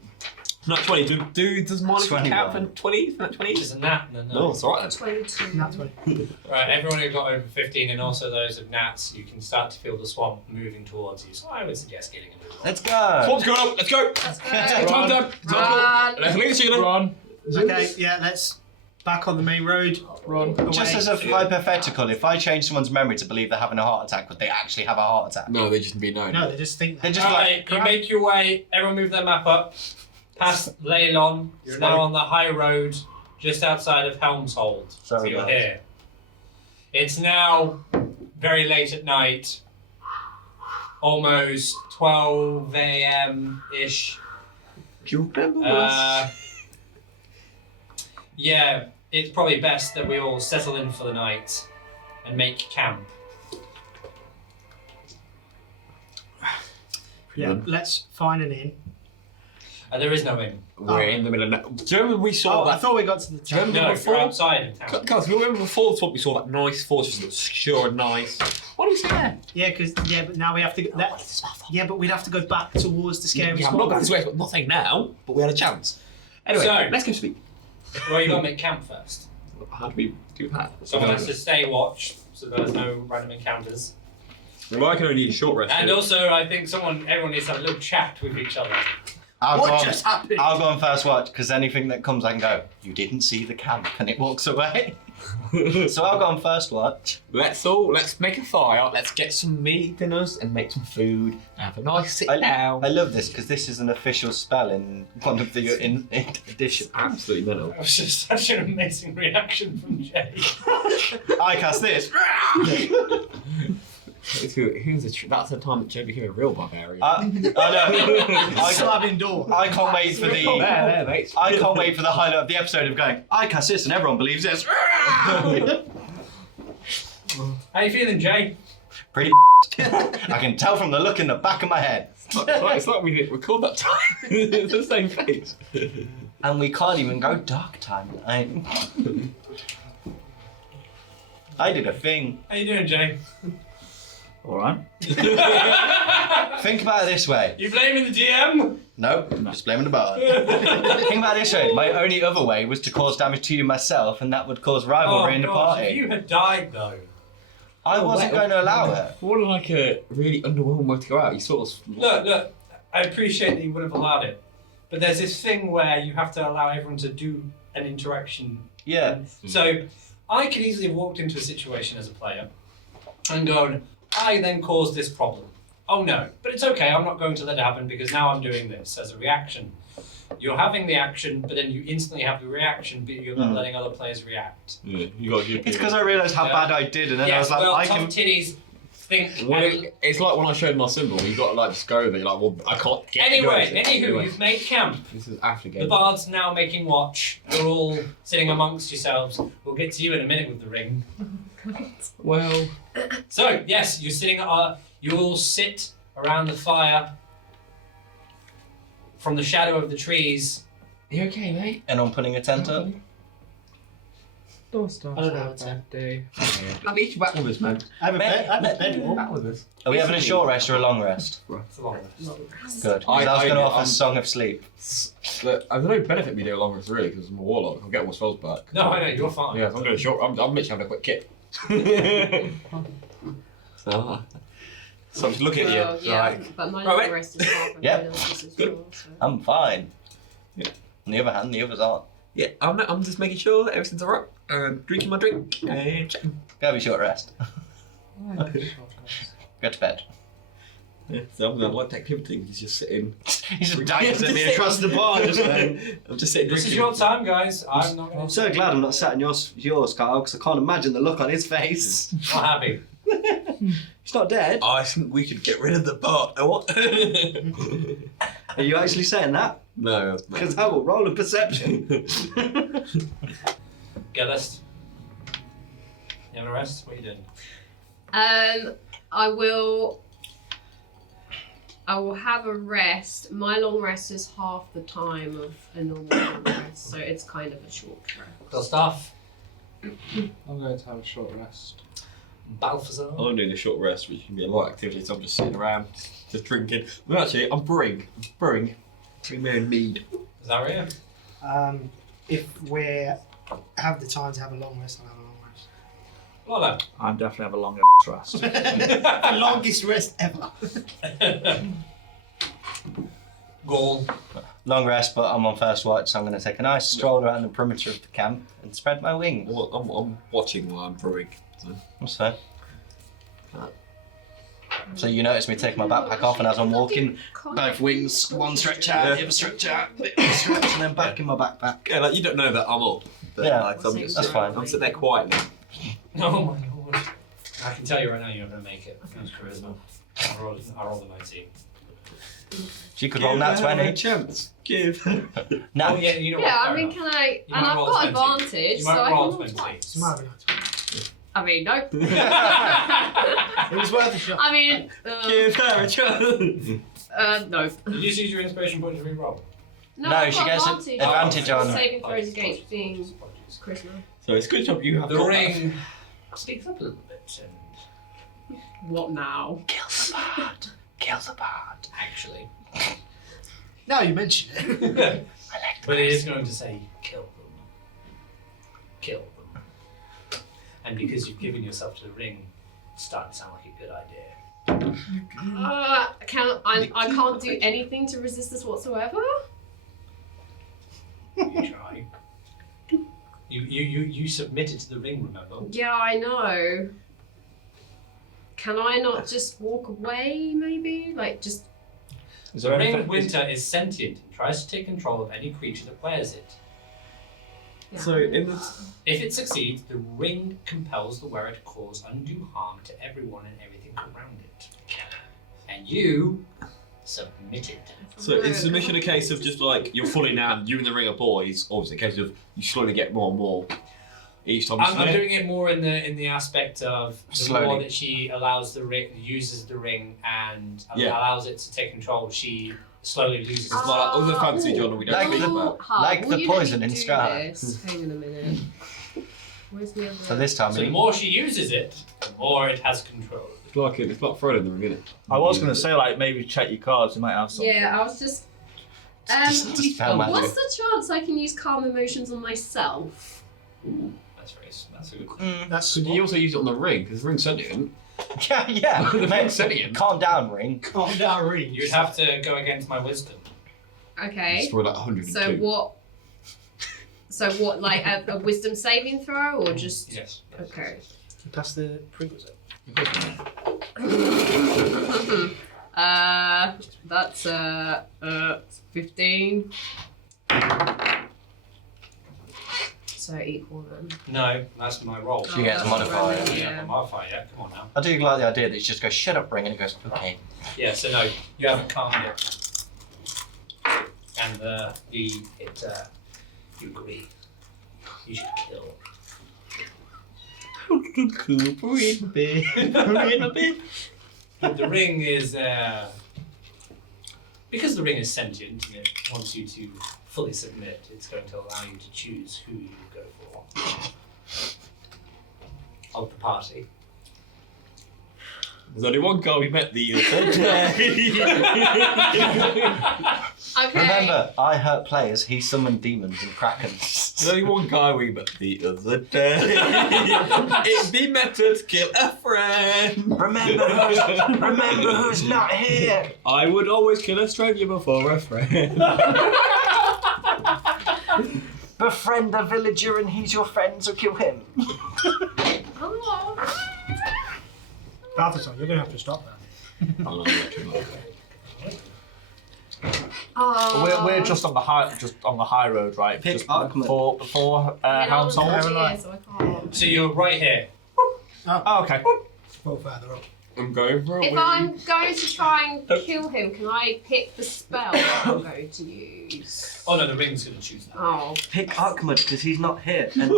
Not 20. Does mine 21. count for 20? Not 20? Just a nat, no. No, it's alright. 22. Not 20. Right, everyone who got over 15 and also those of nats, you can start to feel the swamp moving towards you. So I would suggest getting a move on. Let's go. Swamp's going up, let's go! Let's go. Time done! Run. Let's leave the ceiling! Run. Okay, yeah, let's back on the main road. Run. Just as a hypothetical, if I change someone's memory to believe they're having a heart attack, would they actually have a heart attack? No, they just be known. No, they just think They're that. just Alright, you make your way, everyone move their map up, past Leylon, you're now on the high road, just outside of Helmshold. So Sorry, you're guys. here. It's now very late at night, almost 12 a.m.-ish. Do you remember Yeah, it's probably best that we all settle in for the night and make camp. Yeah, let's find an inn. There is no inn. We're in the middle of that. Do you remember we saw Oh, I that? thought we got to the Do you town. remember No, before? you're outside of town. Guys, remember before the swamp we saw that nice fortress that was secure and nice? What is there? Yeah, but now we have to. Yeah, but we'd have to go back towards the scary Yeah, I'm spot. not going this way, but nothing now, but we had a chance. Anyway, So- let's go sleep. Well, you got to make camp first. How do we do that? Someone has to stay watch, so there's no random encounters. Well, I can only need a short rest. And also, I think everyone needs to have a little chat with each other. What just happened? I'll go on first watch, because anything that comes I can go, you didn't see the camp, and it walks away. So I'll go on first watch. Let's make a fire, let's get some meat dinners and make some food, have a nice sit down. I love this, because this is an official spell in one of the in edition. Absolutely mental. That was just such an amazing reaction from Jay. I cast this. That's the time that Joe became a real barbarian. I know. Slamming door. I can't wait for the. There, mate. I can't wait for the highlight of the episode of going, I cast this and everyone believes this. How you feeling, Jay? Pretty I can tell from the look in the back of my head. It's like we didn't record that time. It's the same face. And we can't even go dark time. I did a thing. How you doing, Jay? Alright. Think about it this way. You blaming the GM? Nope, just blaming the bard. Think about it this way. My only other way was to cause damage to you myself, and that would cause rivalry in the gosh, party. if you had died, though. I wasn't going to allow it. What like a really underwhelming way to go out. You sort of Look, I appreciate that you would have allowed it, but there's this thing where you have to allow everyone to do an interaction. Yeah. So I could easily have walked into a situation as a player and gone, I then caused this problem. Oh no, but it's okay, I'm not going to let it happen because now I'm doing this as a reaction. You're having the action, but then you instantly have the reaction, but you're not letting other players react. Yeah, you got your It's because I realised how bad I did, and then I was like, well, I tough can. titties think. It's like when I showed my symbol, you got to like just go there. You're like, well, I can't get Anyway, you've made camp. This is after game. The bard's now making watch. You're all sitting amongst yourselves. We'll get to you in a minute with the ring. Well, So yes, you're sitting. You all sit around the fire. From the shadow of the trees. you okay, mate? And I'm putting a tent up. Dosdarth I don't know had what's that day. I need you back with us, man. I have a bed wall. Back with us. Are we having a short rest or a long rest? It's a long rest. Good. 'Cause I- I was going to I- offer I'm- Song of Sleep. But I don't know benefit me doing longer really because I'm a warlock. I'll get more spells back. No, I know you're fine. Yeah, so I'm doing short. I'm literally having a quick kip. So I'm just looking Well, at you. yeah, Like, but my Right, long mate. rest is half of Yep. everyone else's as well. So. I'm fine. Yeah. On the other hand, the others aren't. yeah, I'm just making sure that everything's alright. Drinking my drink and chatting. Go have a short rest. Go to bed. Yeah, so I'm gonna like activity. He's just sitting. He just daggers at me across the bar. Just going. I'm just sitting This drinking. is your time, guys. I'm not going I'm to. so glad I'm not sat in yours, Kyle, because I can't imagine the look on his face. Not happy. He's not dead. I think we could get rid of the bot. What? Are you actually saying that? No. Because I will roll a perception. Gelest. You having a rest? What are you doing? I will have a rest. My long rest is half the time of a normal long rest, so it's kind of a short rest. Got stuff. I'm going to have a short rest. Balthazar. I'm doing a short rest, which can be a lot of activity, so I'm just sitting around, just drinking. But actually, I'm brewing. Brewing my own mead. Zalryia. If we have the time to have a long rest, I'll have a long rest. Lotta. I'm definitely have a long rest. The longest rest ever. Gaul. Long rest, but I'm on first watch, so I'm going to take a nice stroll around the perimeter of the camp and spread my wings. Well, I'm watching while I'm brewing. So. That's fair. So you notice me take my backpack off, and as I'm walking, both wings, one stretch out, the other stretch out, the other stretch, and then back in my backpack. Yeah, like you don't know that I'm up. But, Yeah, like, I'm just, that's fine. I'm sitting there quietly. Oh my lord. I can tell you right now you're not going to make it. That's charisma. I rolled a 19. She could roll that 20. chance. Give. No. Oh, yeah, you know what? Yeah, I fair mean, enough. can I? You And might I've roll got 20. advantage, You so might I roll can roll 20. twice. It might be like I mean, no. 20. It was worth a shot. I mean, Give her a chance. no. Did you use your inspiration point to re-roll? No, No, I've she got gets advantage. advantage on- saving throws against being Apologies. charisma. So it's a good job you have The got ring speaks up a little bit, and What now? Kill the bard. Kill the bard. actually, Now you mention it. but it is going to say kill them. Kill them. And because you've given yourself to the ring, it's starting to sound like a good idea. I can't do anything to resist this whatsoever. You try. You submitted to the ring, remember? Yeah, I know. Can I not just walk away, maybe? Like, just... Is The there ring anything? Winter is sentient and tries to take control of any creature that wears it. So in this, If it succeeds, the ring compels the wearer to cause undue harm to everyone and everything around it. And you submitted. so is submission a case of just like you're fully now, you and the ring are boys, or is it a case of you slowly get more and more each time you I'm submit? doing it more in the aspect of the Slowly. more that she allows the ring, uses the ring, and Yeah. allows it to take control. She slowly loses. It's like other fancy genre we don't Like speak the- about. like the Will you let poison me in do Scar. this? Hang on a minute. Where's the other... So this time, So the more she uses it, the more it has control. It's like Frodo in the ring, isn't it? I was going to say, like, maybe check your cards. You might have something. Yeah, I was just... Just spell magic. what's the chance I can use calm emotions on myself? That's a good question. That's Could you also use it on the ring? Because the ring's sentient. Yeah. The Mate, ring's sentient. calm down, ring. calm down, really. You'd have to go against my wisdom. Okay. It's probably like 102. So what? So what? Like a wisdom saving throw, or just? Yes. Okay. You pass the Pringles out. That's 15. So equal then. No, that's my roll. So you get a modifier. Right, Yeah, yeah. a modifier. Yeah, come on now. I do like the idea that you just go, shut up, ring, and it goes, okay. Yeah, so no, you haven't calmed it. And you agree. You should kill. The ring is because the ring is sentient and it wants you to fully submit, it's going to allow you to choose who you go for of the party. There's only one guy we met the other day. Okay. Remember, I hurt players, he summoned demons and krakens. There's only one guy we met the other day. It'd be better to kill a friend. Remember who's not here. I would always kill a stranger before a friend. Befriend a villager and he's your friend, so kill him. Oh. Balthazar, you're going to have to stop that. Oh. We're just on the high road, right? Pick Just Ark-Mud. before I Helm's wasn't Hold. here, so I can't. So you're right here. Oh, okay. Well, further up. I'm going for a If wee. I'm going to try and kill him, can I pick the spell that I'm going to use? Oh no, the ring's going to choose that. Oh. Pick Ark-Mud because he's not here and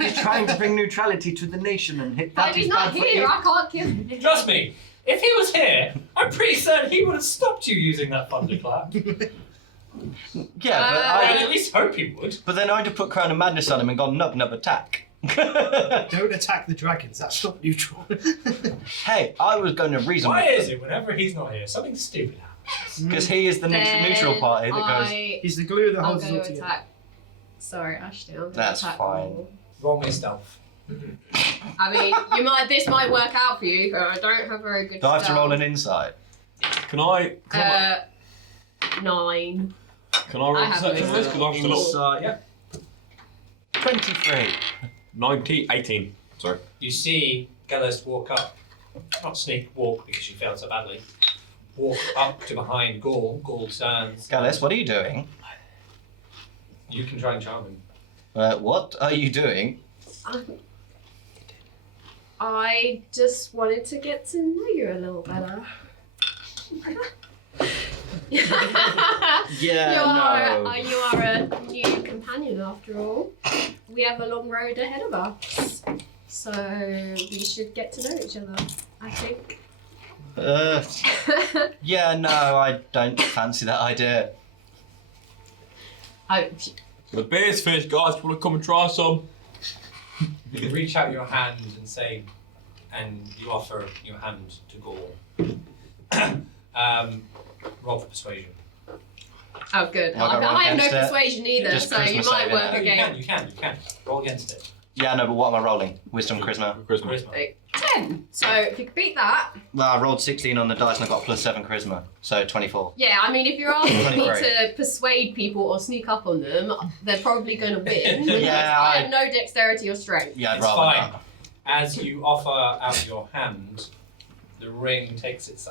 he's trying to bring neutrality to the nation and hit But that if is he's bad not for here, you. I can't kill him. Trust me, if he was here, I'm pretty certain he would have stopped you using that thunderclap. Yeah, I'd at least hope he would. but then I'd have put Crown of Madness on him and gone nub attack. Don't attack the dragons, that's not neutral. Hey, I was going to reason Why is it whenever he's not here, something stupid happens? because he is the neutral party that goes. He's the glue that I'll holds us go all together. attack. Sorry, Ashton. I'll go That's attack fine. more. Wrong way stealth. I mean, this might work out for you, but I don't have very good Do I have to stealth. roll an insight? Can I 9. roll I have perception no this? Because I'm still Insight. Yeah. 23. 18. Sorry. You see Gelest walk up, not walk because she failed so badly, walk up to behind Gaul. Gaul turns. Gelest, what are you doing? You can try and charm him. What are you doing? I just wanted to get to know you a little better. Yeah, you are a new companion after all. We have a long road ahead of us, so we should get to know each other, I think. Yeah, no, I don't fancy that idea. The beer's finished, guys. Want to come and try some? You can reach out your hand and say, and you offer your hand to Gaul. Roll for persuasion. Oh, good. I got roll I have no against it. persuasion either, Just so you charisma might saving work it. again. You can. Roll against it. Yeah, no, but what am I rolling? Wisdom, charisma? Charisma. 10. So if you could beat that, Well, I rolled 16 on the dice and I got +7 charisma, so 24. yeah. I mean, if you're asking me 23. to persuade people or sneak up on them, they're probably going to win. Yeah, I I- have no dexterity or strength. Yeah, I'd It's rather fine. that. As you offer out your hand, the ring takes its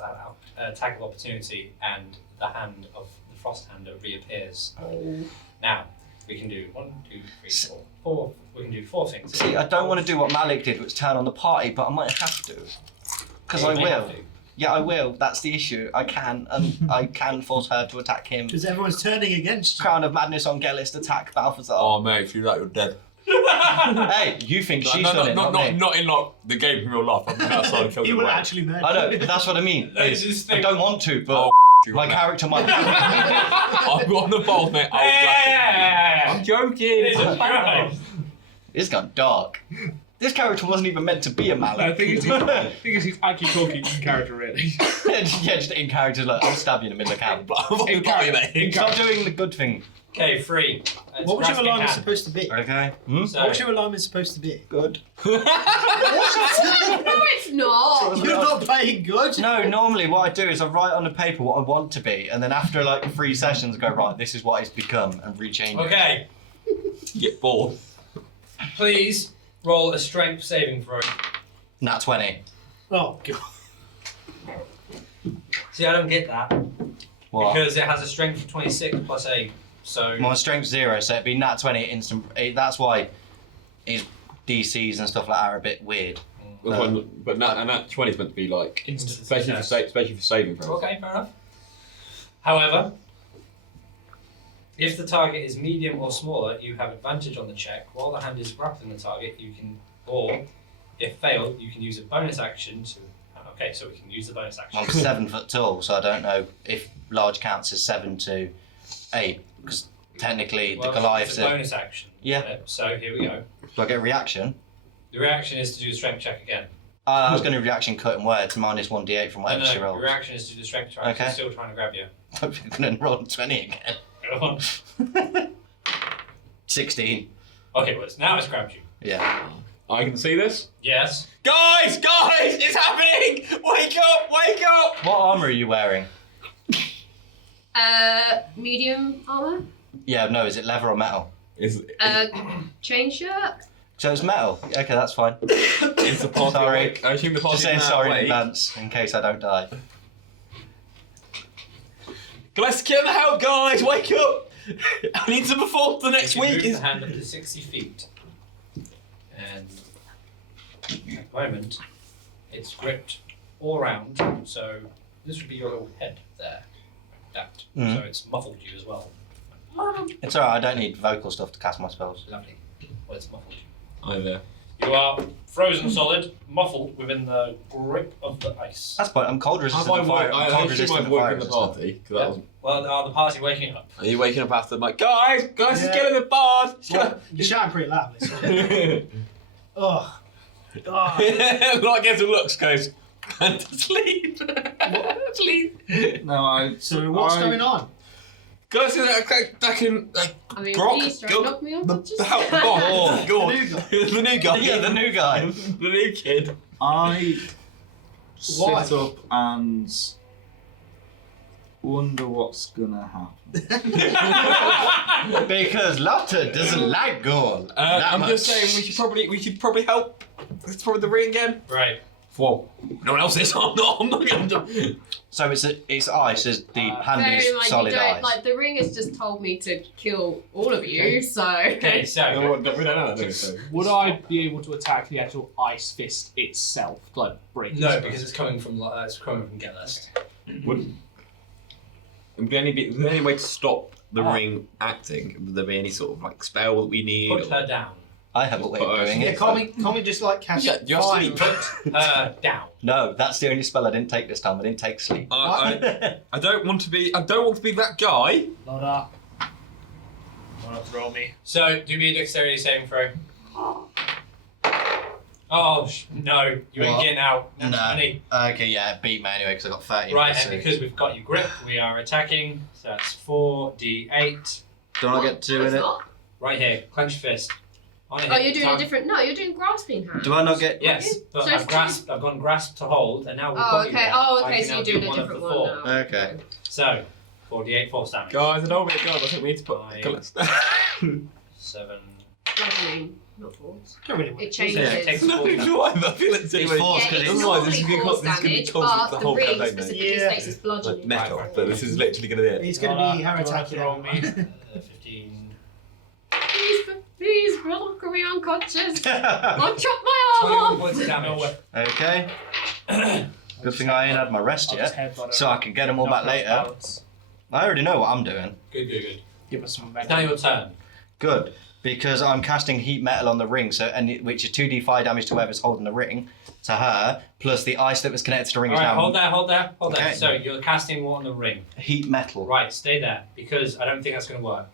attack of opportunity, and the hand of the Frosthander reappears. Now we can do 1, 2, 3, 4. We can do 4 things. See, I don't want to do what Malik did, which turn on the party, but I might have to. Because You I may will. have to. Yeah, I will. That's the issue. I can, and I can force her to attack him. Because everyone's turning against you. Crown of Madness on Gelest, attack Balthazar. Oh, mate, if you do that, you're dead. Hey, you think she's done it, not not me. not in like the game in real life. I'm outside and He killing will away. actually murder I know, you. but that's what I mean. Let's is just I think- don't want to, but Oh, my character might. I've got the balls, mate. I'm joking. It's a joke. This got dark. This character wasn't even meant to be a Malik. I think he's actually talking in character, really. Yeah, just in character, like, I'll stab you in the middle of camp. In character, mate. Stop doing the good thing. Okay, 3. What was your alignment supposed to be? Okay. So, What was your alignment supposed to be? Good. No, it's not. You're not playing good. No, normally what I do is I write on the paper what I want to be, and then after like 3 sessions, I go right. This is what it's become, and rechange it. okay, You get bored. please roll a strength saving throw. Nat 20. Oh god. See, I don't get that What? because it has a strength of 26 plus 8. So My strength's 0, so it'd be nat 20 instant. That's why his DCs and stuff like that are a bit weird. But that 20 is meant to be like, Instant especially for saving throws. okay, fair enough. However, if the target is medium or smaller, you have advantage on the check. While the hand is grappling the target, you can, or if failed, you can use a bonus action to. Okay, so we can use the bonus action. I'm 7 foot tall, so I don't know if large counts as 7 to 8, because technically Well, the Goliath's it's a bonus action. Yeah. So here we go. Do I get a reaction? The reaction is to do the strength check again. I was going to reaction cut and words, minus 1d8 from whatever she No, rolls. the reaction is to do the strength check. Okay. She's still trying to grab you. I'm going to roll 20 again. Go on. 16. Okay, well, now it's grabbed you. Yeah. I can see this. Yes. Guys, it's happening! Wake up! What armour are you wearing? Medium armor. Yeah, no, is it leather or metal? Chain shirt. So it's metal. Okay, that's fine. Is the party Sorry. awake? I assume the party Just saying is sorry in awake. advance, in case I don't die. Let's get the help, guys! Wake up! I need to perform the next You can week. move the hand up to 60 feet. And at the moment, it's gripped all around, so this would be your little head there. That. Mhm. So it's muffled you as well. It's alright, I don't need vocal stuff to cast my spells. Lovely. Well, it's muffled you. Hi there. You are frozen solid, muffled within the grip of the ice. That's fine, I'm cold resistant Have I to fire. woke? I'm I cold assume resistant I've to woken fire the resistant. party. 'Cause that was... Well, are the party waking up? Are you waking up after like, guys, Yeah. it's getting a bit bad. Well, you're shouting pretty loudly. So. Oh. Oh. Like gets the looks, goes, and to sleep. Sleep. No, So what's going on? Guys, that can like I mean, Grok, please try go- and knock me off. the help. Oh, God. The new guy. The new guy. Yeah, the new guy. The new kid. I Why? sit up and wonder what's gonna happen. Because Lotta doesn't like Gaul. I'm just saying we should probably help. It's probably the ring again. Right. Well, no one else is. I'm not going to. So it's ice, is the hand Bear is in mind, you solid don't, ice. like, the ring has just told me to kill all of you, so. Okay, so We don't know that, do we? So. Would I be able to attack the actual ice fist itself? Like break no, its because it's coming from Gelest. Would there any way to stop the ring acting? Would there be any sort of like spell that we need? Put her down. I have a way of doing Yeah, it. can't we just like cast Yeah, fire? you're asleep. Her down. No, that's the only spell I didn't take this time. I didn't take sleep. I don't want to be that guy. Lotta. Wanna throw me? So, do me a dexterity saving throw. Oh, no. You ain't What? getting out. No. That's funny. Okay, yeah, it beat me anyway because I got 30. Right, so- and because we've got you gripped, we are attacking. So that's 4d8. Don't I get 2 No, in it's it? not. Right here, clenched fist. On a Oh, hit. you're doing a Target- different. No, you're doing grasping hand. Do I not get? Yes, but So I've it's- gone grasp to hold, and now we've Oh, got you okay. there. Oh, I okay. can So now you're do doing a one of different the one four. now. Okay. So, 4d8 force damage. Guys, I don't want to be a god. I think we need to put. Five. 7. Bludgeoning, not force. Don't really want It to. changes. Yeah, it takes No, force damage. I feel it's It's force Yeah, because it's it's Otherwise, this normally is gonna force cause- this is gonna damage, cause but the the whole ring campaign, mate. specifically Yeah. states it's bludgeoning. like metal, Right. but this is literally going to be it. He's going Lotta, to be her do you wanna attacking. throw me? 15. Please, brother, can we unconscious? fine. I'll chop my 21 arm off. points of damage. No way. Okay. Good thing I ain't had my rest I'll just yet, headbutt her. so I can get them all back Knock her later. off balance. I already know what I'm doing. Good, good, good. Give us some It's now your turn. Good, because I'm casting heat metal on the ring, which is 2d5 damage to whoever's holding the ring, to her, plus the ice that was connected to the ring is Alright, now hold there. Okay. So, you're casting what on the ring? heat metal. Right, stay there, because I don't think that's going to work.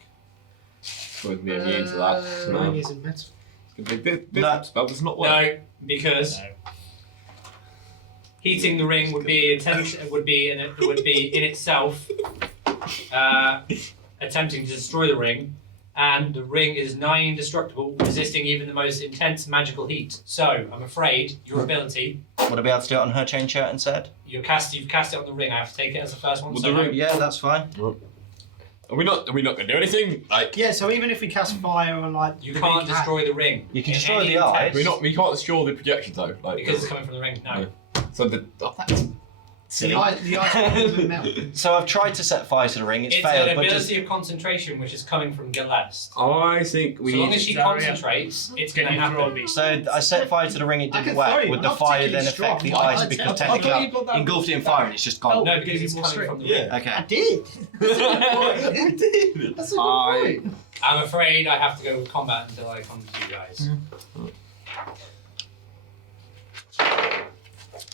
We're going to be immune to that. The No. ring is in metal. This No. spell does not work. No, because No. heating the ring would be in itself attempting to destroy the ring, and the ring is nigh indestructible, resisting even the most intense magical heat. So, I'm afraid your ability, Would I be able to do it on her chain shirt instead? you've cast it on the ring. I have to take it as the first one. Well, So the ring- Yeah, that's fine. Are we not going to do anything? Like, Yeah, so even if we cast fire on like you the can't big destroy the ring. You can In destroy any the eye. intent, we can't destroy the projections though. Like, because it's coming from the ring. No. Yeah. So that's silly. the ice will melt. So I've tried to set fire to the ring. It's It's failed, an but ability just of concentration which is coming from Gelest. I think we So long need as she Zalryia. concentrates, it's going to Can you throw happen. me? so I set fire to the ring. It I didn't can work. throw you, Would the not fire then particularly affect the strong. ice I because thought technically you I'm got that engulfed it in fire and it's just gone? No, Oh, because it's more coming straight. from the Yeah. ring. Okay. I did. I did. That's a good point. I'm afraid I have to go with combat until I come to you guys.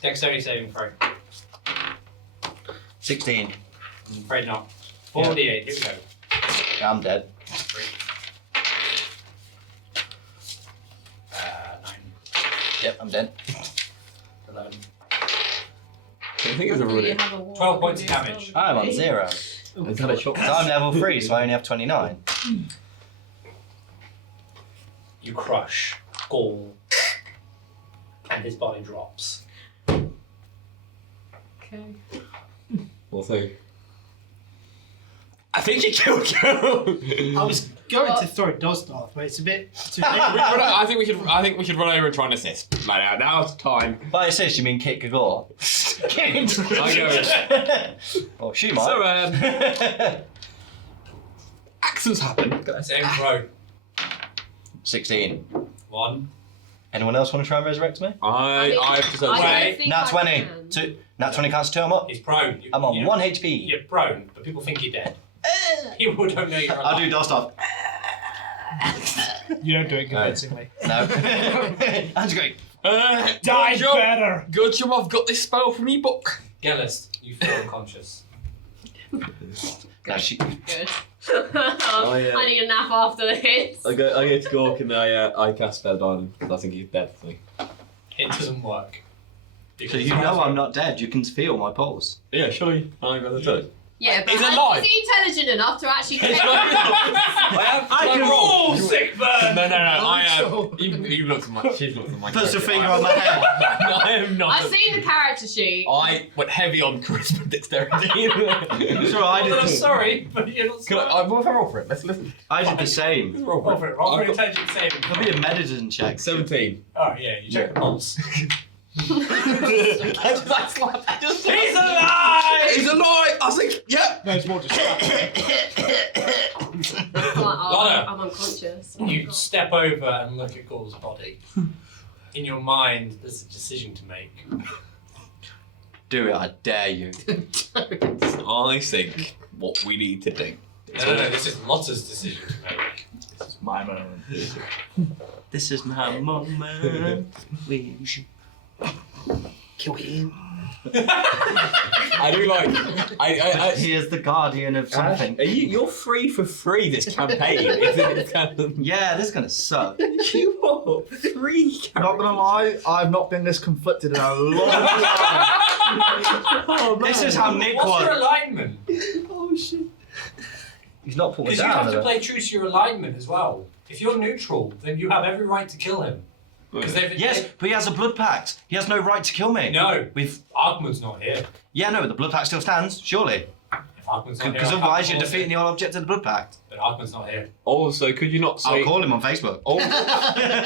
Dexterity saving throw. 16. I'm afraid not. 4d8, here we go. Yeah, I'm dead. 9, Yep, I'm dead. 11. I think it's a really. 12 points of damage. I'm on 0. Is that a shot? So I'm level 3, so I only have 29. You crush Gaul, and his body drops. Okay. Also, I think you killed Joe. I was going to throw Dosdarth, but it's a bit too late. I think we should run over and try and assist. Right now, now's the time. By assist, you mean kick Gagor? I go. Oh, she So, might. accidents happen. Same throw. 16. 1. Anyone else want to try and resurrect me? I have to say. I Wait. don't think Nat I 20. can. 2. Nat 20 counts 2, I'm up. He's prone. I'm on You know- 1 HP. You're prone, but people think you're dead. People don't know you're alive. I'll do Dosdarth. You don't do it convincingly. No. That's great. Die good job. better! Good job, I've got this spell from your book. Gelest, you fall unconscious. No, she. Good. yeah. I need a nap after this. I go to Gork and I cast Spell Diamond because I think he's dead. So. It doesn't work. So you know I'm not dead. You can feel my pulse. Yeah, surely I'm going to do it. Yeah, but He's alive. is he intelligent enough to actually take I can roll. sick burn! No, I am. You looked at my. She's looked at my. Puts her character. finger on my head. I am not. I've seen the character sheet. I went heavy on charisma dexterity. It's alright, I did I'm the, sorry, but you're not Can smart. I will roll for it. Let's listen. I did the same. Let's roll Roll for for it. it. Roll for I've got intelligence saving. It'll be a medicine check. 17. Oh, yeah, you check the pulse. I just He's alive! He's alive! I think, yep. No, it's more distracting. Lotta. I'm unconscious. You step over and look at Gaul's body. In your mind, there's a decision to make. Do it, I dare you. I think what we need to do. No, this is Lotta's decision to make. This is my moment. This is my moment. We should kill him. I do like. He is the guardian of something. You're free for free this campaign, isn't it? Yeah, this is gonna suck. You are free. Not gonna lie, I've not been this conflicted in a long time. Oh, This is how Nick What's your was. alignment? Oh shit. He's not pulling Because you down. have to is play true to your alignment as well. If you're neutral, then you have every right to kill him. Because they've Yes, but he has a blood pact. He has no right to kill me. No, We've. Ark-Mud's not here. Yeah, no, but the blood pact still stands, surely. If Ark-Mud's not here, Because I can't otherwise you're force defeating it. the whole object of the blood pact. But Ark-Mud's not here. Also, could you not say? I'll call him on Facebook. Oh, Is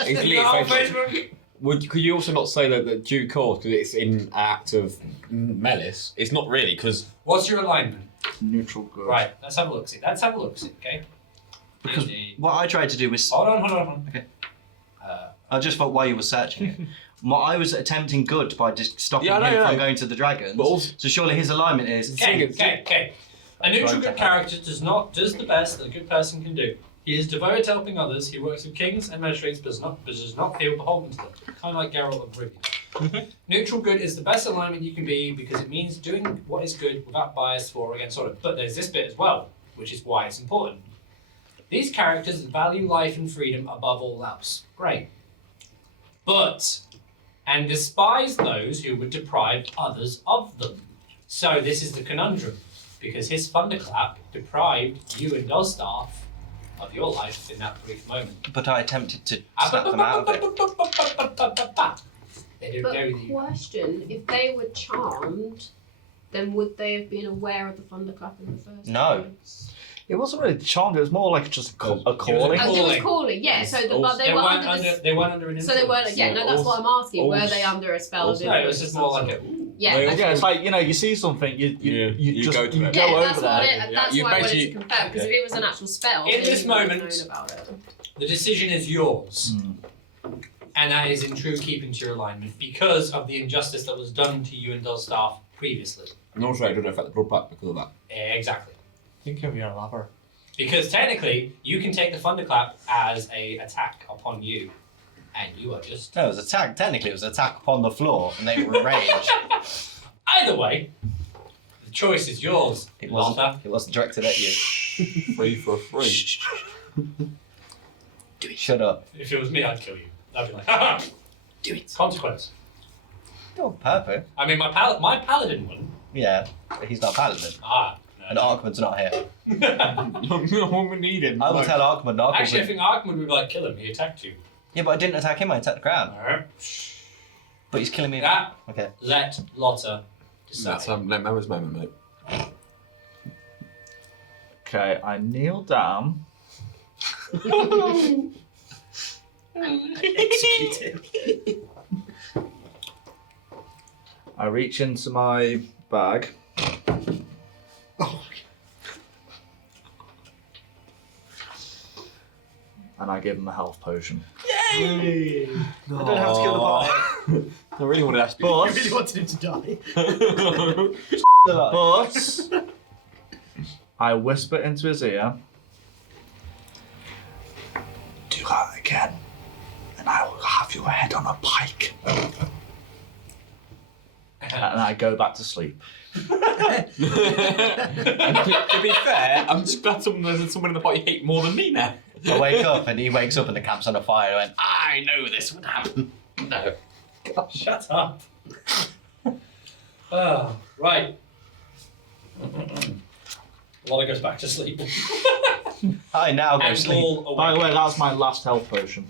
it's he not on Facebook. Facebook? Could you also not say that the due course, because it's in an act of malice? It's not really, because What's your alignment? Neutral good. Right, let's have a look. See, let's have a look. See, okay. Because what I tried to do was. Hold on. Okay. I just thought while you were searching it. I was attempting good by just stopping Yeah, I know, him I from know. going to the dragons. But also- So surely his alignment is. Okay. A neutral Right. good character does the best that a good person can do. He is devoted to helping others. He works with kings and magistrates, but does not feel beholden to them. Kind of like Geralt of Rivia. Neutral good is the best alignment you can be because it means doing what is good without bias for or against sort of. But there's this bit as well, which is why it's important. These characters value life and freedom above all else. Great. But, and despise those who would deprive others of them. So this is the conundrum. because his thunderclap deprived you and Dosdarth of your life in that brief moment. But I attempted to snap them out of it. They didn't But know that you. question: if they were charmed, then would they have been aware of the thunderclap in the first No. place? It wasn't really charmed. It was more like just a calling. Oh, it was Calling. calling. Yeah. So but They they were weren't under. under. They weren't under an So influence. they weren't. Yeah. No, that's what I'm asking. Were they under a spell? Of No, it was influence just of more some like sort? a. Yeah. Yeah, okay. it's like, you see something, you You just go to it. go Yeah, over that's there. what Yeah, that's you why I wanted to basically- confirm, because if it was an actual spell, In then this you would have moment- known about it. The decision is yours, and that is in true keeping to your alignment because of the injustice that was done to you and Dosdarth previously. And also, it doesn't affect the blood pact because of that. Exactly. Think of your lover. Because technically, you can take the thunderclap as a attack upon you, and you are just. No, it was attack. Technically, it was attack upon the floor, and they were enraged. Either way, the choice is yours, It Lotta. wasn't directed at you. 3 for 3. Shut up. If it was me, I'd kill you. I'd be like, haha, Do it. consequence. Oh, perfect. I mean, my paladin wouldn't. Yeah, but he's not a paladin. Ah. And Ark-Mud's not here. What we needed. I will tell Ark-Mud and Ark-Mud. Actually, I think Ark-Mud would be like, kill him. He attacked you. Yeah, but I didn't attack him, I attacked the ground. Alright. But he's killing me. That Okay. let Lotta decide. That's Memo's moment, mate. Okay, I kneel down. Executed. I reach into my bag. And I give him a health potion. Yay! I don't have to kill the party. I really wanted to ask you. I But, really wanted him to die. but I whisper into his ear. Do that again, and I will have your head on a pike. And I go back to sleep. And to be fair, I'm just glad there's someone in the party hate more than me now. I wake up and he wakes up and the camp's on a fire. I went, I know this would happen. No. God, shut up. Oh, right. Lotta goes back to sleep. I now go And sleep. all By the awake. way, that was my last health potion.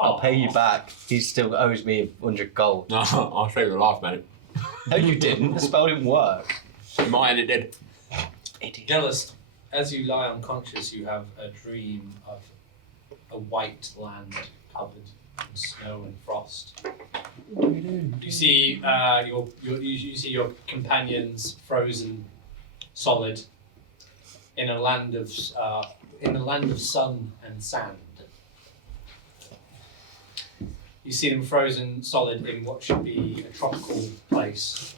I'll pay you back. He still owes me 100 gold. No, I'll show you a laugh, mate. No, you didn't. The spell didn't work. In my end, it did. Idiot. Gelest, as you lie unconscious, you have a dream of a white land covered in snow and frost. You see you see your companions frozen solid in a land of sun and sand. You see them frozen solid in what should be a tropical place,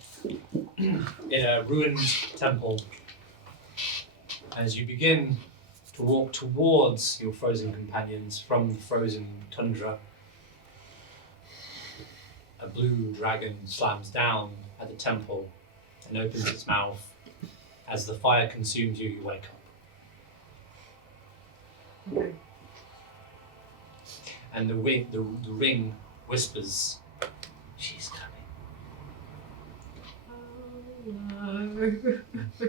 in a ruined temple. As you begin to walk towards your frozen companions from the frozen tundra, a blue dragon slams down at the temple and opens its mouth. As the fire consumes you, you wake up. Okay. And the ring whispers, "She's coming." Oh, no.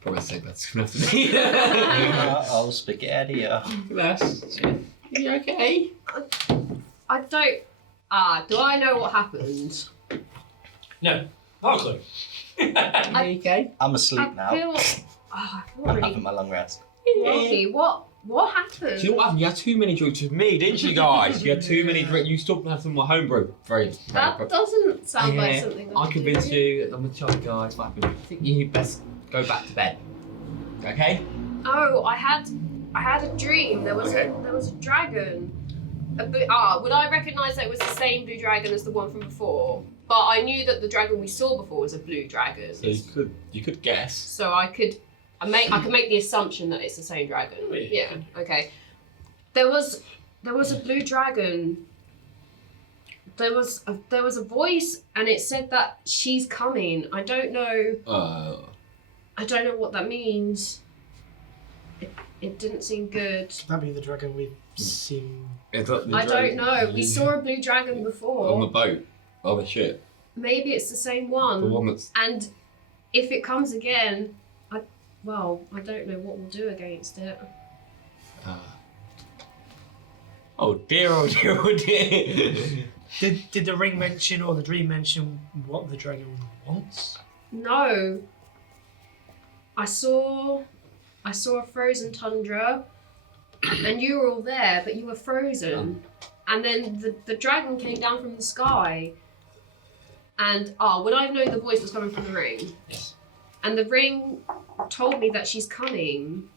Probably say that's enough to me. Oh, spaghetti. That's. You okay? I don't. Do I know what happened? No, not a clue. Okay. I'm asleep I now. feel. I feel I'm really having my long rest. groggy. What happened? Do you know what happened? You had too many drinks with me, didn't you guys? You had too many drinks. You still had some of my homebrew. Very. That doesn't sound like Yeah, something that I we convinced do. you. I'm a child, guys. What happened? I think you best go back to bed. Okay? Oh, I had a dream. There was Okay. a dragon. Would I recognise that it was the same blue dragon as the one from before? But I knew that the dragon we saw before was a blue dragon. So you could guess. So I could make the assumption that it's the same dragon. Oh, yeah. Yeah. Okay. There was a blue dragon. There was a voice, and it said that she's coming. I don't know what that means. It didn't seem good. That'd be the dragon we've seen. Is that the I don't dragon know. We saw a blue dragon on the before. boat. Oh the shit. Maybe it's the same The one. one that's. And if it comes again, well, I don't know what we'll do against it. Oh dear, oh dear, oh dear. Did the ring mention or the dream mention what the dragon wants? No. I saw a frozen tundra, and you were all there, but you were frozen. And then the dragon came down from the sky. And would I have known the voice was coming from the ring? Yes. And the ring told me that she's coming.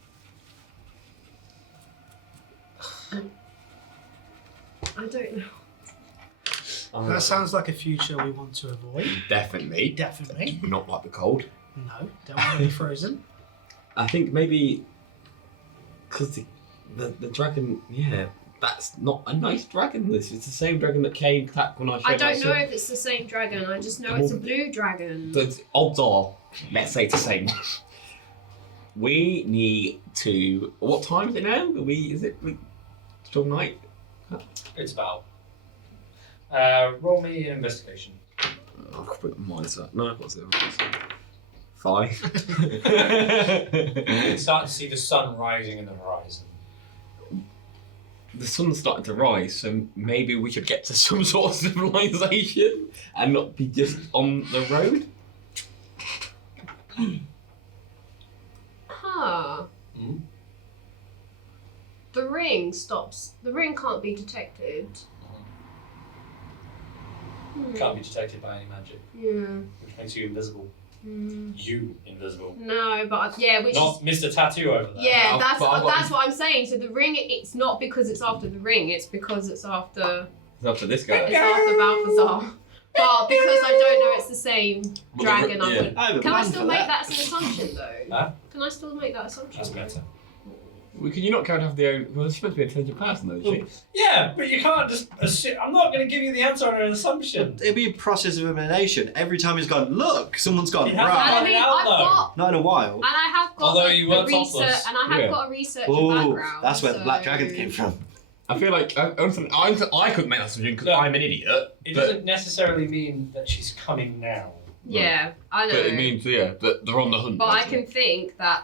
I don't know. That sounds like a future we want to avoid. Definitely. Definitely. Not like the cold. No, don't want to be frozen. I think maybe because the dragon, yeah, that's not a nice dragon. This is the same dragon that came back when I showed I don't know myself. if it's the same dragon. I just know it's a blue dragon. The odds are, let's say, it's the same. We need to. What time is it now? Is it still night? It's about. Roll me an investigation. Oh, I could put minus that. No, what's it? 5. You can start to see the sun rising in the horizon. The sun's starting to rise, so maybe we should get to some sort of civilization and not be just on the road. Huh. Hmm? The ring stops. The ring can't be detected. Can't be detected by any magic, Yeah. which makes you invisible. You invisible. No, but which Not Mr. Tattoo over there. yeah, I've got- that's what I'm saying. So the ring, it's not because it's after the ring. It's because it's after It's up to this guy. Balthazar. But because I don't know it's the same dragon, I yeah. wouldn't. I have a Can I plan still for make that. that as an assumption though? Huh? Can I still make that assumption? That's better. Can you not go and have the own? Well, she's meant to be an intelligent person, though, isn't she? Yeah, but you can't just assume. I'm not going to give you the answer on an assumption. It'd be a process of elimination. Every time he's gone, look, someone's gone, You have to And right. I mean, Out, I've though. got, Not in a while. and I have got Although a, you a weren't research, topless. and I have Yeah. got a research Ooh, background. that's where the black so- dragon came from. I feel like I couldn't make that assumption because No. I'm an idiot. It but, doesn't necessarily mean that she's coming now. Yeah, I know. but it means that they're on the hunt. But I can think that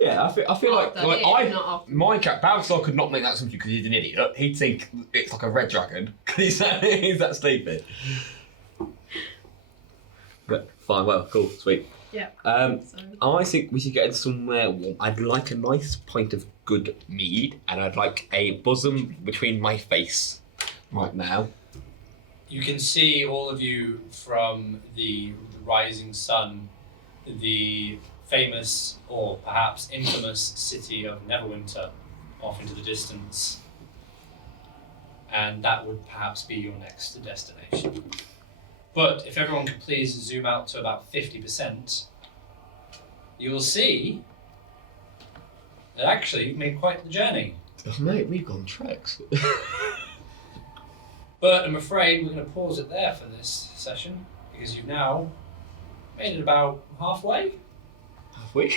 Yeah, I feel like after him, not after my cat Balthazar could not make that assumption because he's an idiot. He'd think it's like a red dragon because he's that stupid. But fine, well, cool, sweet. Yeah. I think we should get in somewhere warm. I'd like a nice pint of good mead, and I'd like a bosom between my face right now. You can see all of you from the rising sun, the famous or perhaps infamous city of Neverwinter off into the distance. And that would perhaps be your next destination. But if everyone could please zoom out to about 50%, you will see that actually you've made quite the journey. Oh, mate, we've gone treks. But I'm afraid we're going to pause it there for this session because you've now made it about halfway. Have we?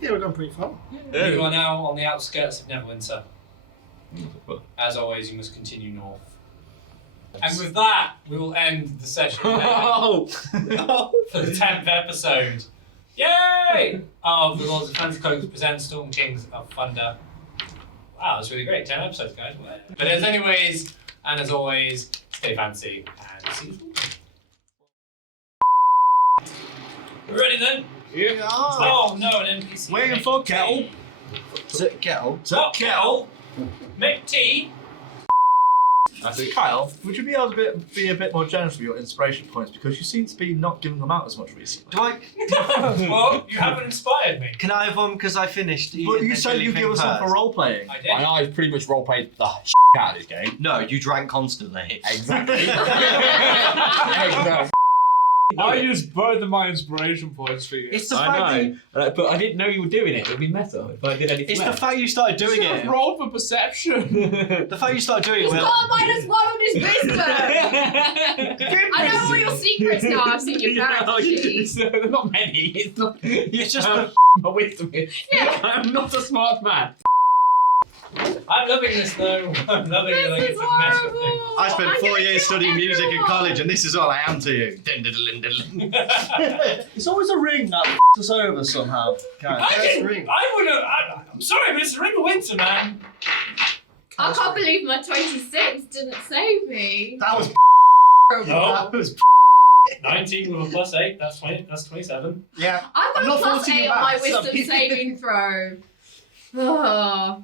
Yeah, we've gone pretty far. You are now on the outskirts of Neverwinter. As always, you must continue north. And with that, we will end the session there Oh! for the 10th episode. Yay! Of the Lords of Fancy Cloaks present Storm Kings of Thunder. Wow, that's really great. 10 episodes, guys. But as anyways, and as always, stay fancy and see you. We're ready then? Yeah. Oh no, an NPC. Waiting for kettle. Kettle. What kettle? Make tea. Kyle, would you be able to be a bit more generous with your inspiration points because you seem to be not giving them out as much recently? Do I? Well, you haven't inspired me. Can I have one because I finished eating But you the said chili you thing give us some for first? role playing. I did. I've pretty much roleplayed the out of this game. No, you drank constantly. Exactly. I used both of my inspiration points for you. It's the fact that you, But I didn't know you were doing it. It would be meta if I did anything it's the else. fact you started doing Should have it. rolled for perception. The fact you started doing it. He's Well, got -1 on his wisdom. I know all your secrets now. I've seen your character sheet. There are not many. It's not. It's just my wisdom is. Yeah. I'm not a smart man. I'm loving this though. I'm loving that I get This is to mess with horrible. things. I spent I'm 4 gonna years kill studying music in everyone. college, and this is all I am to you. It's always a ring that f***s us over somehow. I'm sorry, but it's a ring of winter, man. I can't believe my 26 didn't save me. That was Horrible. No. that was 19 with a +8, that's 20, that's 27. yeah. I've I'm got not a forcing you +8 on my back, wisdom sorry. saving throw. Oh.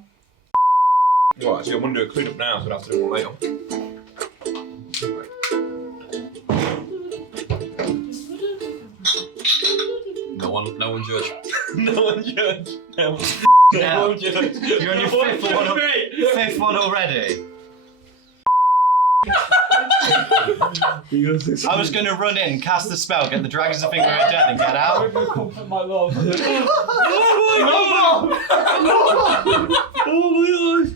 Right, actually, I'm going to do a clean up now, so I'll have to do it all later. No one judge. No one judge. No one judge. You're on your fifth one already. I was going to run in, cast the spell, get the dragons of finger of death, and get out. Comfort my love.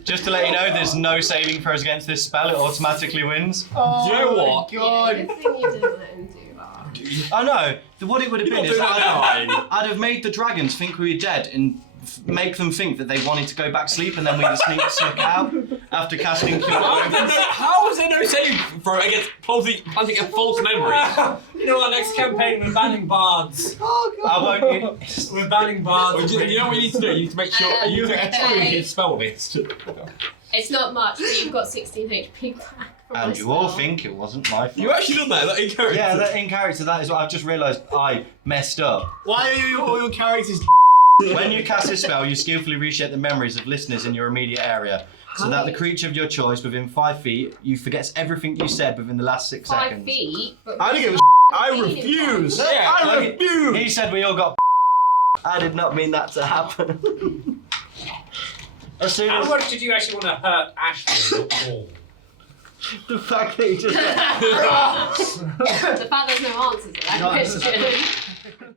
Just to let you know, there's no saving throws against this spell. It automatically wins. Do you know what? Yeah, good thing you didn't let him do that. I know. What it would have You're been not is doing that now. I'd have made the dragons think we were dead and make them think that they wanted to go back to sleep, and then we'd sneak out after casting cure. How is there no saving throw against planting a false memory? You know what, next campaign we're banning bards. I won't. We're banning bards. You know what you need to do? You need to make sure you get a his spell list. It's not much, but you've got 16 HP back from my And you all spell. think it wasn't my fault. You actually done that in character? Yeah, that in character, that is what I've just realised I messed up. Why are all your characters? When you cast a spell, you skillfully reshape the memories of listeners in your immediate area, so that the creature of your choice within 5 feet, you forgets everything you said within the last 6 5 seconds. feet. But I don't give a I refuse. Yeah, I like, refuse. He said we all got. I did not mean that to happen. As soon How as much did you actually want to hurt Ashley, not Paul? the fact that he just. the fact there's no answers to that question.